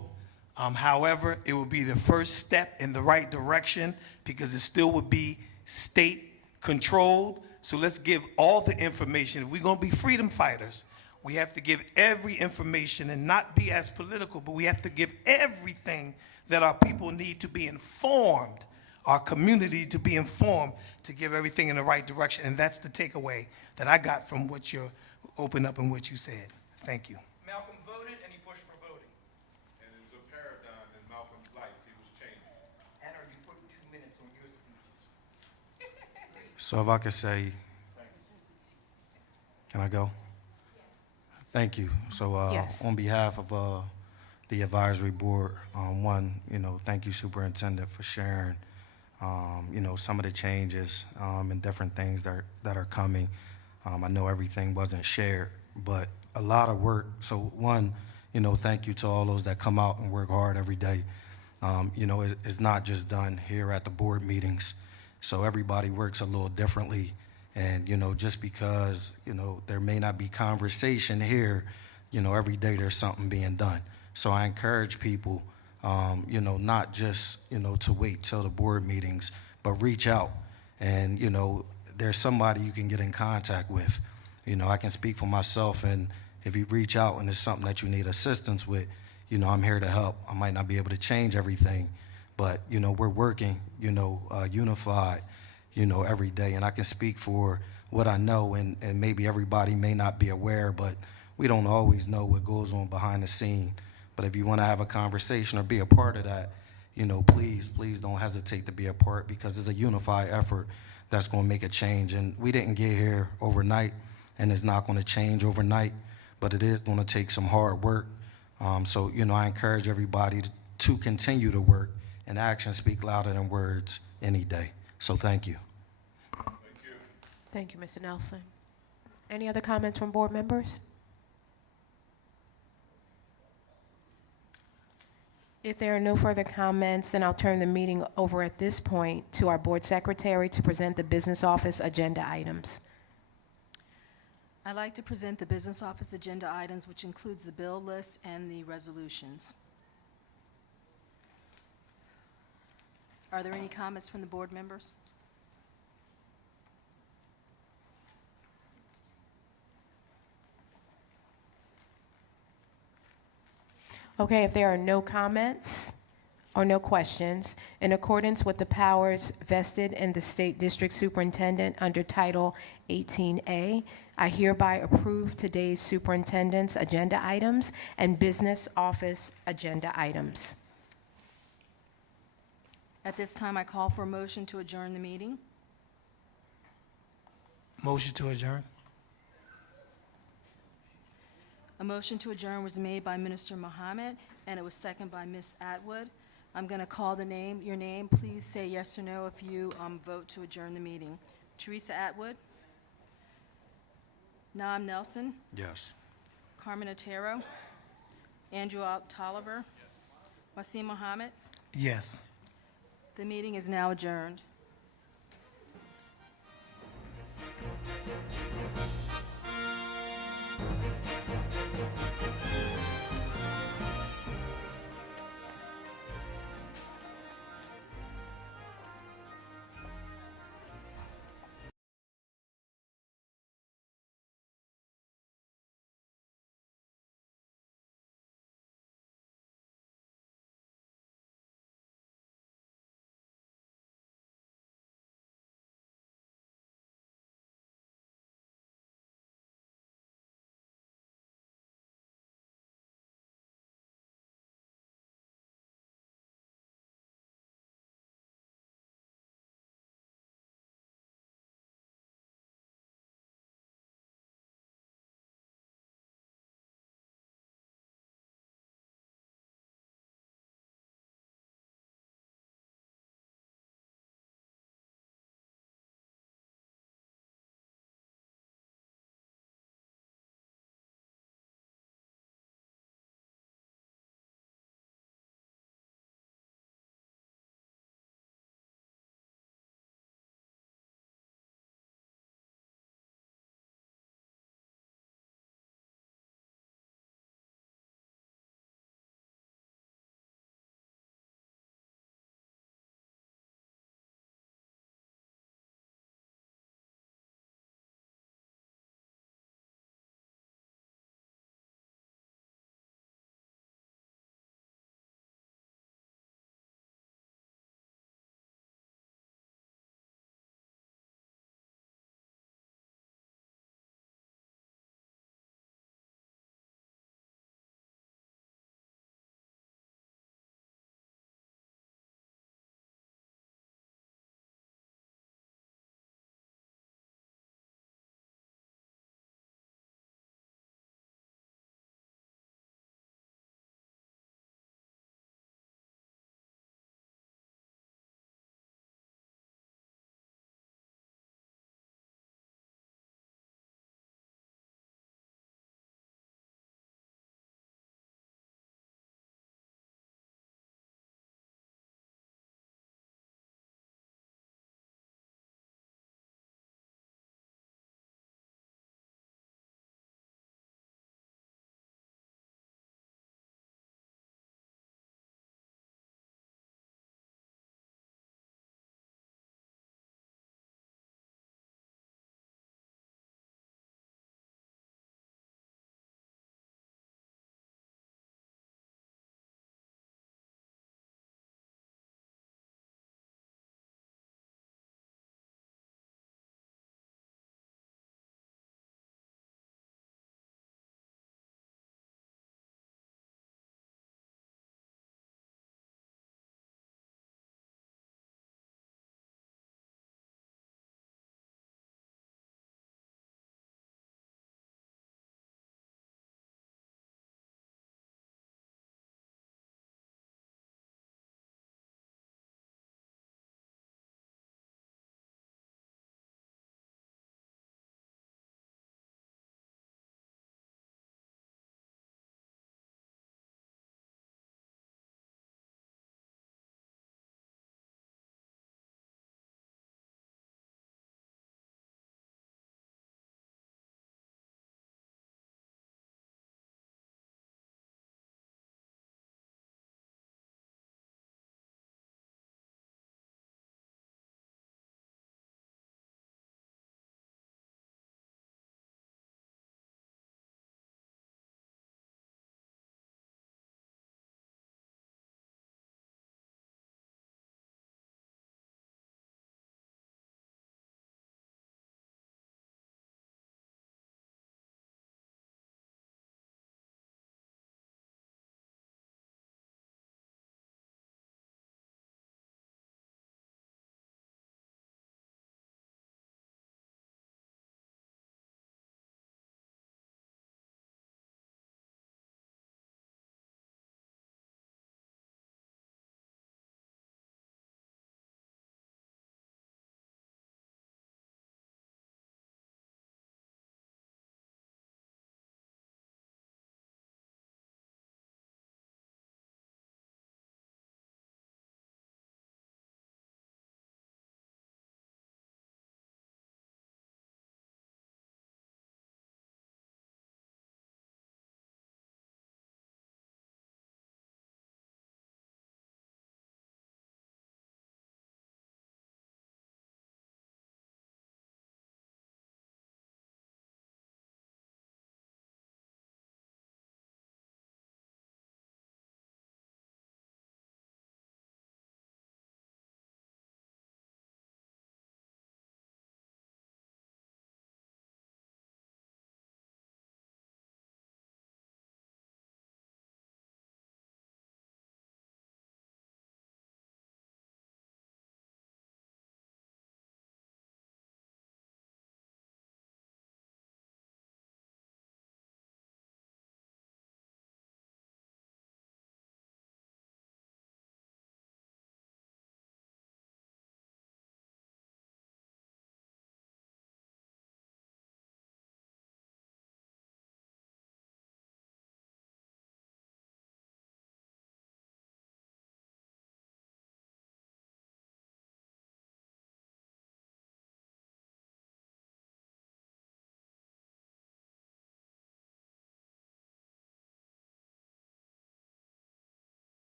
However, it will be the first step in the right direction because it still would be state controlled. So let's give all the information. If we're going to be freedom fighters, we have to give every information and not be as political, but we have to give everything that our people need to be informed, our community to be informed, to give everything in the right direction. And that's the takeaway that I got from what you opened up and what you said. Thank you. Malcolm voted and he pushed for voting. And it was a paradigm in Malcolm's life. He was changing. And are you putting 2 minutes on your speeches? So if I could say, can I go? Thank you. So Yes. On behalf of the advisory board, thank you, Superintendent, for sharing, some of the changes and different things that are coming. I know everything wasn't shared, but a lot of work. So one, thank you to all those that come out and work hard every day. It's not just done here at the board meetings. So everybody works a little differently. And, just because, there may not be conversation here, every day there's something being done. So I encourage people, not just, to wait till the board meetings, but reach out. And, there's somebody you can get in contact with. I can speak for myself, and if you reach out and there's something that you need assistance with, I'm here to help. I might not be able to change everything, but, you know, we're working, you know, unified, you know, every day. And I can speak for what I know, and maybe everybody may not be aware, but we don't always know what goes on behind the scene. But if you want to have a conversation or be a part of that, you know, please don't hesitate to be a part, because it's a unified effort that's going to make a change. And we didn't get here overnight, and it's not going to change overnight, but it is going to take some hard work. So, you know, I encourage everybody to continue to work, and actions speak louder than words any day. So thank you. Thank you, Mr. Nelson. Any other comments from board members? If there are no further comments, then I'll turn the meeting over at this point to our board secretary to present the business office agenda items. I'd like to present the business office agenda items, which includes the bill list and the resolutions. Are there any comments from the board members? Okay, if there are no comments or no questions, in accordance with the powers vested in the State District Superintendent under Title 18A, I hereby approve today's superintendent's agenda items and business office agenda items. At this time, I call for a motion to adjourn the meeting. Motion to adjourn. A motion to adjourn was made by Minister Mohammed, and it was seconded by Ms. Atwood. I'm going to call your name. Please say yes or no if you vote to adjourn the meeting. Teresa Atwood? Nam Nelson? Yes. Carmen Otero? Andrew Tolliver? Wasim Mohammed? Yes. The meeting is now adjourned.